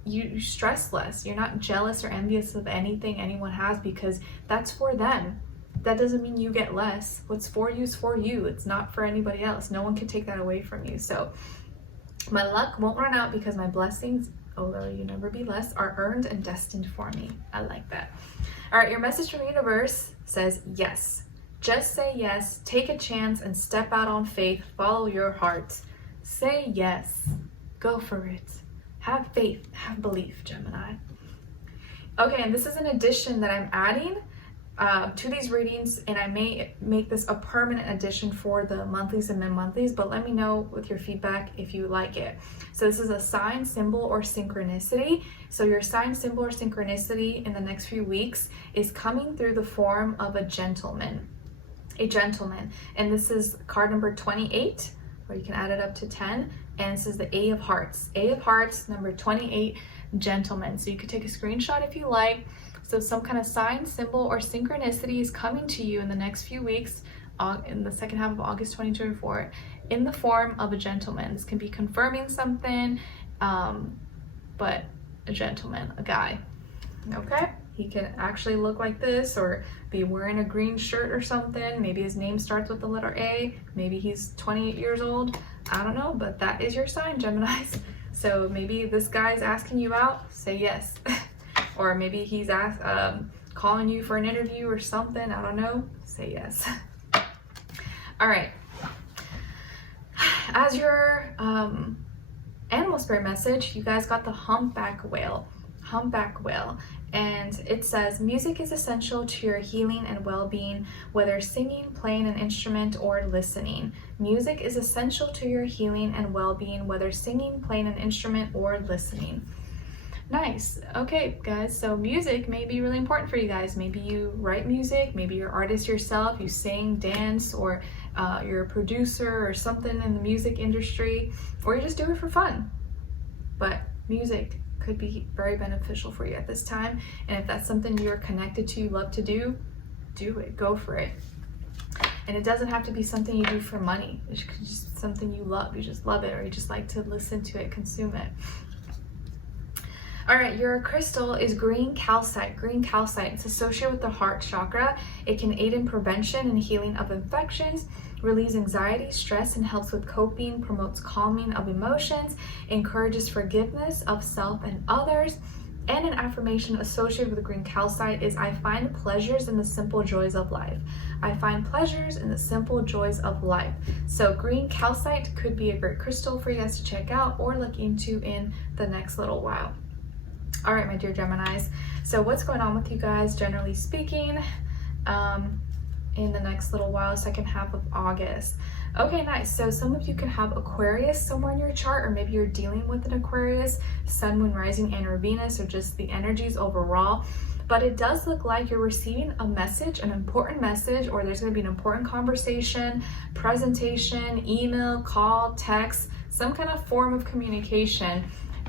you stress less. You're not jealous or envious of anything anyone has because that's for them. That doesn't mean you get less. What's for you is for you. It's not for anybody else. No one can take that away from you. So my luck won't run out because my blessings, although you never be less, are earned and destined for me. I like that. All right, your message from the universe says yes. Just say yes, take a chance and step out on faith. Follow your heart. Say yes. Go for it. Have faith, have belief, Gemini. Okay, and this is an addition that I'm adding to these readings, and I may make this a permanent addition for the monthlies and mid-monthlies, but let me know with your feedback if you like it. So this is a sign, symbol, or synchronicity. So your sign, symbol, or synchronicity in the next few weeks is coming through the form of a gentleman. A gentleman. And this is card number 28, or you can add it up to 10. And this is the A of Hearts. A of Hearts, number 28, gentleman. So you could take a screenshot if you like. So some kind of sign, symbol, or synchronicity is coming to you in the next few weeks, in the second half of August 2024, in the form of a gentleman. This can be confirming something, but a gentleman, a guy, okay? He can actually look like this or be wearing a green shirt or something. Maybe his name starts with the letter A. Maybe he's 28 years old. I don't know, but that is your sign, Geminis. So maybe this guy's asking you out, say yes. Or maybe he's calling you for an interview or something, I don't know, say yes. All right. As your animal spirit message, you guys got the humpback whale. Humpback whale. And it says, music is essential to your healing and well-being, whether singing, playing an instrument, or listening. Music is essential to your healing and well-being, whether singing, playing an instrument, or listening. Nice. Okay, guys, so music may be really important for you guys. Maybe you write music, maybe you're an artist yourself, you sing, dance, or you're a producer or something in the music industry, or you just do it for fun. But music could be very beneficial for you at this time. And if that's something you're connected to, you love to do it, go for it. And it doesn't have to be something you do for money. It's just something you love. You just love it, or you just like to listen to it, consume it. All right, your crystal is green calcite. Green calcite, it's associated with the heart chakra. It can aid in prevention and healing of infections, relieves anxiety, stress, and helps with coping, promotes calming of emotions, encourages forgiveness of self and others. And an affirmation associated with green calcite is, I find pleasures in the simple joys of life. I find pleasures in the simple joys of life. So green calcite could be a great crystal for you guys to check out or look into in the next little while. All right, my dear Geminis. So what's going on with you guys, generally speaking, in the next little while, second half of August? Okay, nice. So some of you can have Aquarius somewhere in your chart, or maybe you're dealing with an Aquarius, Sun, Moon, Rising, and or Venus, or just the energies overall. But it does look like you're receiving a message, an important message, or there's going to be an important conversation, presentation, email, call, text, some kind of form of communication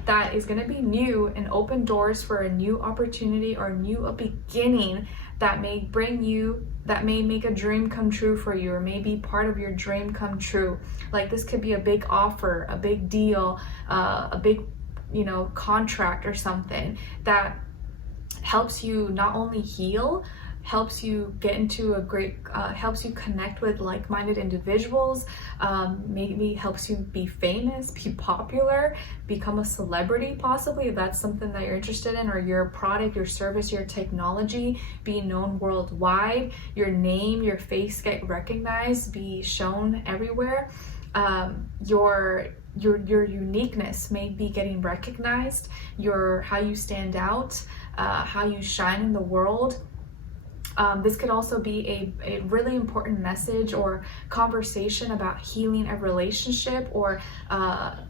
that is going to be new and open doors for a new opportunity or a beginning that may bring you, that may make a dream come true for you, or may be part of your dream come true. Like this could be a big offer, a big deal, a big, contract or something that helps you not only heal helps you get into a great, helps you connect with like-minded individuals, maybe helps you be famous, be popular, become a celebrity possibly, if that's something that you're interested in, or your product, your service, your technology be known worldwide, your name, your face get recognized, be shown everywhere. Your uniqueness may be getting recognized, how you stand out, how you shine in the world. This could also be a really important message or conversation about healing a relationship, or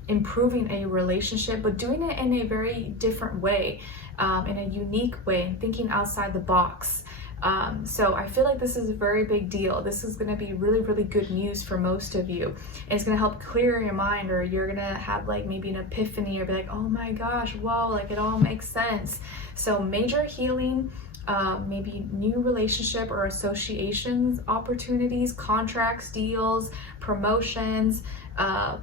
improving a relationship, but doing it in a very different way, in a unique way, thinking outside the box. So I feel like this is a very big deal. This is going to be really, really good news for most of you. And it's going to help clear your mind, or you're going to have like maybe an epiphany, or be like, oh my gosh, whoa, like it all makes sense. So major healing, maybe new relationship or associations, opportunities, contracts, deals, promotions,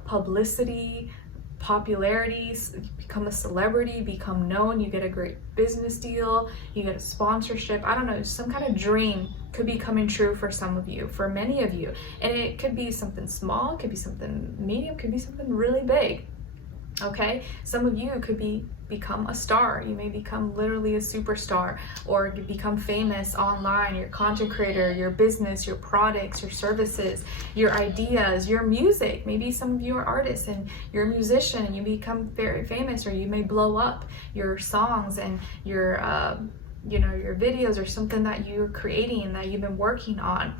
publicity, popularity, become a celebrity, become known, you get a great business deal, you get a sponsorship, I don't know, some kind of dream could be coming true for some of you, for many of you. And it could be something small, it could be something medium, could be something really big. Okay, some of you could become a star. You may become literally a superstar, or you become famous online, your content creator, your business, your products, your services, your ideas, your music. Maybe some of you are artists and you're a musician and you become very famous, or you may blow up your songs and your your videos, or something that you're creating that you've been working on.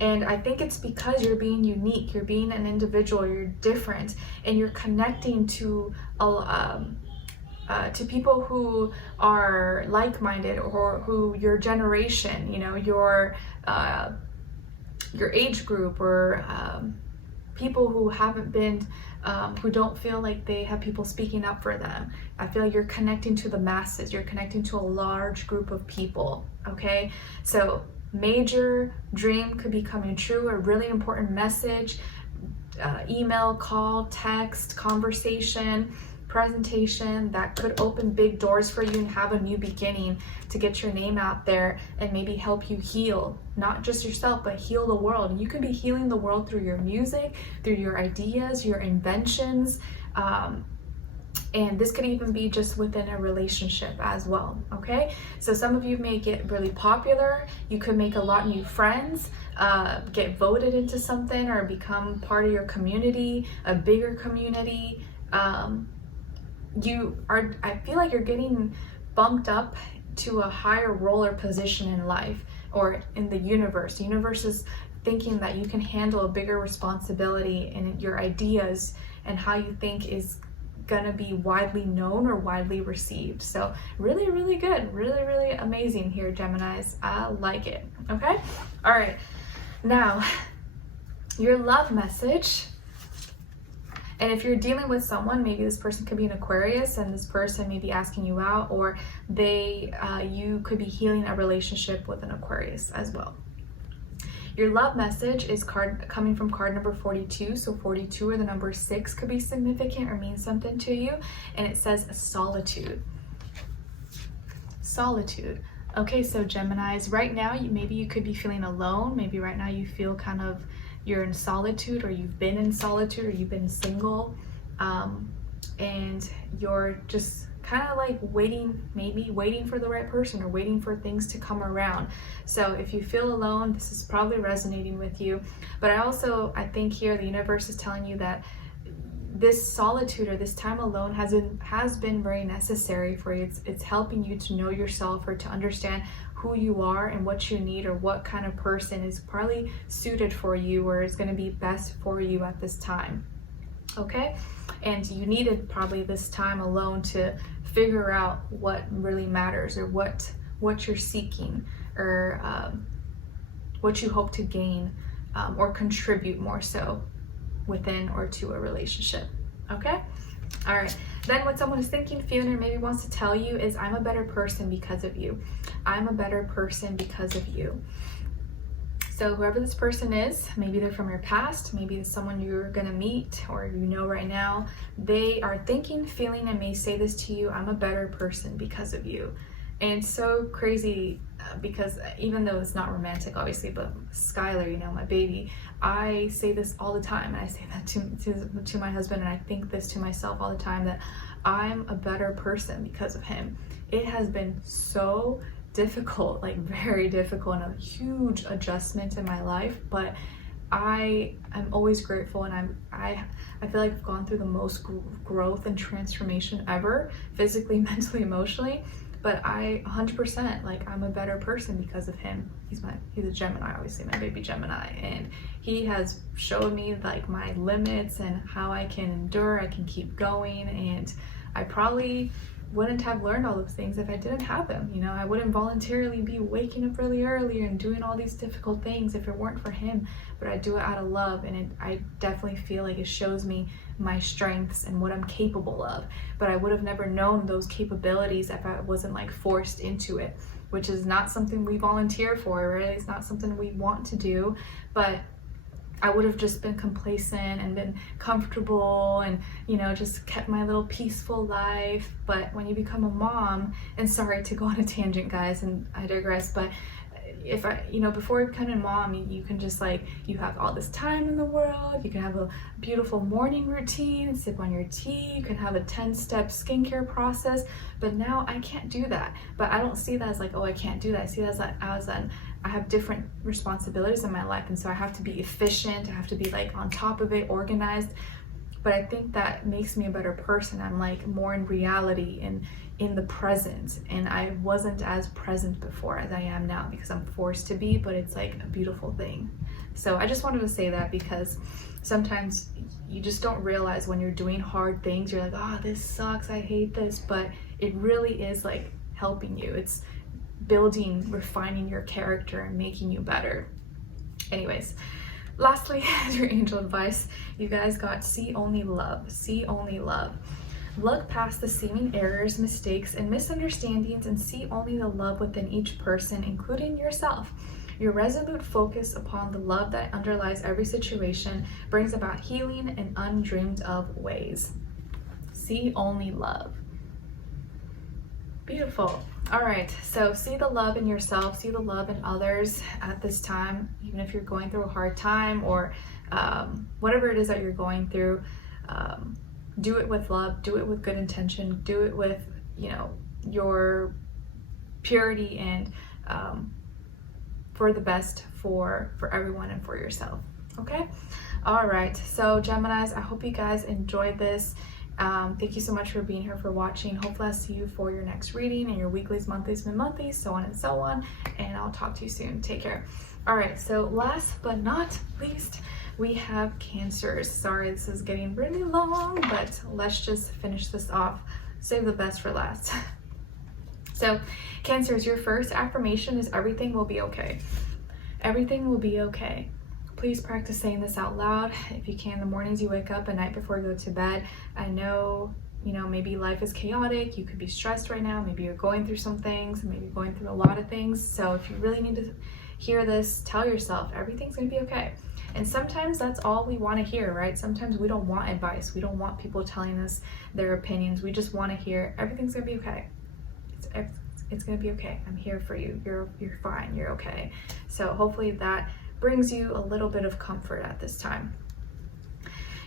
And I think it's because you're being unique, you're being an individual, you're different, and you're connecting to people who are like-minded, or who your generation, your age group, or people who haven't been, who don't feel like they have people speaking up for them. I feel like you're connecting to the masses, you're connecting to a large group of people, okay? So major dream could be coming true, a really important message, email, call, text, conversation, presentation that could open big doors for you and have a new beginning to get your name out there, and maybe help you heal, not just yourself, but heal the world. And you could be healing the world through your music, through your ideas, your inventions, and this could even be just within a relationship as well, okay? So some of you may get really popular, you could make a lot of new friends, get voted into something, or become part of your community, a bigger community. I feel like you're getting bumped up to a higher role or position in life, or in the universe. The universe is thinking that you can handle a bigger responsibility, and your ideas and how you think is gonna be widely known or widely received. So really, really good, really, really amazing here, Geminis. I like it. Okay, all right, now your love message. And if you're dealing with someone, maybe this person could be an Aquarius, and this person may be asking you out, or you could be healing a relationship with an Aquarius as well. Your love message is coming from card number 42. So 42 or the number 6 could be significant or mean something to you. And it says solitude. Solitude. Okay, so Geminis, right now, maybe you could be feeling alone. Maybe right now you feel you're in solitude, or you've been in solitude, or you've been single. And you're just kind of like waiting for the right person, or waiting for things to come around. So if you feel alone, this is probably resonating with you. But I think here the universe is telling you that this solitude, or this time alone, has been very necessary for you. It's helping you to know yourself, or to understand who you are and what you need, or what kind of person is probably suited for you, or is going to be best for you at this time. Okay, and you needed probably this time alone to figure out what really matters, or what you're seeking, or what you hope to gain, or contribute more so within or to a relationship. Okay, all right. Then what someone is thinking, feeling, or maybe wants to tell you is, I'm a better person because of you. I'm a better person because of you. So whoever this person is, maybe they're from your past, maybe it's someone you're gonna meet, or right now, they are thinking, feeling, and may say this to you, I'm a better person because of you. And it's so crazy because even though it's not romantic, obviously, but Skylar, you know, my baby, I say this all the time, and I say that to my husband, and I think this to myself all the time, that I'm a better person because of him. It has been so difficult, like very difficult, and a huge adjustment in my life, but I'm always grateful, and I feel like I've gone through the most growth and transformation ever, physically, mentally, emotionally. But I 100%, like, I'm a better person because of him. He's a Gemini, obviously, my baby Gemini, and he has showed me like my limits and how I can endure, I can keep going, and I probably wouldn't have learned all those things if I didn't have him. You know, I wouldn't voluntarily be waking up really early and doing all these difficult things if it weren't for him, but I do it out of love, and I definitely feel like it shows me my strengths and what I'm capable of. But I would have never known those capabilities if I wasn't like forced into it, which is not something we volunteer for, right? It's not something we want to do, but I would have just been complacent and been comfortable and, you know, just kept my little peaceful life. But when you become a mom, and sorry to go on a tangent, guys, and I digress, but if you know, before you become a mom, you can just like, you have all this time in the world, you can have a beautiful morning routine, sip on your tea, you can have a 10-step skincare process, but now I can't do that. But I don't see that as like, oh, I can't do that. I see that as I have different responsibilities in my life, and so I have to be efficient, I have to be like on top of it, organized. But I think that makes me a better person. I'm like more in reality and in the present, and I wasn't as present before as I am now because I'm forced to be, but it's like a beautiful thing. So I just wanted to say that because sometimes you just don't realize when you're doing hard things, you're like, oh, this sucks, I hate this, but it really is like helping you. It's building, refining your character and making you better. Anyways, lastly, as your angel advice, you guys got see only love. See only love. Look past the seeming errors, mistakes, and misunderstandings and see only the love within each person, including yourself. Your resolute focus upon the love that underlies every situation brings about healing in undreamed of ways. See only love. Beautiful. All right, so see the love in yourself, see the love in others at this time, even if you're going through a hard time or whatever it is that you're going through. Do it with love, do it with good intention, do it with, you know, your purity and for the best for everyone and for yourself. Okay? All right, so Geminis, I hope you guys enjoyed this. Thank you so much for being here, for watching. Hopefully I'll see you for your next reading and your weeklies, monthlies, mid-monthlies, so on and so on. And I'll talk to you soon. Take care. All right, so last but not least, we have Cancers. Sorry, this is getting really long, but let's just finish this off. Save the best for last. So Cancers, your first affirmation is everything will be okay. Everything will be okay. Please practice saying this out loud if you can, the mornings you wake up, at night before you go to bed. I know, you know, maybe life is chaotic, you could be stressed right now, maybe you're going through some things, maybe you're going through a lot of things. So if you really need to hear this, tell yourself everything's gonna be okay. And sometimes that's all we want to hear, right? Sometimes we don't want advice, we don't want people telling us their opinions, we just want to hear everything's gonna be okay. It's gonna be okay. I'm here for you. You're fine. You're okay. So hopefully that brings you a little bit of comfort at this time.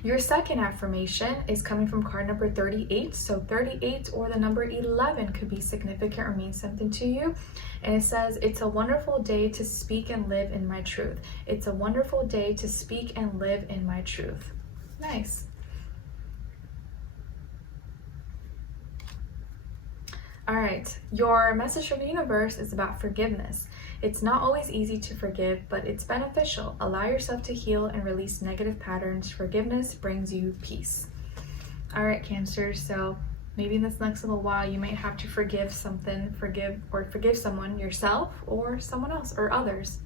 Your second affirmation is coming from card number 38. So 38 or the number 11 could be significant or mean something to you. And it says, it's a wonderful day to speak and live in my truth. It's a wonderful day to speak and live in my truth. Nice. All right, your message from the universe is about forgiveness. It's not always easy to forgive, but it's beneficial. Allow yourself to heal and release negative patterns. Forgiveness brings you peace. All right, Cancer, so maybe in this next little while, you might have to forgive something, forgive someone, yourself or someone else or others.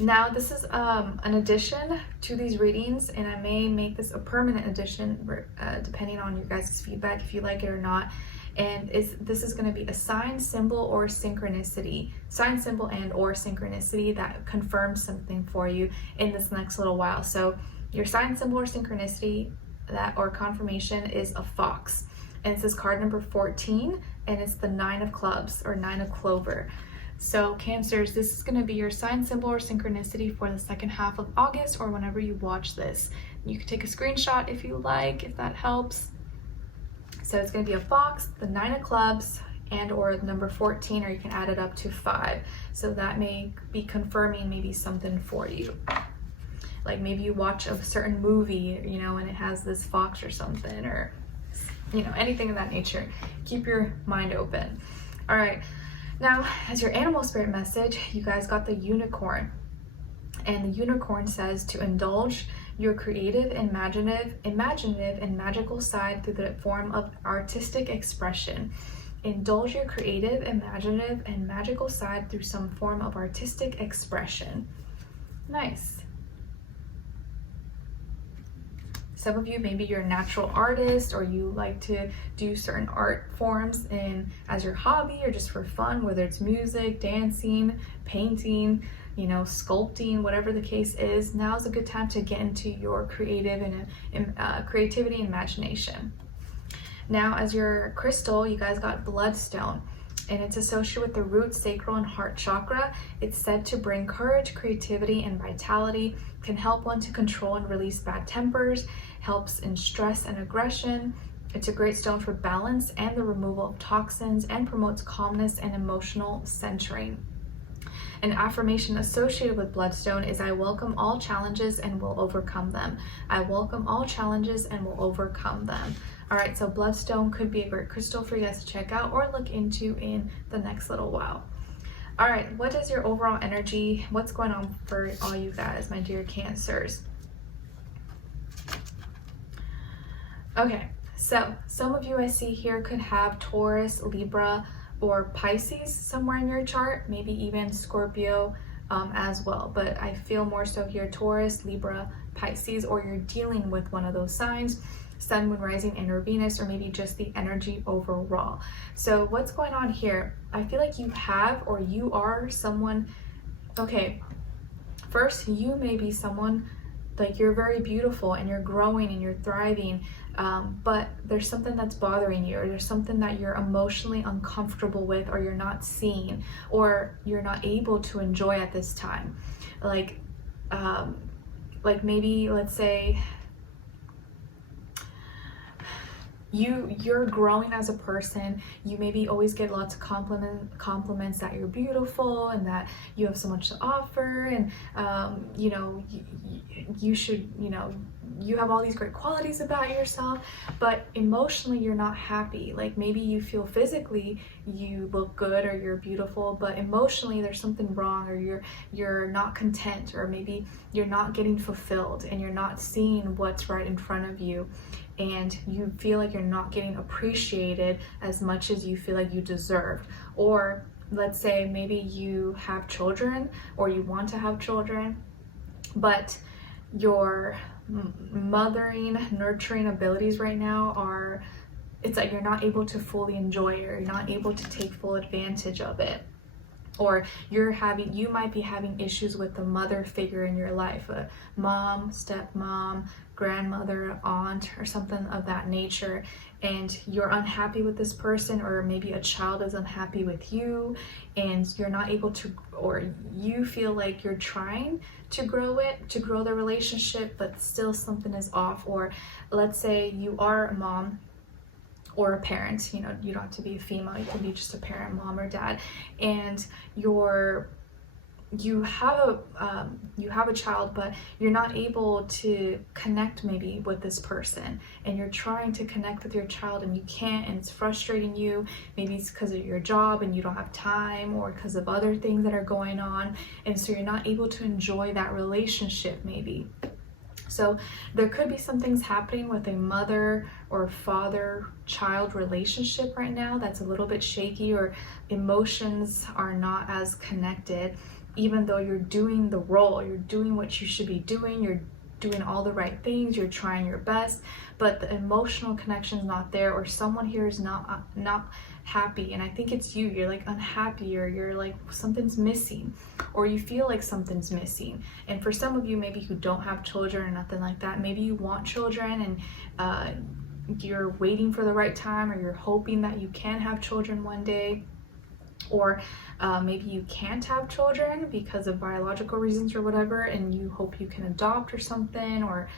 Now, this is an addition to these readings, and I may make this a permanent addition depending on your guys' feedback, if you like it or not. And this is going to be a sign, symbol, or synchronicity. Sign, symbol, and or synchronicity that confirms something for you in this next little while. So your sign, symbol, or synchronicity that or confirmation is a fox. and this is card number 14, and it's the 9 of clubs, or 9 of clover. So Cancers, this is going to be your sign, symbol, or synchronicity for the second half of August, or whenever you watch this. You can take a screenshot if you like, if that helps. So it's going to be a fox, the 9 of clubs, and or number 14, or you can add it up to 5. So that may be confirming maybe something for you. Like maybe you watch a certain movie, you know, and it has this fox or something, or, you know, anything of that nature. Keep your mind open. All right. Now, as your animal spirit message, you guys got the unicorn. And the unicorn says to indulge your creative, imaginative, and magical side through the form of artistic expression. Indulge your creative, imaginative, and magical side through some form of artistic expression. Nice. Some of you, maybe you're a natural artist, or you like to do certain art forms as your hobby or just for fun, whether it's music, dancing, painting, you know, sculpting, whatever the case is. Now is a good time to get into your creative and creativity and imagination. Now, as your crystal, you guys got bloodstone, and it's associated with the root, sacral, and heart chakra. It's said to bring courage, creativity, and vitality, can help one to control and release bad tempers, helps in stress and aggression. It's a great stone for balance and the removal of toxins, and promotes calmness and emotional centering. An affirmation associated with bloodstone is, I welcome all challenges and will overcome them. I welcome all challenges and will overcome them. All right, so bloodstone could be a great crystal for you guys to check out or look into in the next little while. All right, what is your overall energy? What's going on for all you guys, my dear Cancers? Okay, so some of you I see here could have Taurus, Libra, or Pisces somewhere in your chart, maybe even Scorpio as well. But I feel more so here Taurus, Libra, Pisces, or you're dealing with one of those signs, Sun, Moon, Rising, and or Venus, or maybe just the energy overall. So what's going on here? I feel like you have, or you are someone, okay, first you may be someone like you're very beautiful and you're growing and you're thriving, but there's something that's bothering you, or there's something that you're emotionally uncomfortable with, or you're not seeing, or you're not able to enjoy at this time. Like maybe, let's say, you're growing as a person. You maybe always get lots of compliments that you're beautiful and that you have so much to offer, and you know, you should, you know, you have all these great qualities about yourself, but emotionally you're not happy. Like maybe you feel physically you look good or you're beautiful, but emotionally there's something wrong, or you're not content, or maybe you're not getting fulfilled and you're not seeing what's right in front of you, and you feel like you're not getting appreciated as much as you feel like you deserve. Or let's say maybe you have children, or you want to have children, but your mothering, nurturing abilities right now are, it's like you're not able to fully enjoy it, or you're not able to take full advantage of it. Or you might be having issues with the mother figure in your life, a mom, stepmom, grandmother, aunt, or something of that nature, and you're unhappy with this person, or maybe a child is unhappy with you, and you're not able to, or you feel like you're trying to grow the relationship, but still something is off. Or let's say you are a mom or a parent, you know, you don't have to be a female, you can be just a parent, mom or dad, and you have a child, but you're not able to connect maybe with this person, and you're trying to connect with your child and you can't, and it's frustrating you. Maybe it's because of your job and you don't have time, or because of other things that are going on, and so you're not able to enjoy that relationship maybe. So there could be some things happening with a mother or father-child relationship right now that's a little bit shaky, or emotions are not as connected, even though you're doing the role, you're doing what you should be doing, you're doing all the right things, you're trying your best, but the emotional connection is not there, or someone here is not happy. And I think it's you're like unhappy, or you're like something's missing, or you feel like something's missing. And for some of you maybe who don't have children or nothing like that, maybe you want children, and you're waiting for the right time, or you're hoping that you can have children one day, or maybe you can't have children because of biological reasons or whatever, and you hope you can adopt or something, or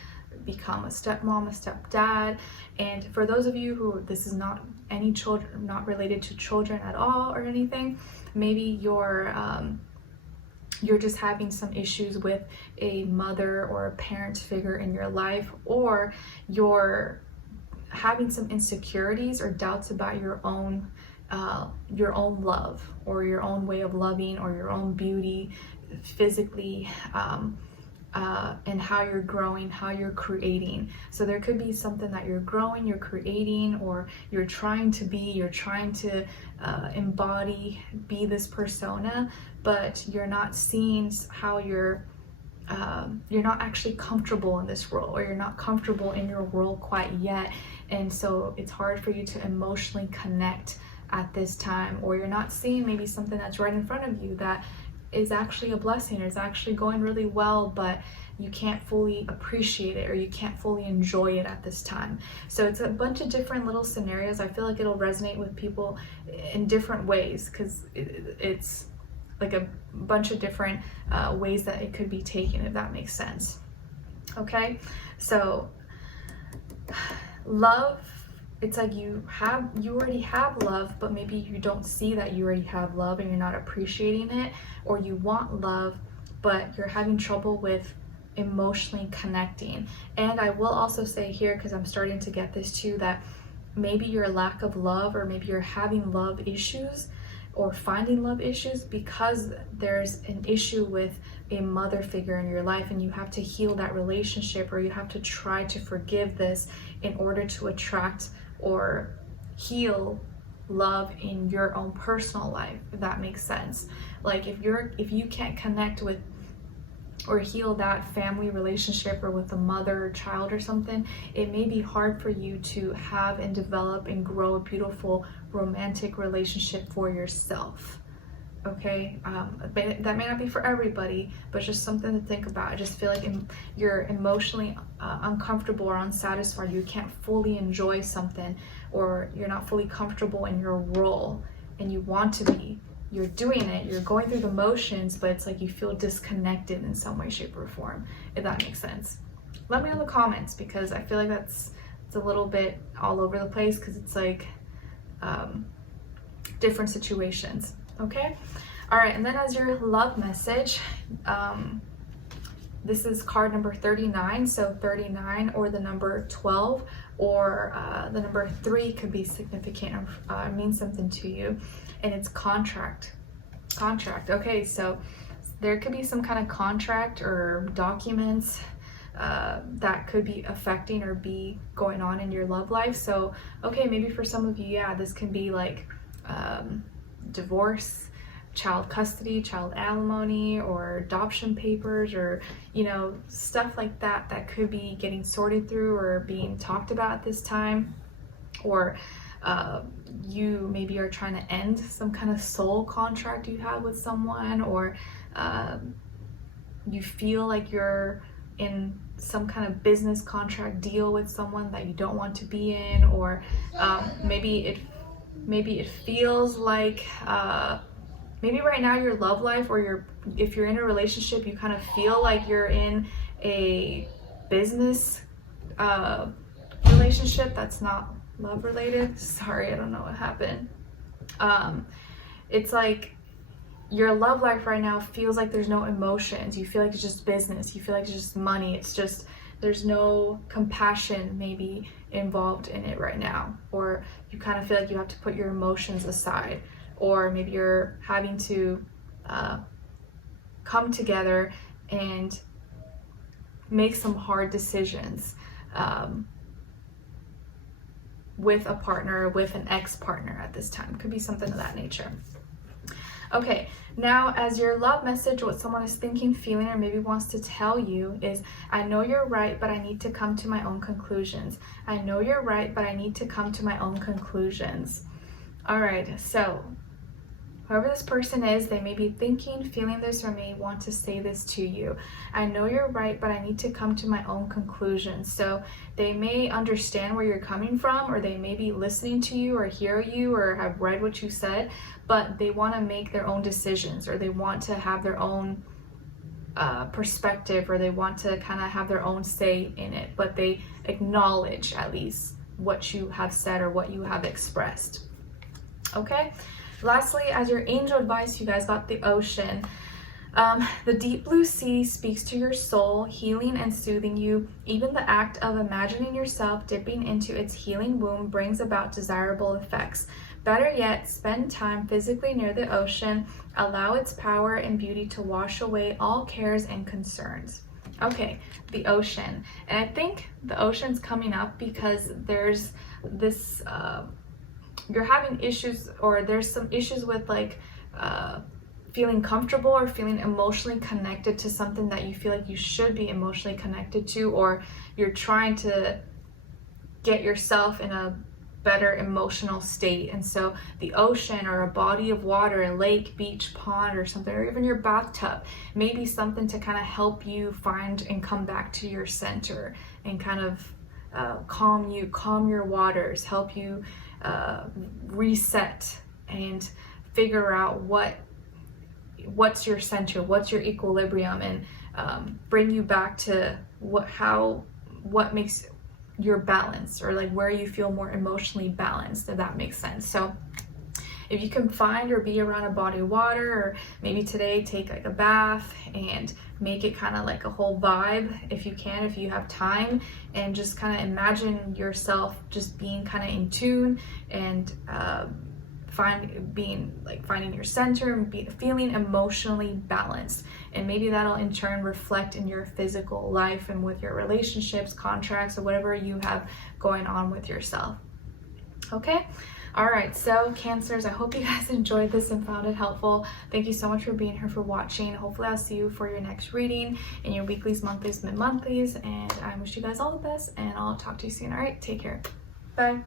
become a stepmom, a stepdad. And for those of you who this is not any children, not related to children at all or anything, maybe you're just having some issues with a mother or a parent figure in your life, or you're having some insecurities or doubts about your own love, or your own way of loving, or your own beauty physically, and how you're growing, how you're creating. So there could be something that you're growing, you're creating, or you're trying to embody, be this persona, but you're not seeing how you're not actually comfortable in this role, or you're not comfortable in your role quite yet. And so it's hard for you to emotionally connect at this time, or you're not seeing maybe something that's right in front of you that is actually a blessing, or is actually going really well, but you can't fully appreciate it, or you can't fully enjoy it at this time. So it's a bunch of different little scenarios. I feel like it'll resonate with people in different ways, because it's like a bunch of different ways that it could be taken, if that makes sense. Okay, so love, it's like you already have love, but maybe you don't see that you already have love, and you're not appreciating it. Or you want love, but you're having trouble with emotionally connecting. And I will also say here, because I'm starting to get this too, that maybe your lack of love, or maybe you're having love issues or finding love issues because there's an issue with a mother figure in your life, and you have to heal that relationship, or you have to try to forgive this in order to attract or heal love in your own personal life, if that makes sense. Like if you can't connect with or heal that family relationship, or with a mother or child or something, it may be hard for you to have and develop and grow a beautiful romantic relationship for yourself. Okay, that may not be for everybody, but just something to think about. I just feel like you're emotionally uncomfortable or unsatisfied. You can't fully enjoy something, or you're not fully comfortable in your role, and you want to be. You're doing it, you're going through the motions, but it's like you feel disconnected in some way, shape, or form, if that makes sense. Let me know in the comments, because I feel like it's a little bit all over the place, because it's like different situations. Okay, all right, and then as your love message, this is card number 39. So 39, or the number 12, or the number 3 could be significant, or mean something to you, and it's contract. Okay, so there could be some kind of contract or documents that could be affecting or be going on in your love life. So okay, maybe for some of you, yeah, this can be like divorce, child custody, child alimony, or adoption papers, or stuff like that that could be getting sorted through or being talked about at this time. Or you maybe are trying to end some kind of soul contract you have with someone, or you feel like you're in some kind of business contract deal with someone that you don't want to be in, or maybe it feels like maybe right now your love life, or if you're in a relationship, you kind of feel like you're in a business relationship that's not love related. Sorry, I don't know what happened. It's like your love life right now feels like there's no emotions. You feel like it's just business. You feel like it's just money. It's just, there's no compassion maybe involved in it right now. Or you kind of feel like you have to put your emotions aside. Or maybe you're having to come together and make some hard decisions with a partner, with an ex-partner at this time. Could be something of that nature. Okay, now as your love message, what someone is thinking, feeling, or maybe wants to tell you is, I know you're right, but I need to come to my own conclusions. I know you're right, but I need to come to my own conclusions. All right, so Whoever this person is, they may be thinking, feeling this, or may want to say this to you. I know you're right, but I need to come to my own conclusions. So they may understand where you're coming from, or they may be listening to you or hear you or have read what you said, but they want to make their own decisions, or they want to have their own perspective, or they want to kind of have their own say in it, but they acknowledge at least what you have said or what you have expressed. Okay. Lastly, as your angel advice, you guys got the ocean. The deep blue sea speaks to your soul, healing and soothing you. Even the act of imagining yourself dipping into its healing womb brings about desirable effects. Better yet, spend time physically near the ocean. Allow its power and beauty to wash away all cares and concerns. Okay, the ocean. And I think the ocean's coming up because there's this... you're having issues, or there's some issues with like feeling comfortable or feeling emotionally connected to something that you feel like you should be emotionally connected to, or you're trying to get yourself in a better emotional state. And so the ocean, or a body of water, a lake, beach, pond, or something, or even your bathtub, may be something to kind of help you find and come back to your center and kind of calm your waters, help you reset and figure out what's your center, what's your equilibrium, and bring you back to what makes your balance, or like where you feel more emotionally balanced, if that makes sense. So if you can find or be around a body of water, or maybe today take like a bath and make it kind of like a whole vibe, if you can, if you have time, and just kind of imagine yourself just being kind of in tune and finding your center and feeling emotionally balanced. And maybe that'll in turn reflect in your physical life and with your relationships, contracts, or whatever you have going on with yourself. Okay. All right, so Cancers, I hope you guys enjoyed this and found it helpful. Thank you so much for being here, for watching. Hopefully I'll see you for your next reading in your weeklies, monthlies, mid-monthlies, and I wish you guys all the best, and I'll talk to you soon. All right, take care. Bye.